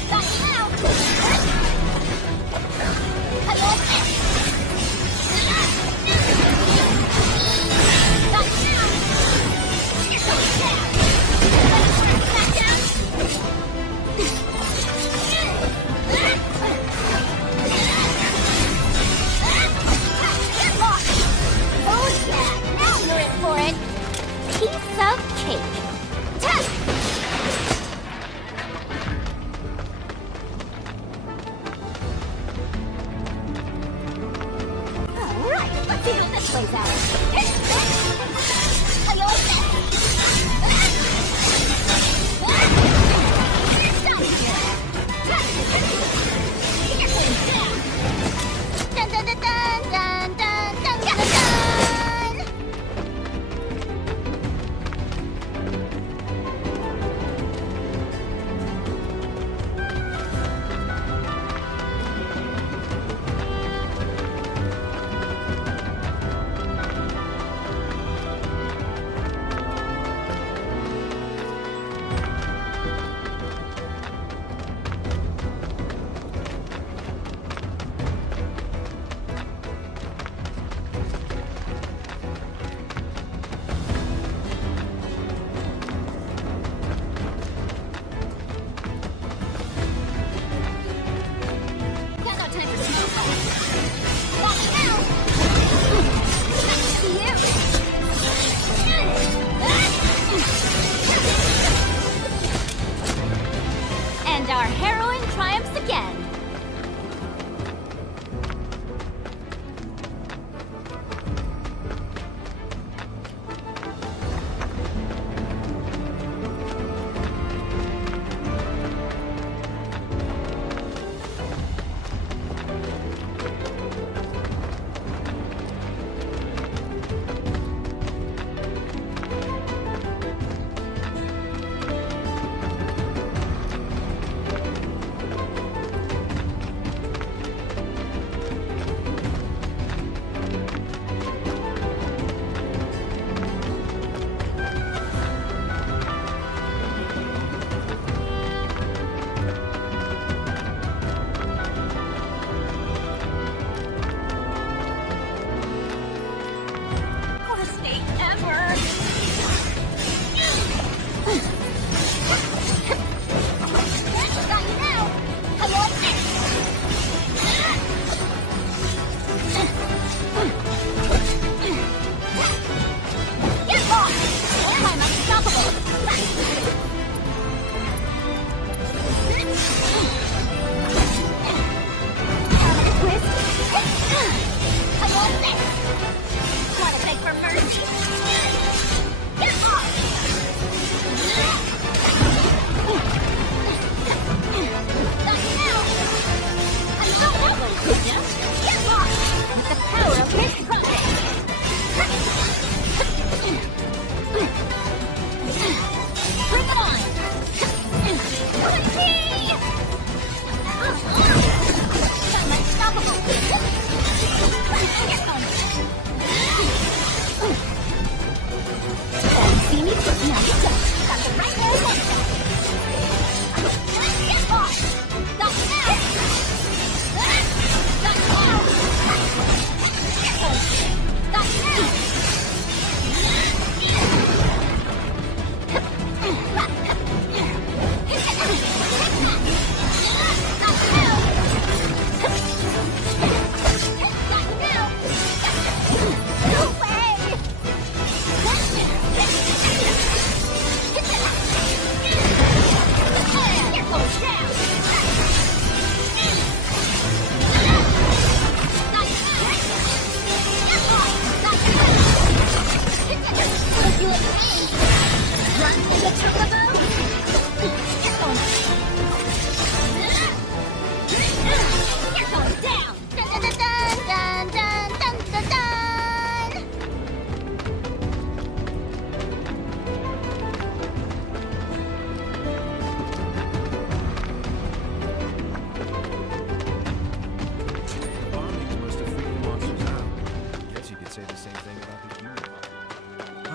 That's out! Oh yeah, now you're in for it! Piece of cake! Alright, let's see how this plays out. Dun dun dun dun dun dun dun dun dun!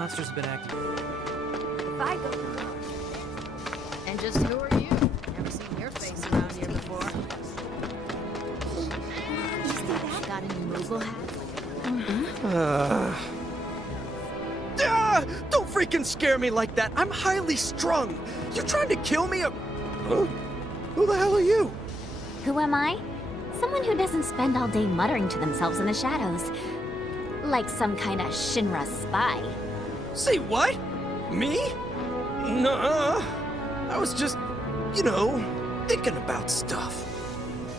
monsters have been active. If I go... And just who are you? Never seen your face around here before. Got any mobile hat? Don't freaking scare me like that. I'm highly strung. You trying to kill me? Huh? Who the hell are you? Who am I? Someone who doesn't spend all day muttering to themselves in the shadows. Like some kind of Shinra spy. Say what? Me? Nuh-uh. I was just, you know, thinking about stuff.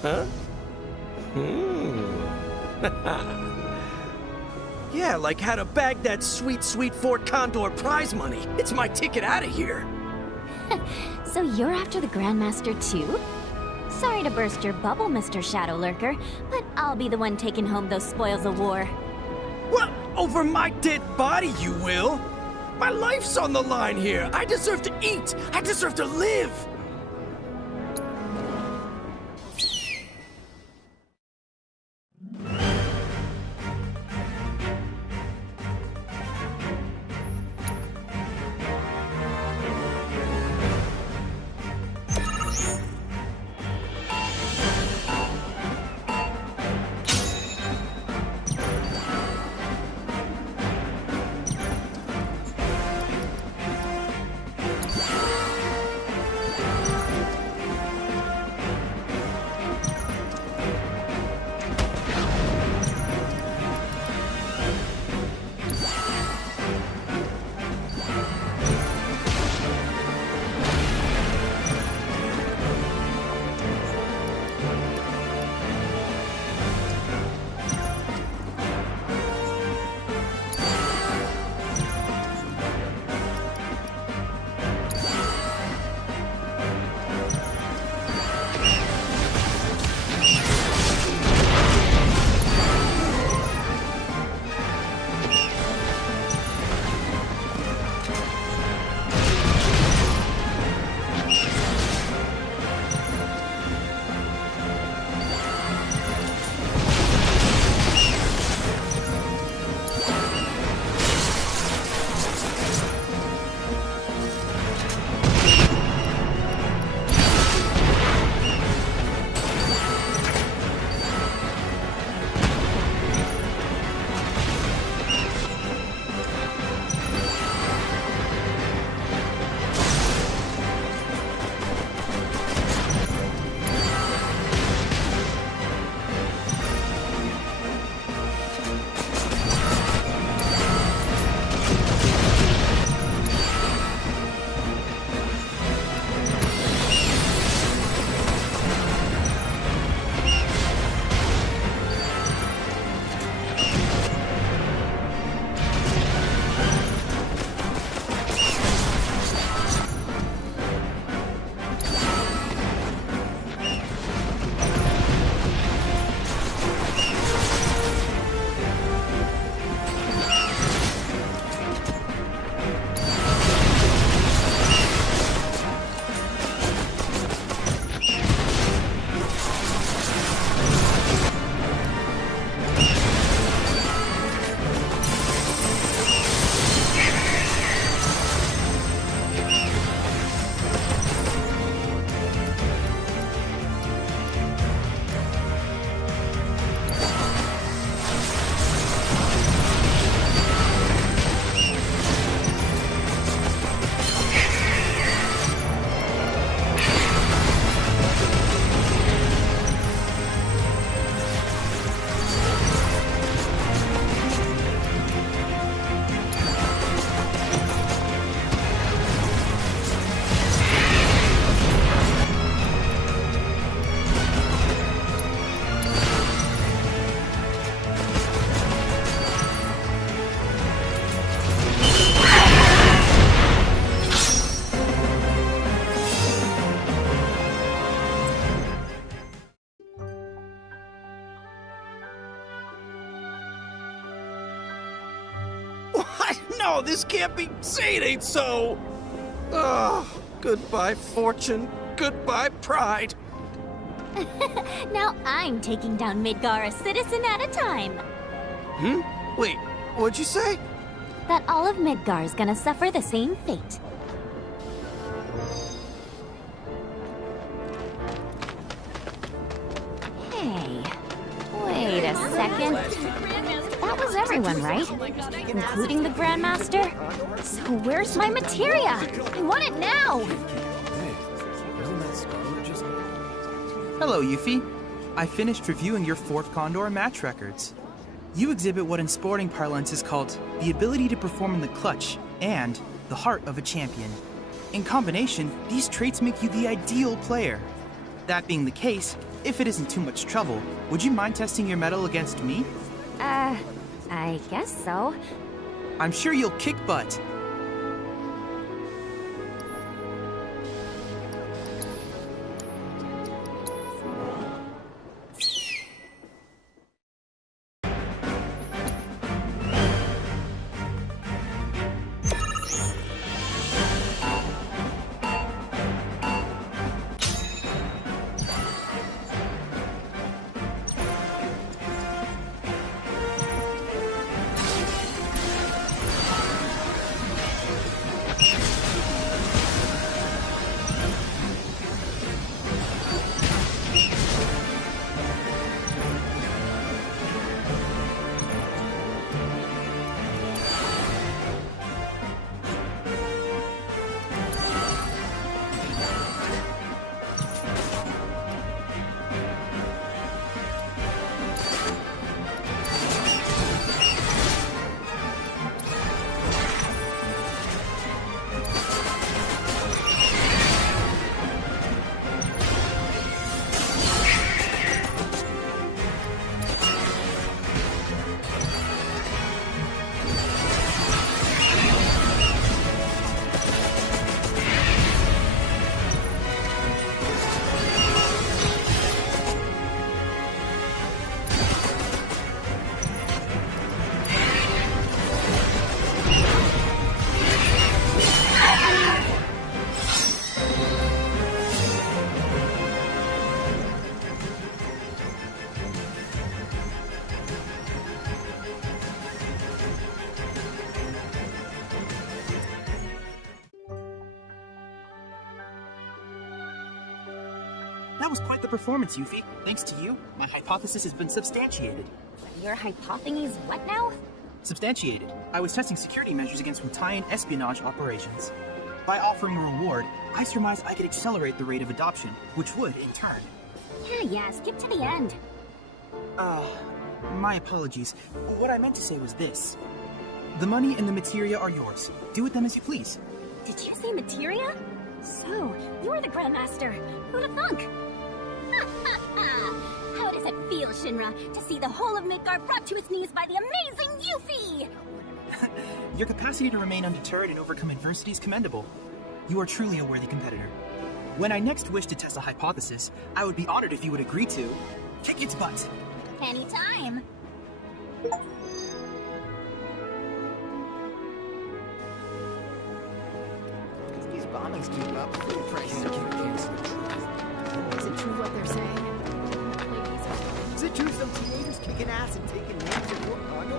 Huh? Yeah, like how to bag that sweet, sweet Fort Condor prize money. It's my ticket out of here. So you're after the Grandmaster too? Sorry to burst your bubble, Mr. Shadow Lurker, but I'll be the one taking home those spoils of war. What? Over my dead body, you will? My life's on the line here. I deserve to eat. I deserve to live. No, this can't be. Say it ain't so. Oh, goodbye, fortune. Goodbye, pride. Now I'm taking down Midgar a citizen at a time. Wait, what'd you say? that all of Midgar's gonna suffer the same fate. Hey, wait a second. That was everyone, right? Including the Grandmaster? So where's my materia? I want it now! Hello, Yuffie. I finished reviewing your 4th Condor match records. You exhibit what in sporting parlance is called the ability to perform in the clutch and the heart of a champion. In combination, these traits make you the ideal player. That being the case, if it isn't too much trouble, would you mind testing your mettle against me? I guess so. I'm sure you'll kick butt. That was quite the performance, Yuffie. Thanks to you, my hypothesis has been substantiated. Your hypothesis what now? Substantiated. I was testing security measures against Wutaian espionage operations. By offering a reward, I surmised I could accelerate the rate of adoption, which would, in turn... Yeah, skip to the end. My apologies. What I meant to say was this. The money and the materia are yours. Do with them as you please. Did you say materia? So, you're the Grandmaster. Who'da thunk? How does it feel, Shinra, to see the whole of Midgar brought to its knees by the amazing Yuffie? Your capacity to remain undeterred and overcome adversity is commendable. You are truly a worthy competitor. When I next wish to test a hypothesis, I would be honored if you would agree to kick its butt. Anytime. These bombings keep up. Food prices are Is it true what they're saying? Is it true some teenagers kicking ass and taking names at Fort Condor?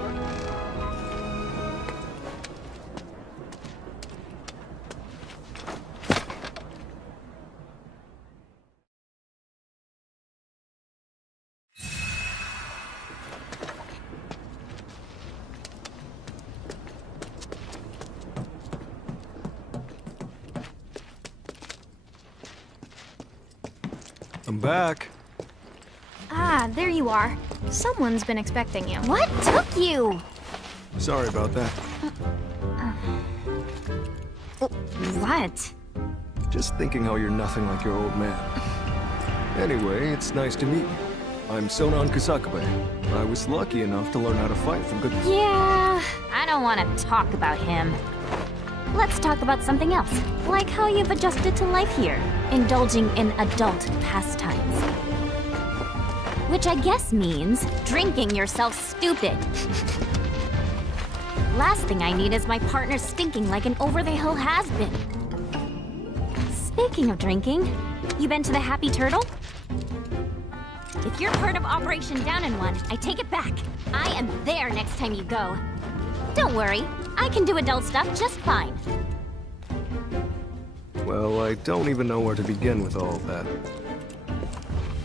I'm back. Ah, there you are. Someone's been expecting you. What took you? Sorry about that. What? Just thinking how you're nothing like your old man. Anyway, it's nice to meet you. I'm Sonan Kusakabe. I was lucky enough to learn how to fight from good... Yeah, I don't want to talk about him. Let's talk about something else, like how you've adjusted to life here, indulging in adult pastimes. Which I guess means drinking yourself stupid. Last thing I need is my partner stinking like an over-the-hill has-been. Speaking of drinking, you been to the Happy Turtle? If you're part of Operation Down in One, I take it back. I am there next time you go. Don't worry, I can do adult stuff just fine. Well, I don't even know where to begin with all of that.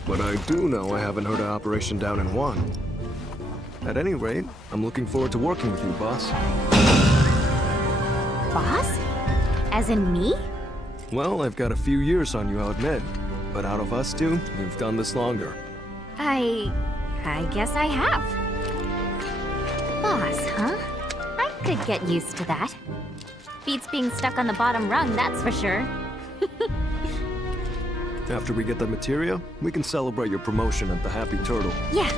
But I do know I haven't heard of Operation Down in One. At any rate, I'm looking forward to working with you, boss. Boss? As in me? Well, I've got a few years on you, I'll admit. But out of us two, we've done this longer. I guess I have. Boss, huh? I could get used to that. Beats being stuck on the bottom rung, that's for sure. After we get the materia, we can celebrate your promotion at the Happy Turtle. Yeah.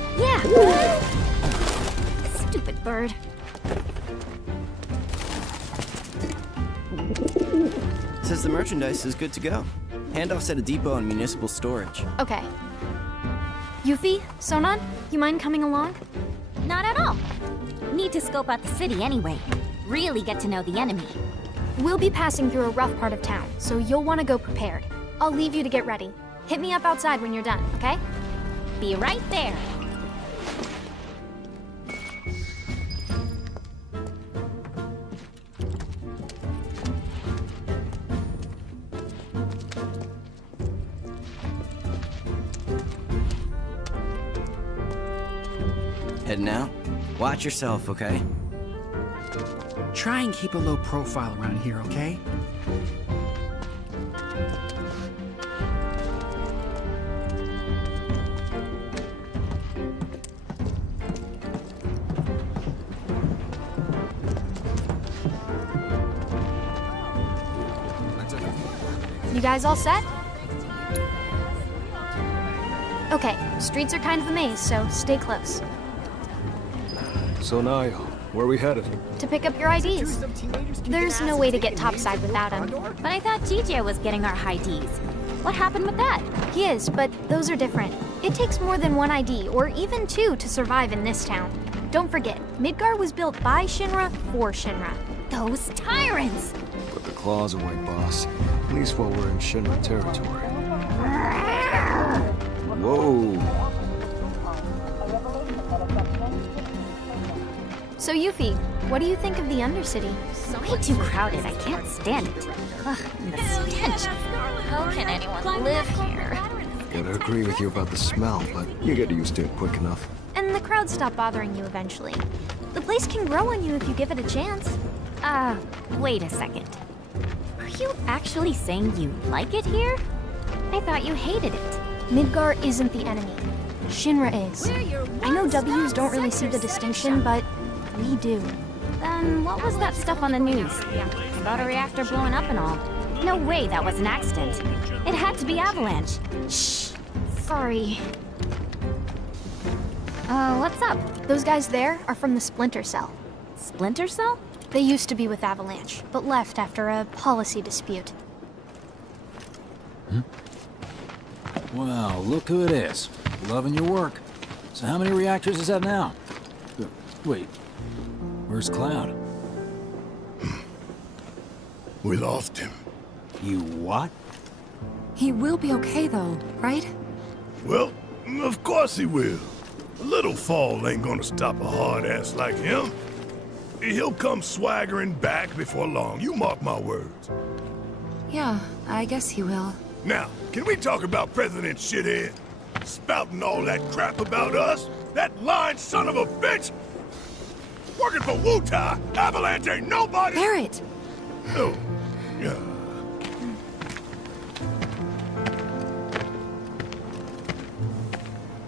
Stupid bird. Says the merchandise is good to go. Handoffs at a depot and municipal storage. Okay. Yuffie, Sonon, you mind coming along? Not at all. Need to scope out the city anyway. Really get to know the enemy. We'll be passing through a rough part of town, so you'll want to go prepared. I'll leave you to get ready. Hit me up outside when you're done, okay? Be right there. Heading out? Watch yourself, okay? Try and keep a low profile around here, okay? You guys all set? Okay, streets are kind of a maze, so stay close. So Naya, where are we headed? To pick up your IDs. There's no way to get topside without them. But I thought TJ was getting our high Ds. What happened with that? He is, but those are different. It takes more than one ID, or even two, to survive in this town. Don't forget, Midgar was built by Shinra for Shinra. Those tyrants! Put the claws away, boss. At least while we're in Shinra territory. Whoa. So Yuffie, what do you think of the Undercity? Way too crowded, I can't stand it. Ugh, and the stench. How can anyone live here? Gotta agree with you about the smell, but you get used to it quick enough. And the crowd stop bothering you eventually. The place can grow on you if you give it a chance. Wait a second. Are you actually saying you like it here? I thought you hated it. Midgar isn't the enemy. Shinra is. I know W's don't really see the distinction, but we do. Then what was that stuff on the news? About a reactor blowing up and all. No way that was an accident. It had to be Avalanche. Shh. Sorry. What's up? Those guys there are from the Splinter Cell. Splinter Cell? They used to be with Avalanche, but left after a policy dispute. Wow, look who it is. Loving your work. So how many reactors is that now? Wait, where's Cloud? We lost him. You what? He will be okay though, right? Well, of course he will. A little fall ain't gonna stop a hard ass like him. He'll come swaggering back before long, you mark my words. Yeah, I guess he will. Now, can we talk about President Shithead? Spouting all that crap about us? That lying son of a bitch? Working for Wutai, Avalanche ain't nobody! Barrett! Oh, yeah.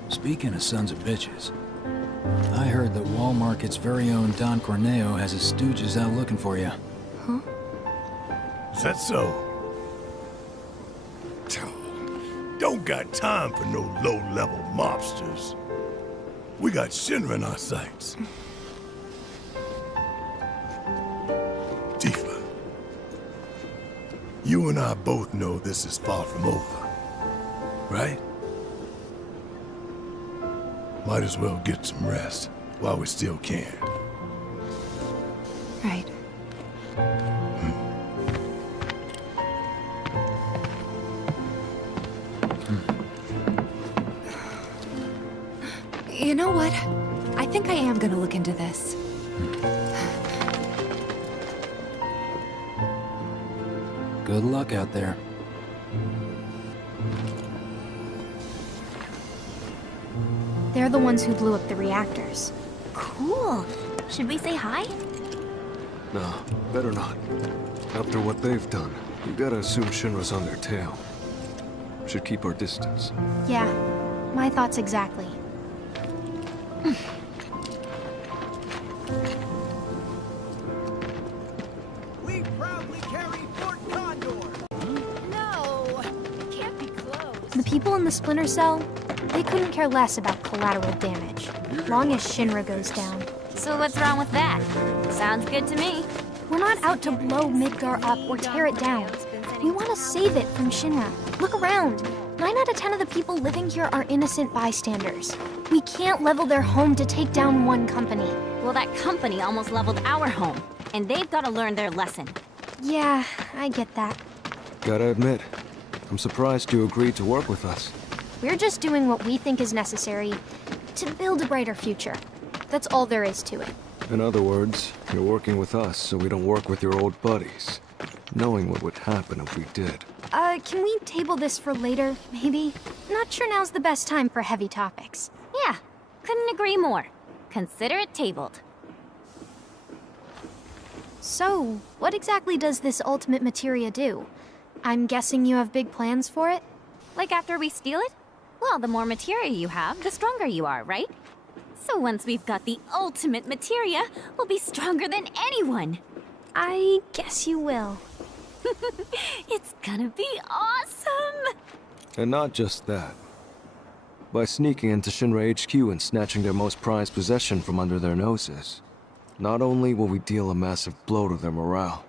Speaking of sons of bitches, I heard that Wall Market's very own Don Corneo has his stooges out looking for you. Huh? Is that so? Don't got time for no low-level mobsters. We got Shinra in our sights. Tifa, you and I both know this is far from over, right? Might as well get some rest while we still can. Right. You know what? I think I am gonna look into this. Good luck out there. They're the ones who blew up the reactors. Cool. Should we say hi? No, better not. After what they've done, you gotta assume Shinra's on their tail. Should keep our distance. Yeah, my thoughts exactly. We proudly carry Fort Condor! No! It can't be close. The people in the Splinter Cell, they couldn't care less about collateral damage, long as Shinra goes down. So what's wrong with that? Sounds good to me. We're not out to blow Midgar up or tear it down. We want to save it from Shinra. Look around. 9 out of 10 of the people living here are innocent bystanders. We can't level their home to take down one company. Well, that company almost leveled our home, and they've got to learn their lesson. Yeah, I get that. Gotta admit, I'm surprised you agreed to work with us. We're just doing what we think is necessary to build a brighter future. That's all there is to it. In other words, you're working with us so we don't work with your old buddies, knowing what would happen if we did. Can we table this for later, maybe? Not sure now's the best time for heavy topics. Yeah, couldn't agree more. Consider it tabled. So, what exactly does this ultimate materia do? I'm guessing you have big plans for it? Like after we steal it? Well, the more materia you have, the stronger you are, right? So once we've got the ultimate materia, we'll be stronger than anyone. I guess you will. It's gonna be awesome! And not just that. By sneaking into Shinra HQ and snatching their most prized possession from under their noses, not only will we deal a massive blow to their morale,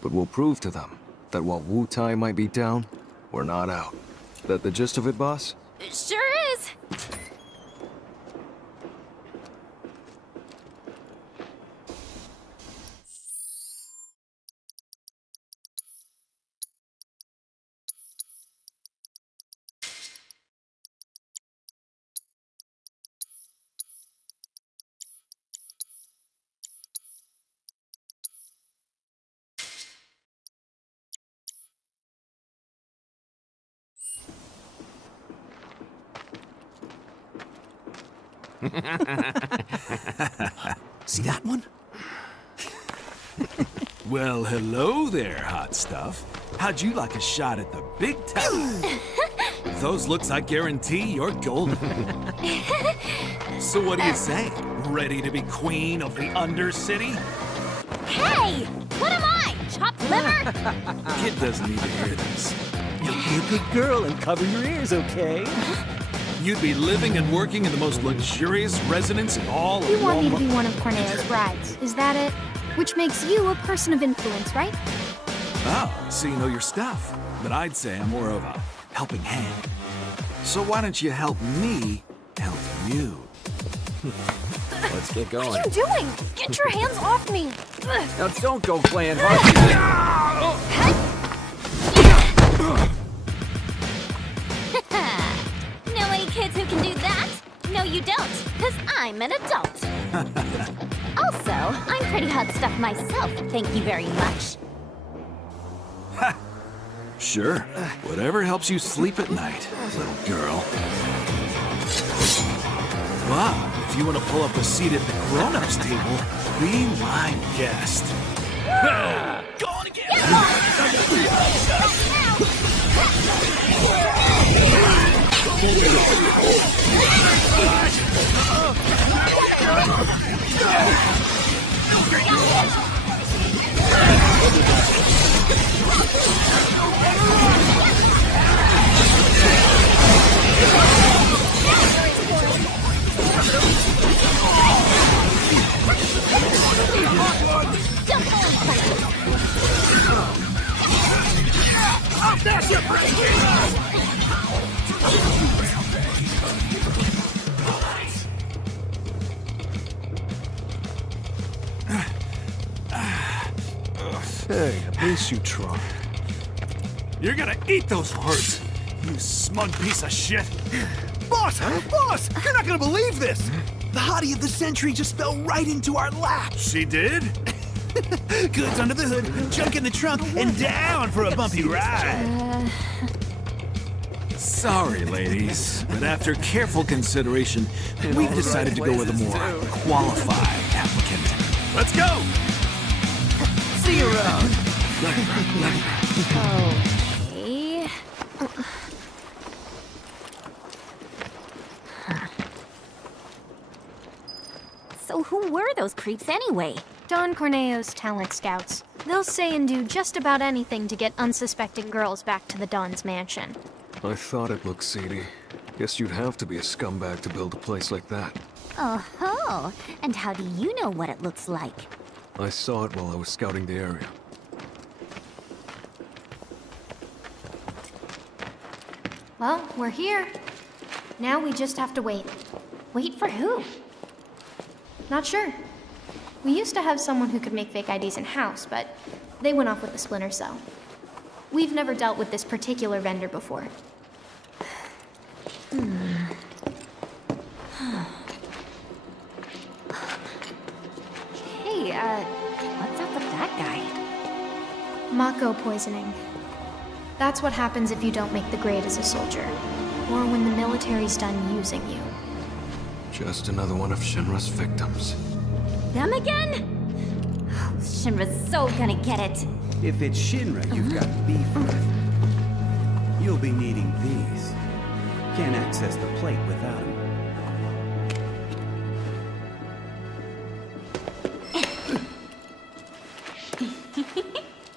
but we'll prove to them that while Wutai might be down, we're not out. That the gist of it, boss? It sure is! See that one? Well, hello there, hot stuff. How'd you like a shot at the big time? With those looks, I guarantee you're golden. So what do you say? Ready to be queen of the Undercity? Hey! What am I? Chopped liver? Kid doesn't need to hear this. You'll be a good girl and cover your ears, okay? You'd be living and working in the most luxurious residence in all of You want me to Walmart. be one of Cornea's brides, is that it? Which makes you a person of influence, right? Oh, so you know your stuff. But I'd say I'm more of a helping hand. So why don't you help me help you? Let's get going. What are you doing? Get your hands off me! Now don't go playing hard. Know any kids who can do that? No, you don't, because I'm an adult. Also, I'm pretty hot stuff myself, thank you very much. Sure. Whatever helps you sleep at night, little girl. But if you want to pull up a seat at the grown-ups table, be my guest. Go on again! Hey, at least you tried. You're gonna eat those words, you smug piece of shit. Boss! Boss! You're not gonna believe this! The hottie of the century just fell right into our lap! She did? Goods under the hood, junk in the trunk, and down for a bumpy ride. Sorry, ladies, but after careful consideration, we've decided to go with a more qualified applicant. Let's go! See you around. Okay. So who were those creeps anyway? Don Corneo's talent scouts. They'll say and do just about anything to get unsuspecting girls back to the Don's mansion. I thought it looked seedy. Guess you'd have to be a scumbag to build a place like that. Oh-ho! And how do you know what it looks like? I saw it while I was scouting the area. Well, we're here. Now we just have to wait. Wait for who? Not sure. We used to have someone who could make fake IDs in-house, but they went off with the Splinter Cell. We've never dealt with this particular vendor before. Hey, what's up with that guy? Mako poisoning. That's what happens if you don't make the grade as a soldier, or when the military's done using you. Just another one of Shinra's victims. Them again? Oh, Shinra's so gonna get it. If it's Shinra you've got beef with, you'll be needing these. Can't access the plate without them.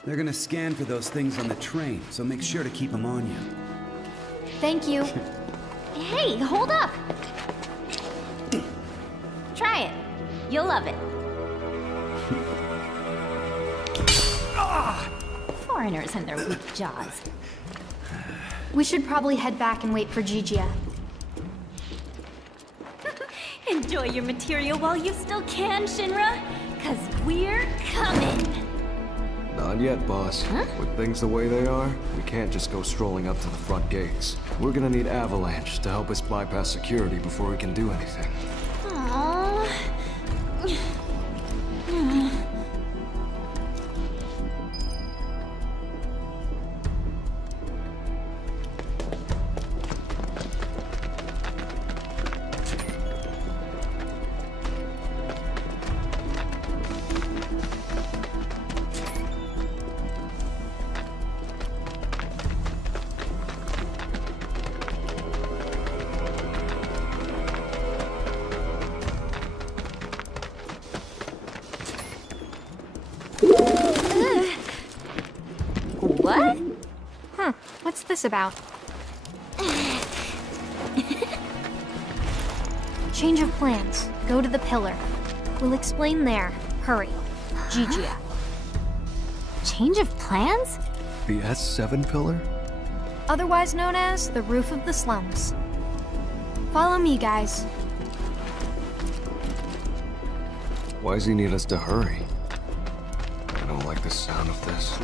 They're gonna scan for those things on the train, so make sure to keep them on you. Thank you. Hey, hold up! Try it. You'll love it. Foreigners and their weak jaws. We should probably head back and wait for Gigia. Enjoy your material while you still can, Shinra, 'cause we're coming. Not yet, boss. With things the way they are, we can't just go strolling up to the front gates. We're gonna need Avalanche to help us bypass security before we can do anything. Aww. What? Huh, what's this about? Change of plans. Go to the pillar. We'll explain there. Hurry. Gigia. Change of plans? The S7 pillar? Otherwise known as the roof of the slums. Follow me, guys. Why does he need us to hurry? I don't like the sound of this.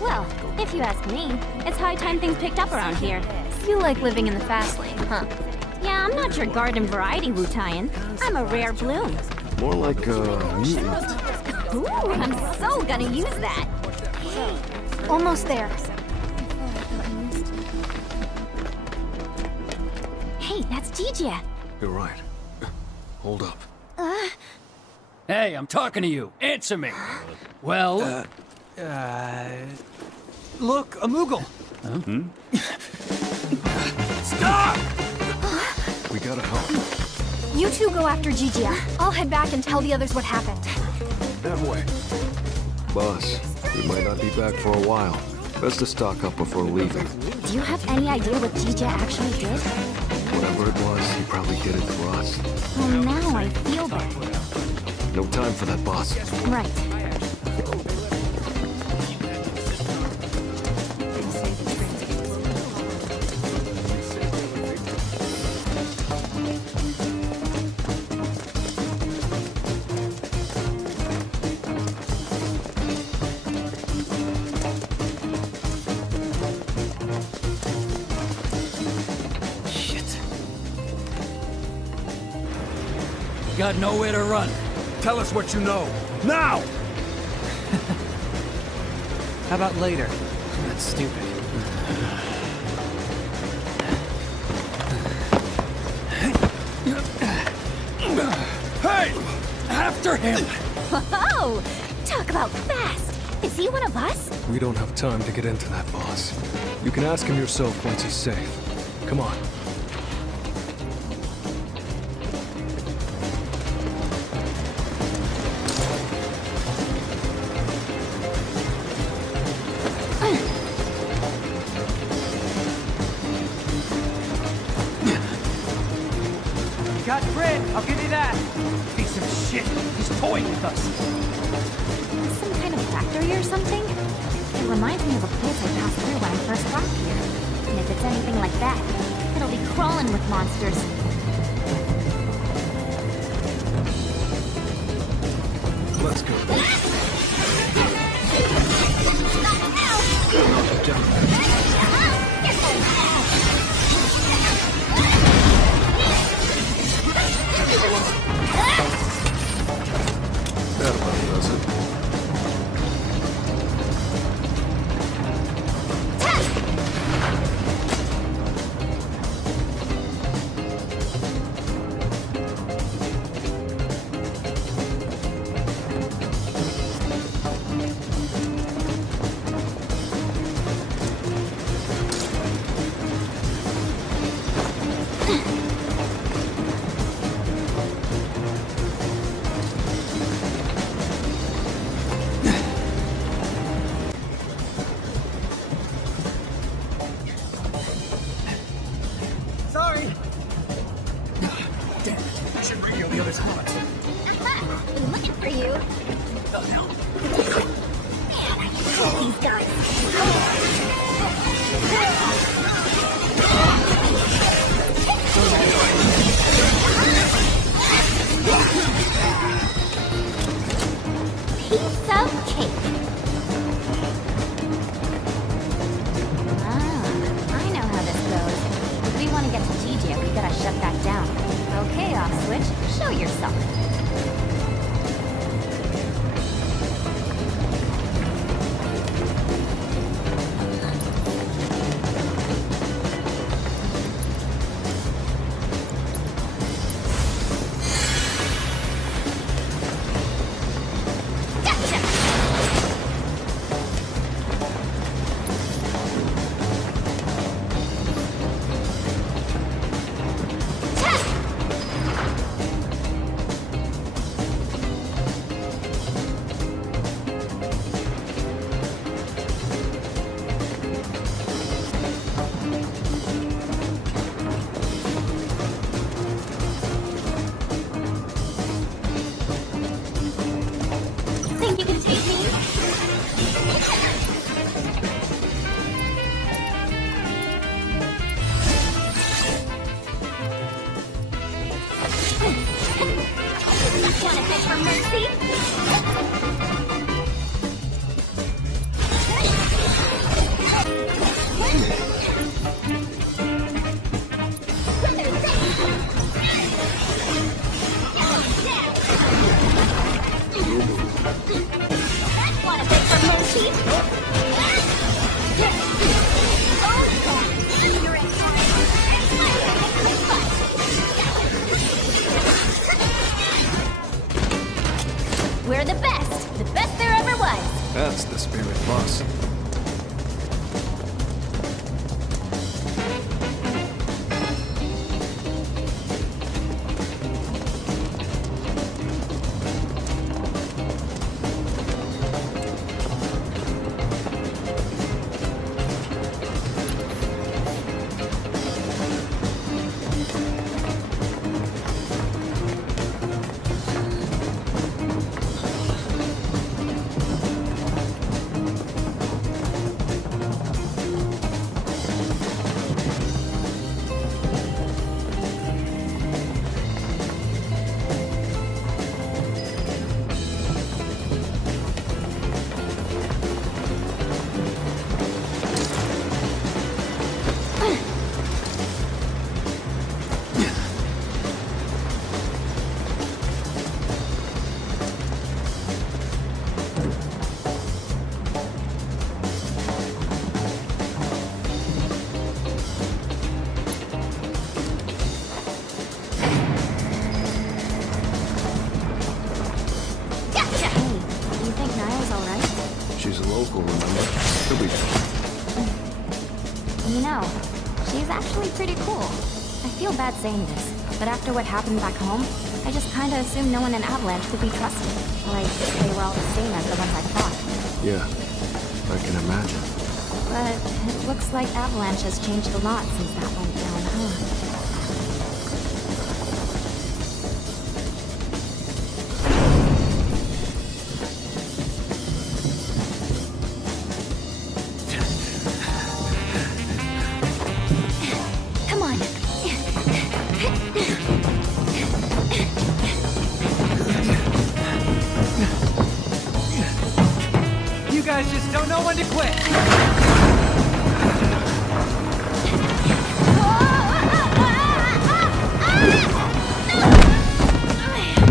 Well, if you ask me, it's high time things picked up around here. You like living in the fast lane, huh? Yeah, I'm not your garden variety Wu-Taian. I'm a rare bloom. More like a mutant. Ooh, I'm so gonna use that. Almost there. Hey, that's Gigia. You're right. Hold up. Hey, I'm talking to you. Answer me. Well, Look, a Moogle. Stop! We gotta help. You two go after Gigia. I'll head back and tell the others what happened. That way. Boss, we might not be back for a while. Best to stock up before leaving. Do you have any idea what Gigia actually did? Whatever it was, he probably did it for us. Well, now I feel bad. No time for that, boss. Right. got nowhere to run. Tell us what you know. Now! How about later? That's stupid. Hey! After him! Whoa! Talk about fast! Is he one of us? We don't have time to get into that, boss. You can ask him yourself once he's safe. Come on. Got Fred, I'll give you that. Piece of shit. He's toying with us. Some kind of factory or something? It reminds me of a place I passed through when I first got here. And if it's anything like that, it'll be crawling with monsters. Let's go. That about does it. Sorry. Damn it. I should radio the other squads. Been looking for you. Man, I hate these guys. Piece of cake. I know how this goes. If we want to get to TJ, we gotta shut that down. Okay, Off-Switch, show yourself. Think you can take me? Wanna beg for mercy? Wanna beg for mercy? We're the best there ever was. That's the spirit, boss. local, remember? He'll be there. You know, she's actually pretty cool. I feel bad saying this, but after what happened back home, I just kinda assumed no one in Avalanche could be trusted. Like, they were all the same as the ones I fought. Yeah, I can imagine. But it looks like Avalanche has changed a lot since that went down, huh? guys just don't know when to quit.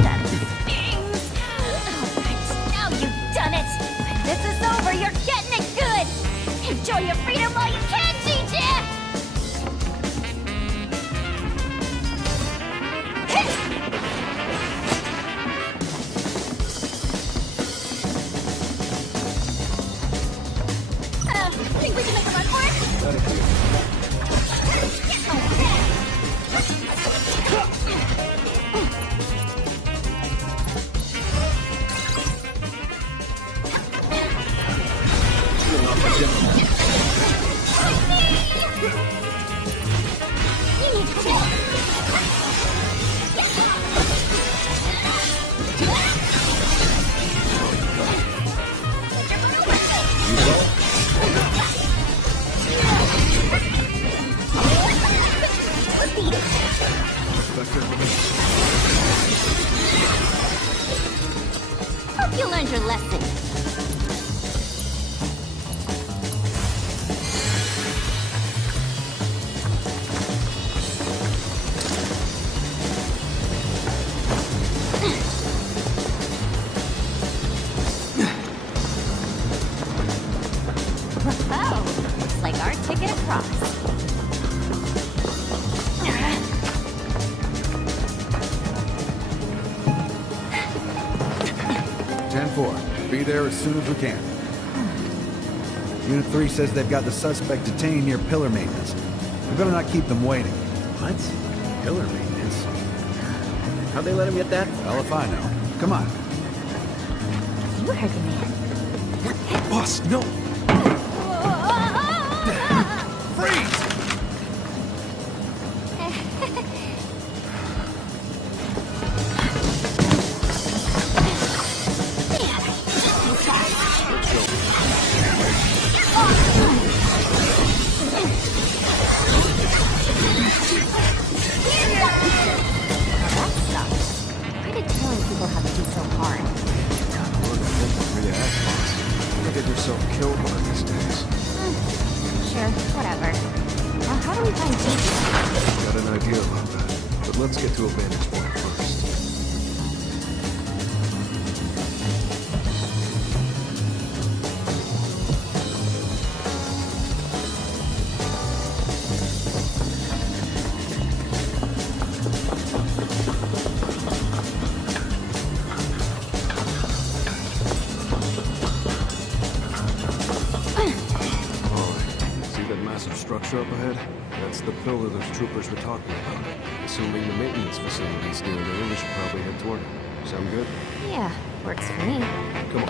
That stings. All right, now you've done it. When this is over, you're getting it good. Enjoy your freedom while you can, DJ. Think we can make a run for it? Hope you learned your lesson. Oh, looks like our ticket across. 10-4. Be there as soon as we can. Unit 3 says they've got the suspect detained near pillar maintenance. We better not keep them waiting. What? Pillar maintenance? How'd they let him get that? Well, if I know. Come on. You heard the man. Boss, no! Freeze! Why did killing people have to be so hard? Get yourself killed one of these days. Sure, whatever. Now, how do we find Gigi? Got an idea about that, but let's get to a vantage point first. Structure up ahead? That's the pillar those troopers were talking about. Assuming the maintenance facility's near there, we should probably head toward it. Sound good? Yeah, works for me. Come on.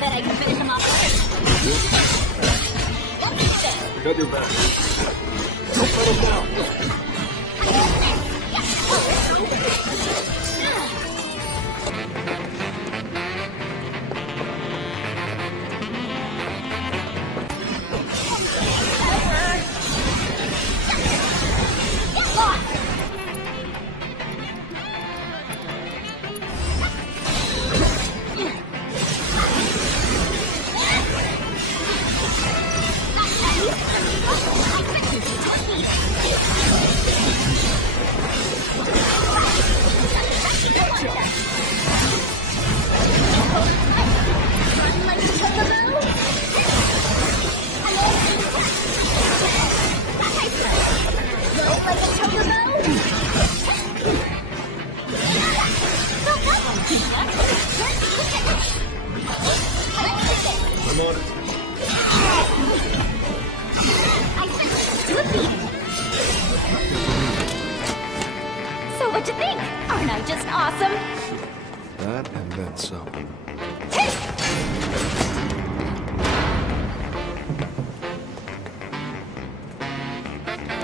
Bet I can finish him off I got your back. Don't let him down. What'd you think? Aren't I just awesome? That and then some.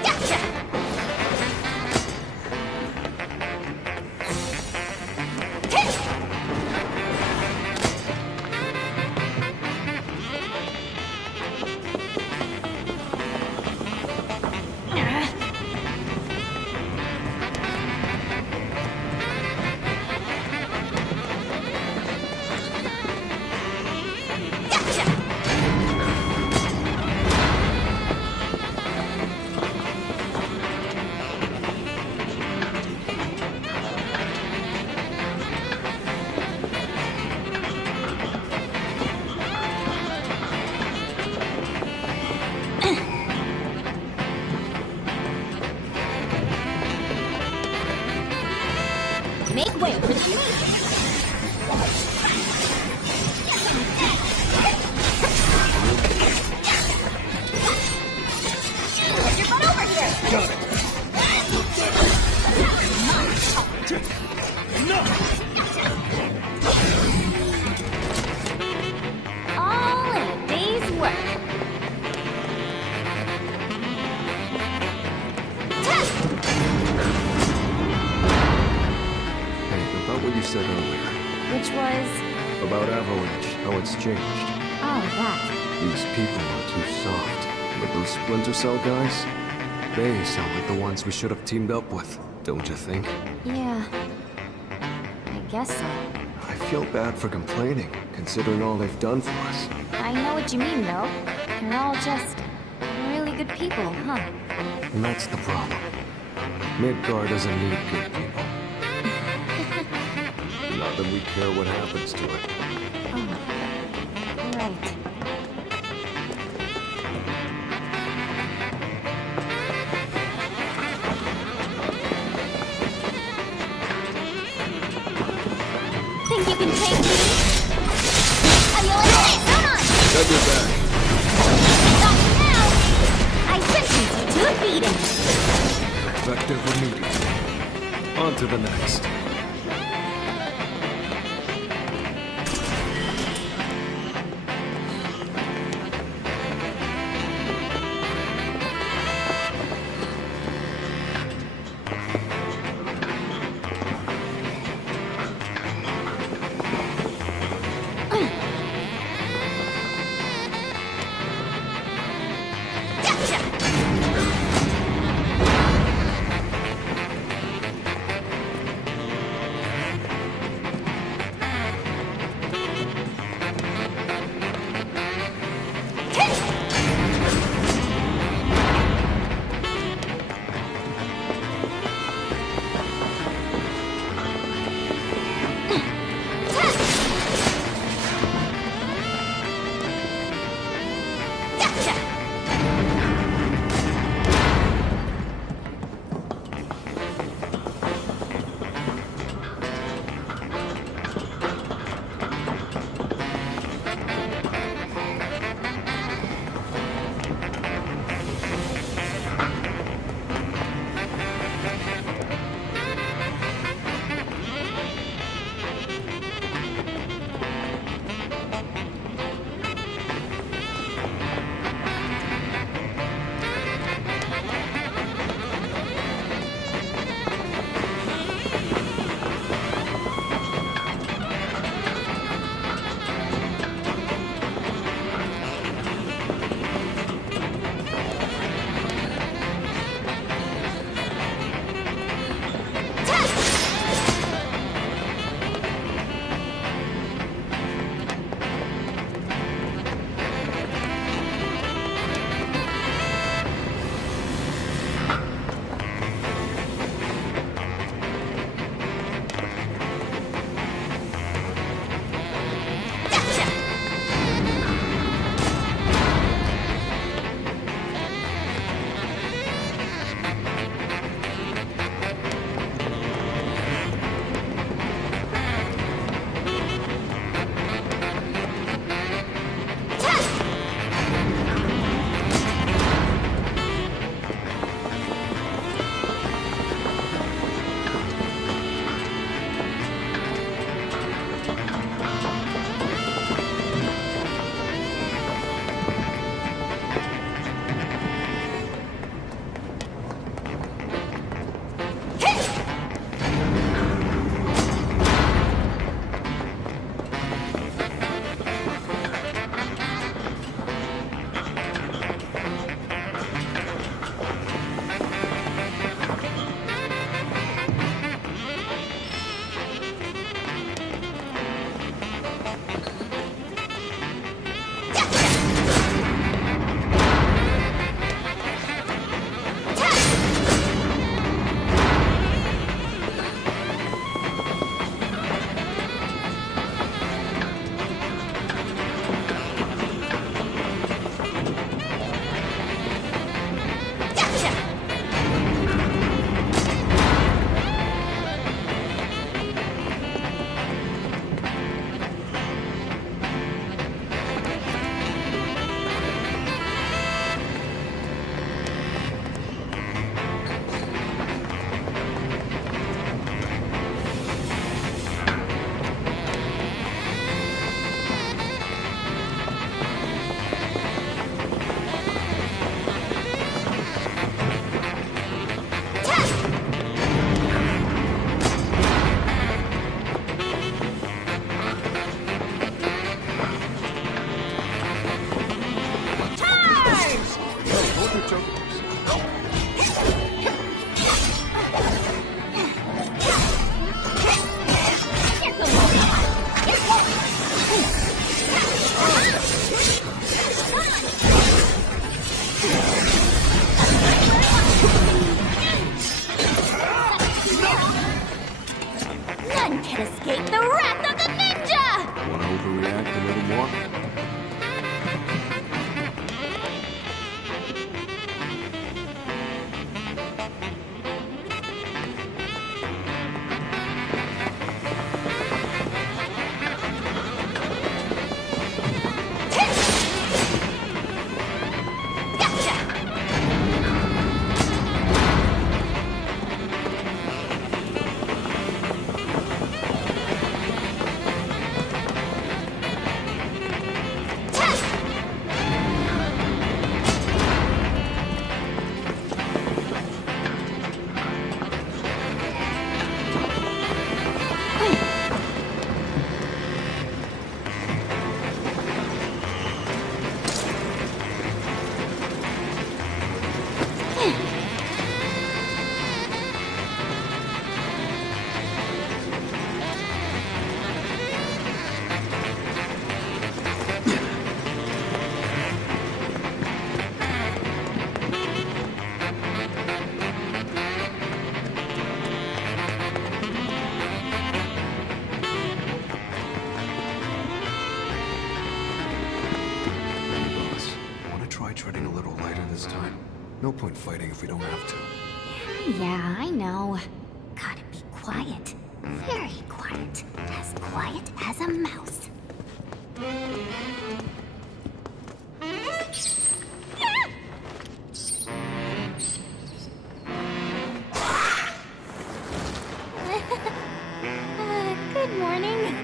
Gotcha! Make way for the... Get your butt over here! Got it. All in a day's work. Hey, about what you said earlier. Which was... About Avalanche, how it's changed. Oh, that. These people are too soft. But those Splinter Cell guys, they sound like the ones we should have teamed up with, don't you think? Yeah. I guess so. I feel bad for complaining, considering all they've done for us. I know what you mean, though. You're all just really good people, huh? And that's the problem. Midgar doesn't need good people. Not that we care what happens to it. Oh, right. Think you can take me? Are you in it? Come on! Got your back. Not now! I sentence you to a beating. Effective immediately. On to the next. Escape the wrath of the ninja! Wanna overreact a little more? Treading a little lighter this time. No point fighting if we don't have to. Yeah, I know. Gotta be quiet. Very quiet. As quiet as a mouse. Good morning.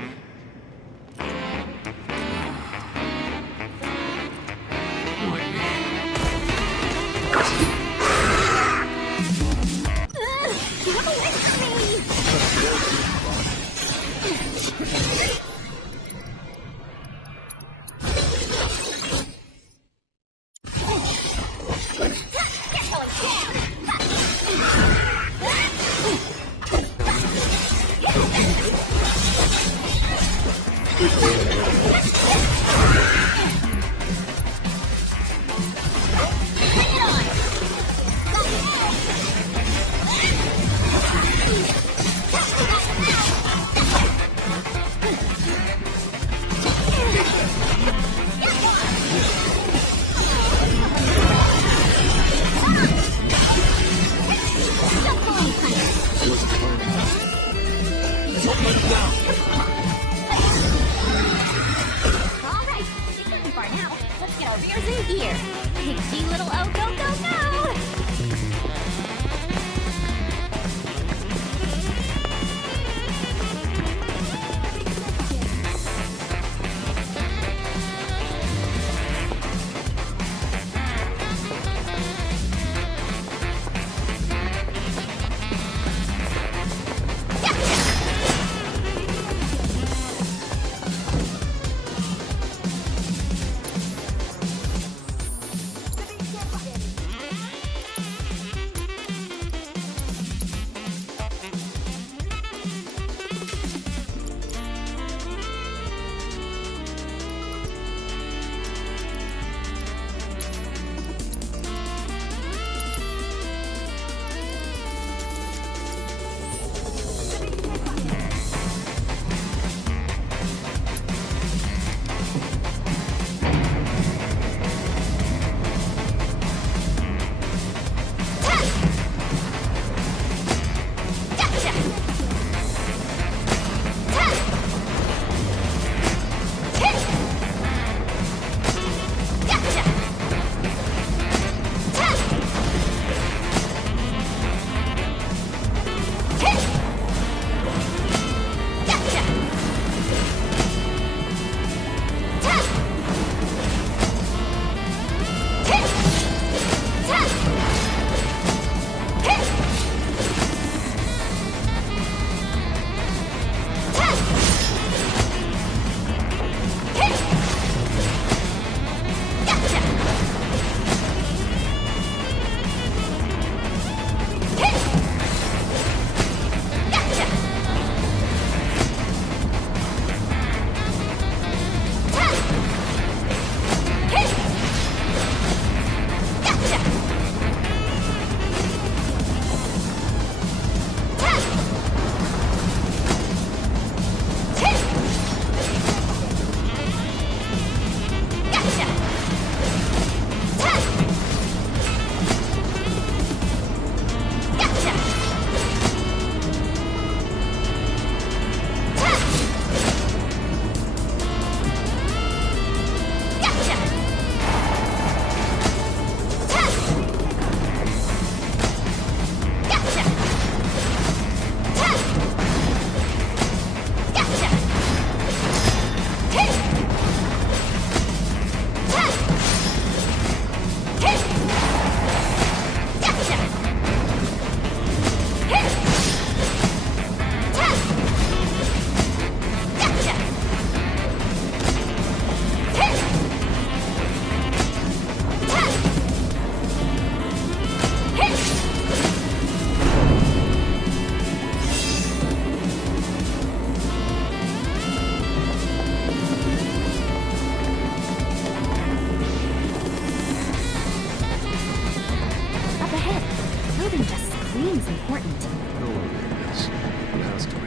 has to be.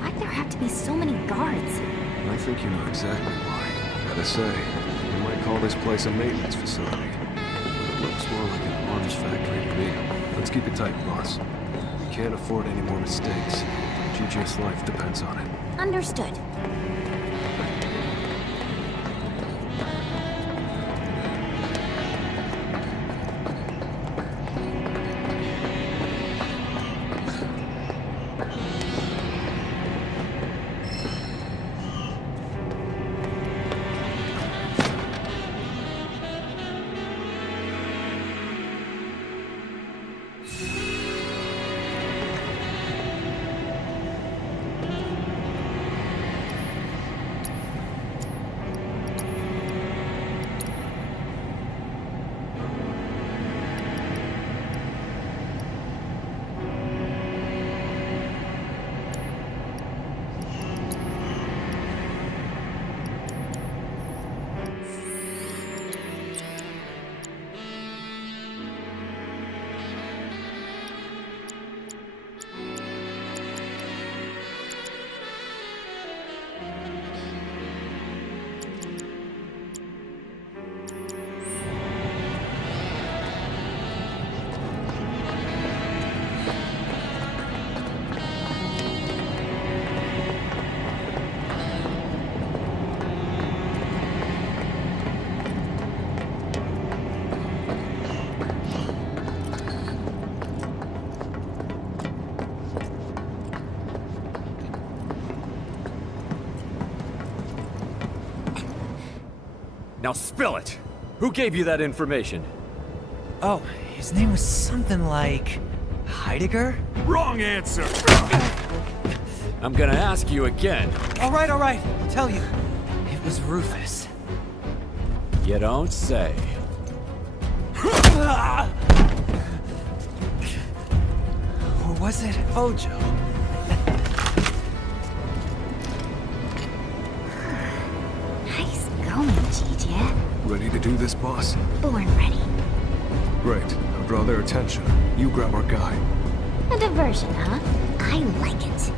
Why'd there have to be so many guards? I think you know exactly why. Gotta say, you might call this place a maintenance facility. But it looks more like an arms factory to me. Let's keep it tight, boss. We can't afford any more mistakes. GJ's life depends on it. Understood. Now spill it! Who gave you that information? Oh, his name was something like... Heidegger? Wrong answer! I'm gonna ask you again. All right, I'll tell you. It was Rufus. You don't say. Or was it Hojo? Nice going, GJ. Ready to do this, boss? Born ready. Great. Now draw their attention. You grab our guy. A diversion, huh? I like it.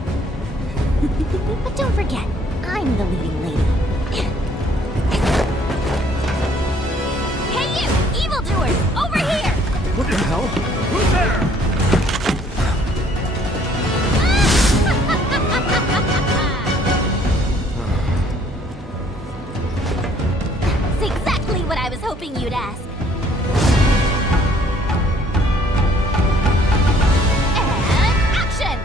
But don't forget, I'm the leading lady. Hey you, evildoers! Over here! What the hell? Who's there? It's exactly what I was hoping you'd ask. And action!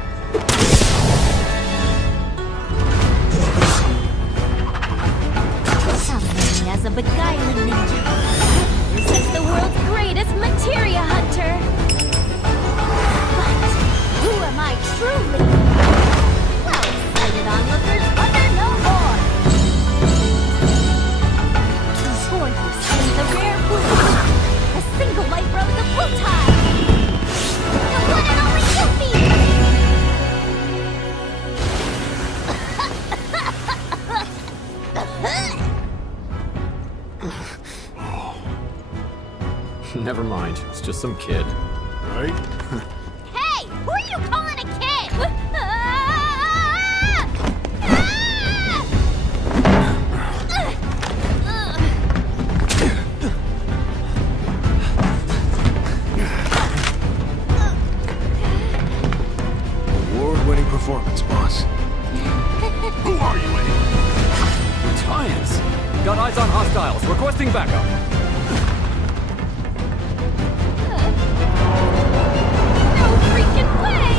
Something as a beguiling ninja. This is the world's greatest materia hunter. But who am I truly? Well-sighted onlookers wonder no more. Boy who slings a rare blue, a single white rose of Wutai. The one and only Never mind. It's just some kid. Right? Hey! Who are you calling a kid? Award-winning performance, boss. Who are you anyway? Giants! Got eyes on hostiles. Requesting backup. No freaking way!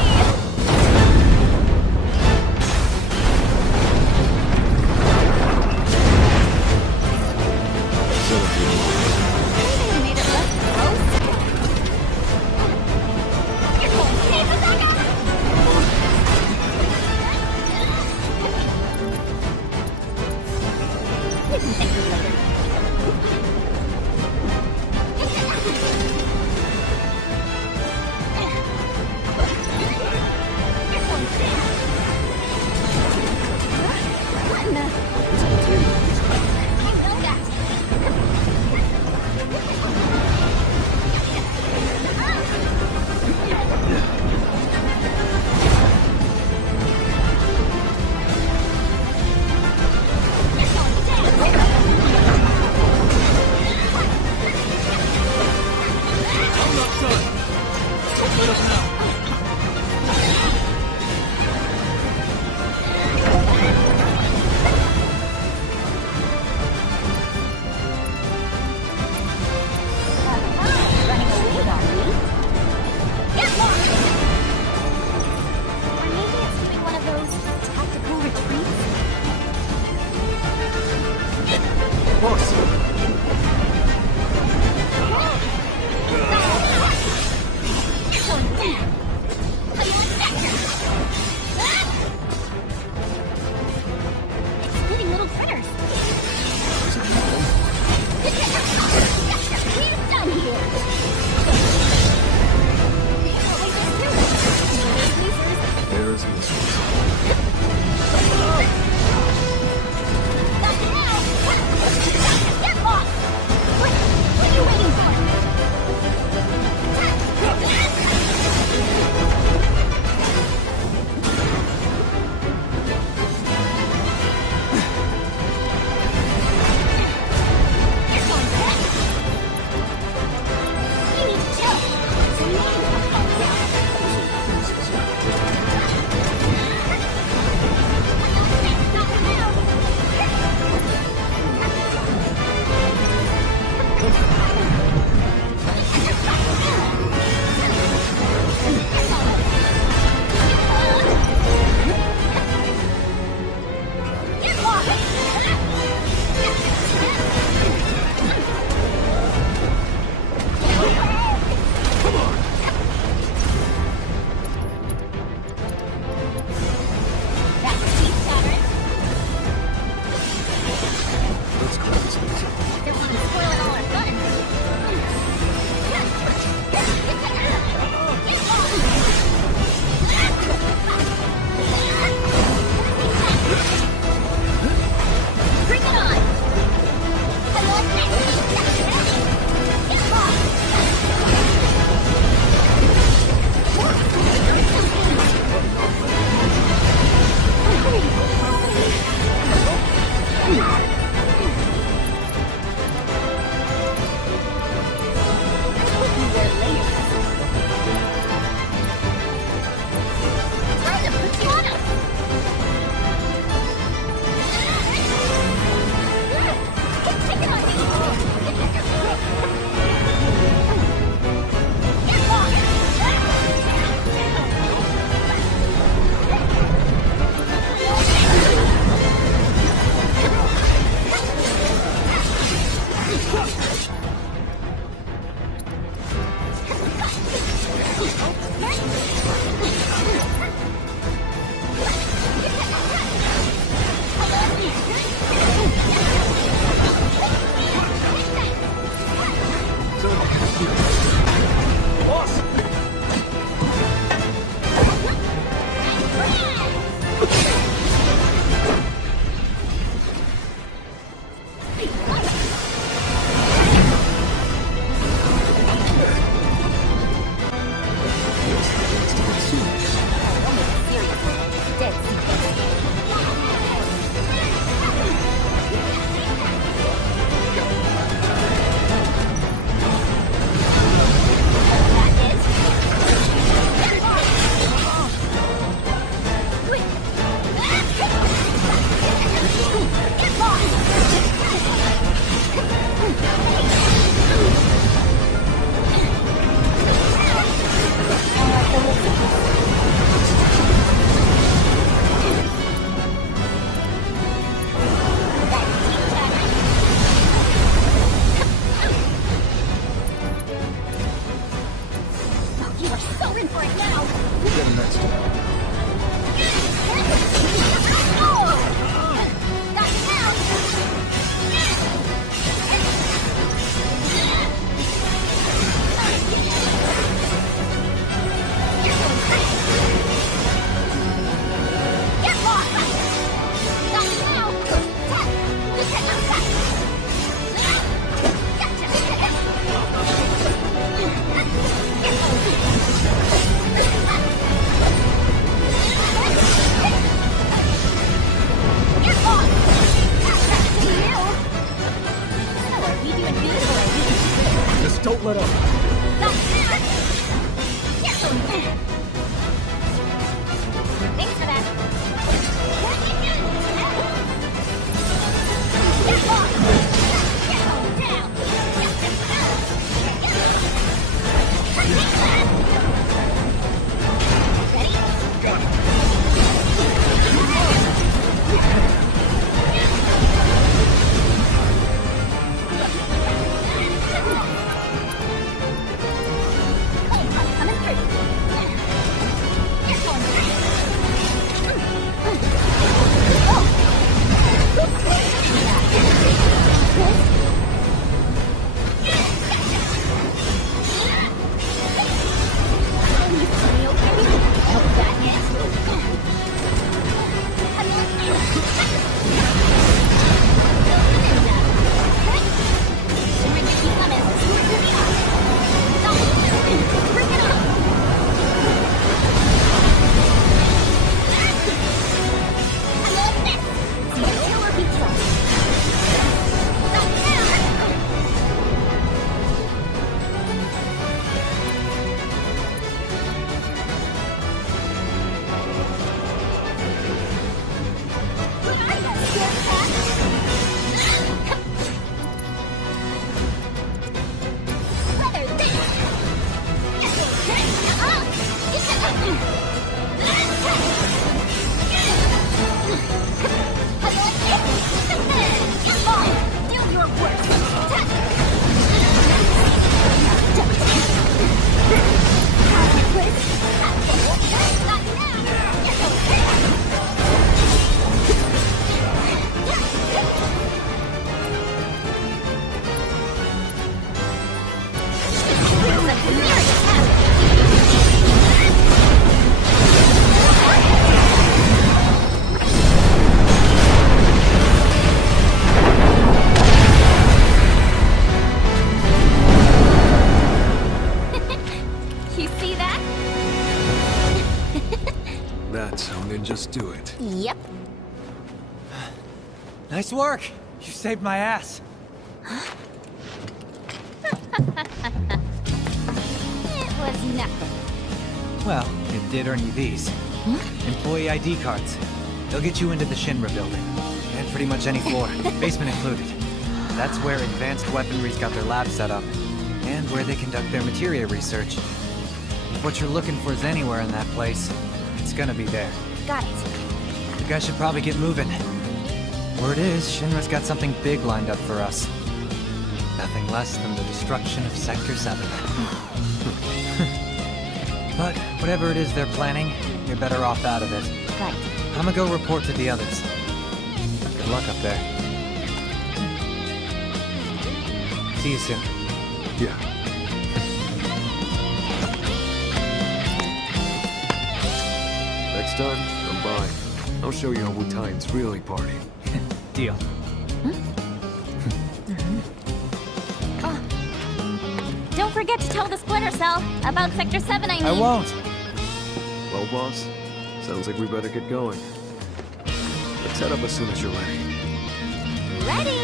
split up. Thanks for that. That's how ninjas do it. Yep. Nice work. You saved my ass. It was nothing. Well, it did earn you these. Employee ID cards. They'll get you into the Shinra building. And pretty much any floor, basement included. That's where advanced weaponry's got their lab set up. And where they conduct their materia research. If what you're looking for is anywhere in that place, it's gonna be there. Got it. You guys should probably get moving. Word is, Shinra's got something big lined up for us. Nothing less than the destruction of Sector 7. But whatever it is they're planning, you're better off out of it. Right. I'm gonna go report to the others. Good luck up there. See you soon. Yeah. Next time, I'm by. I'll show you how Wu-Tai's really party. Deal. Don't forget to tell the Splinter Cell about Sector 7, I mean. I won't. Well, boss, sounds like we better get going. Let's head up as soon as you're ready. Ready!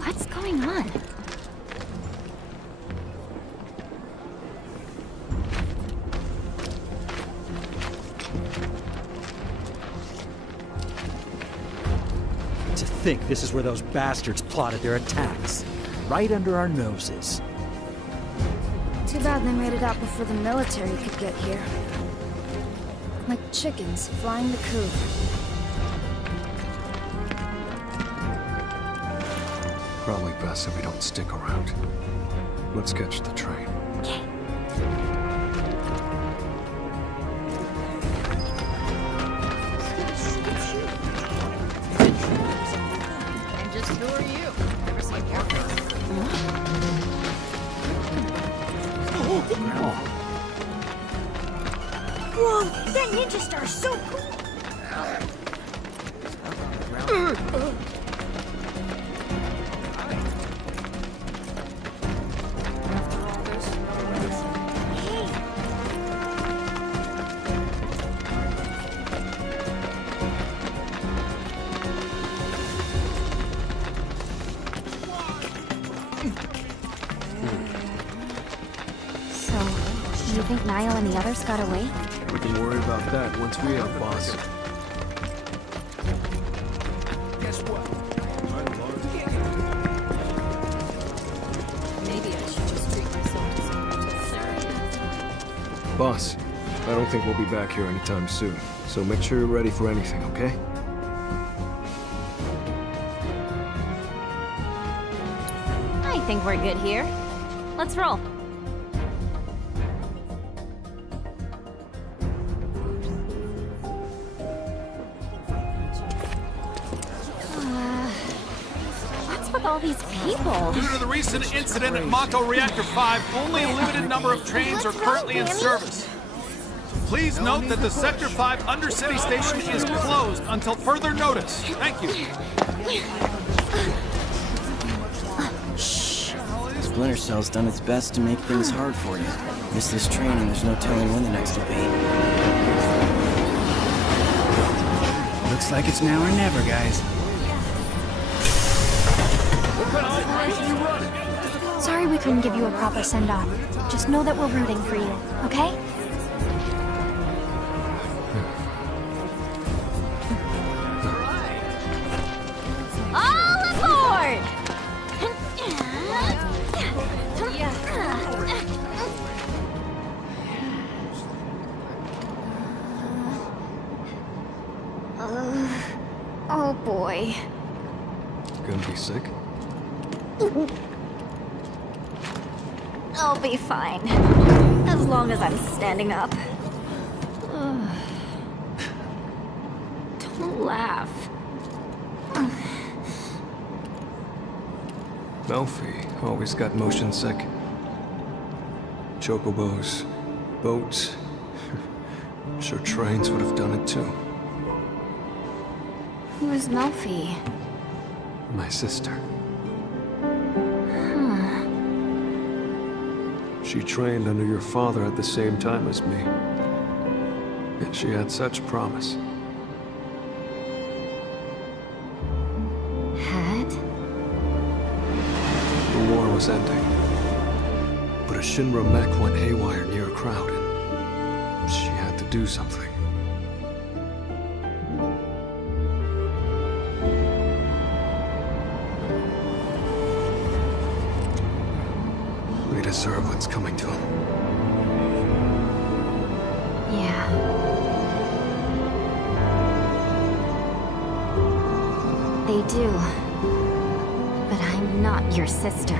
What's going on? To think this is where those bastards plotted their attacks. Right under our noses. Too bad they made it out before the military could get here. Like chickens flying the coop. Probably best if we don't stick around. Let's catch the train. Okay. And just who are you? Never seen your face. Whoa, that ninja star is so cool! think Niall and the others got away? We can worry about that once we have boss. Guess what? Maybe I should just treat myself to some mental therapy. Boss, I don't think we'll be back here anytime soon, so make sure you're ready for anything, okay? I think we're good here. Let's roll. What's with all these people? Due to the recent incident at Mako Reactor 5, only a limited number of trains are currently in service. Please note that the Sector 5 Undercity Station is closed until further notice. Thank you. Splinter Cell's done its best to make things hard for you. Miss this train and there's no telling when the next will be. Looks like it's now or never, guys. Sorry we couldn't give you a proper send-off. Just know that we're rooting for you, okay? All aboard! Oh boy. Gonna be sick? I'll be fine. As long as I'm standing up. Don't laugh. Melfi always got motion sick. Chocobos, boats. Sure trains would have done it too. Who is Melfi? My sister. Huh. She trained under your father at the same time as me. And she had such promise. Had? The war was ending. But a Shinra mech went haywire near a crowd, and she had to do something. We deserve what's coming to him. Yeah. They do. But I'm not your sister.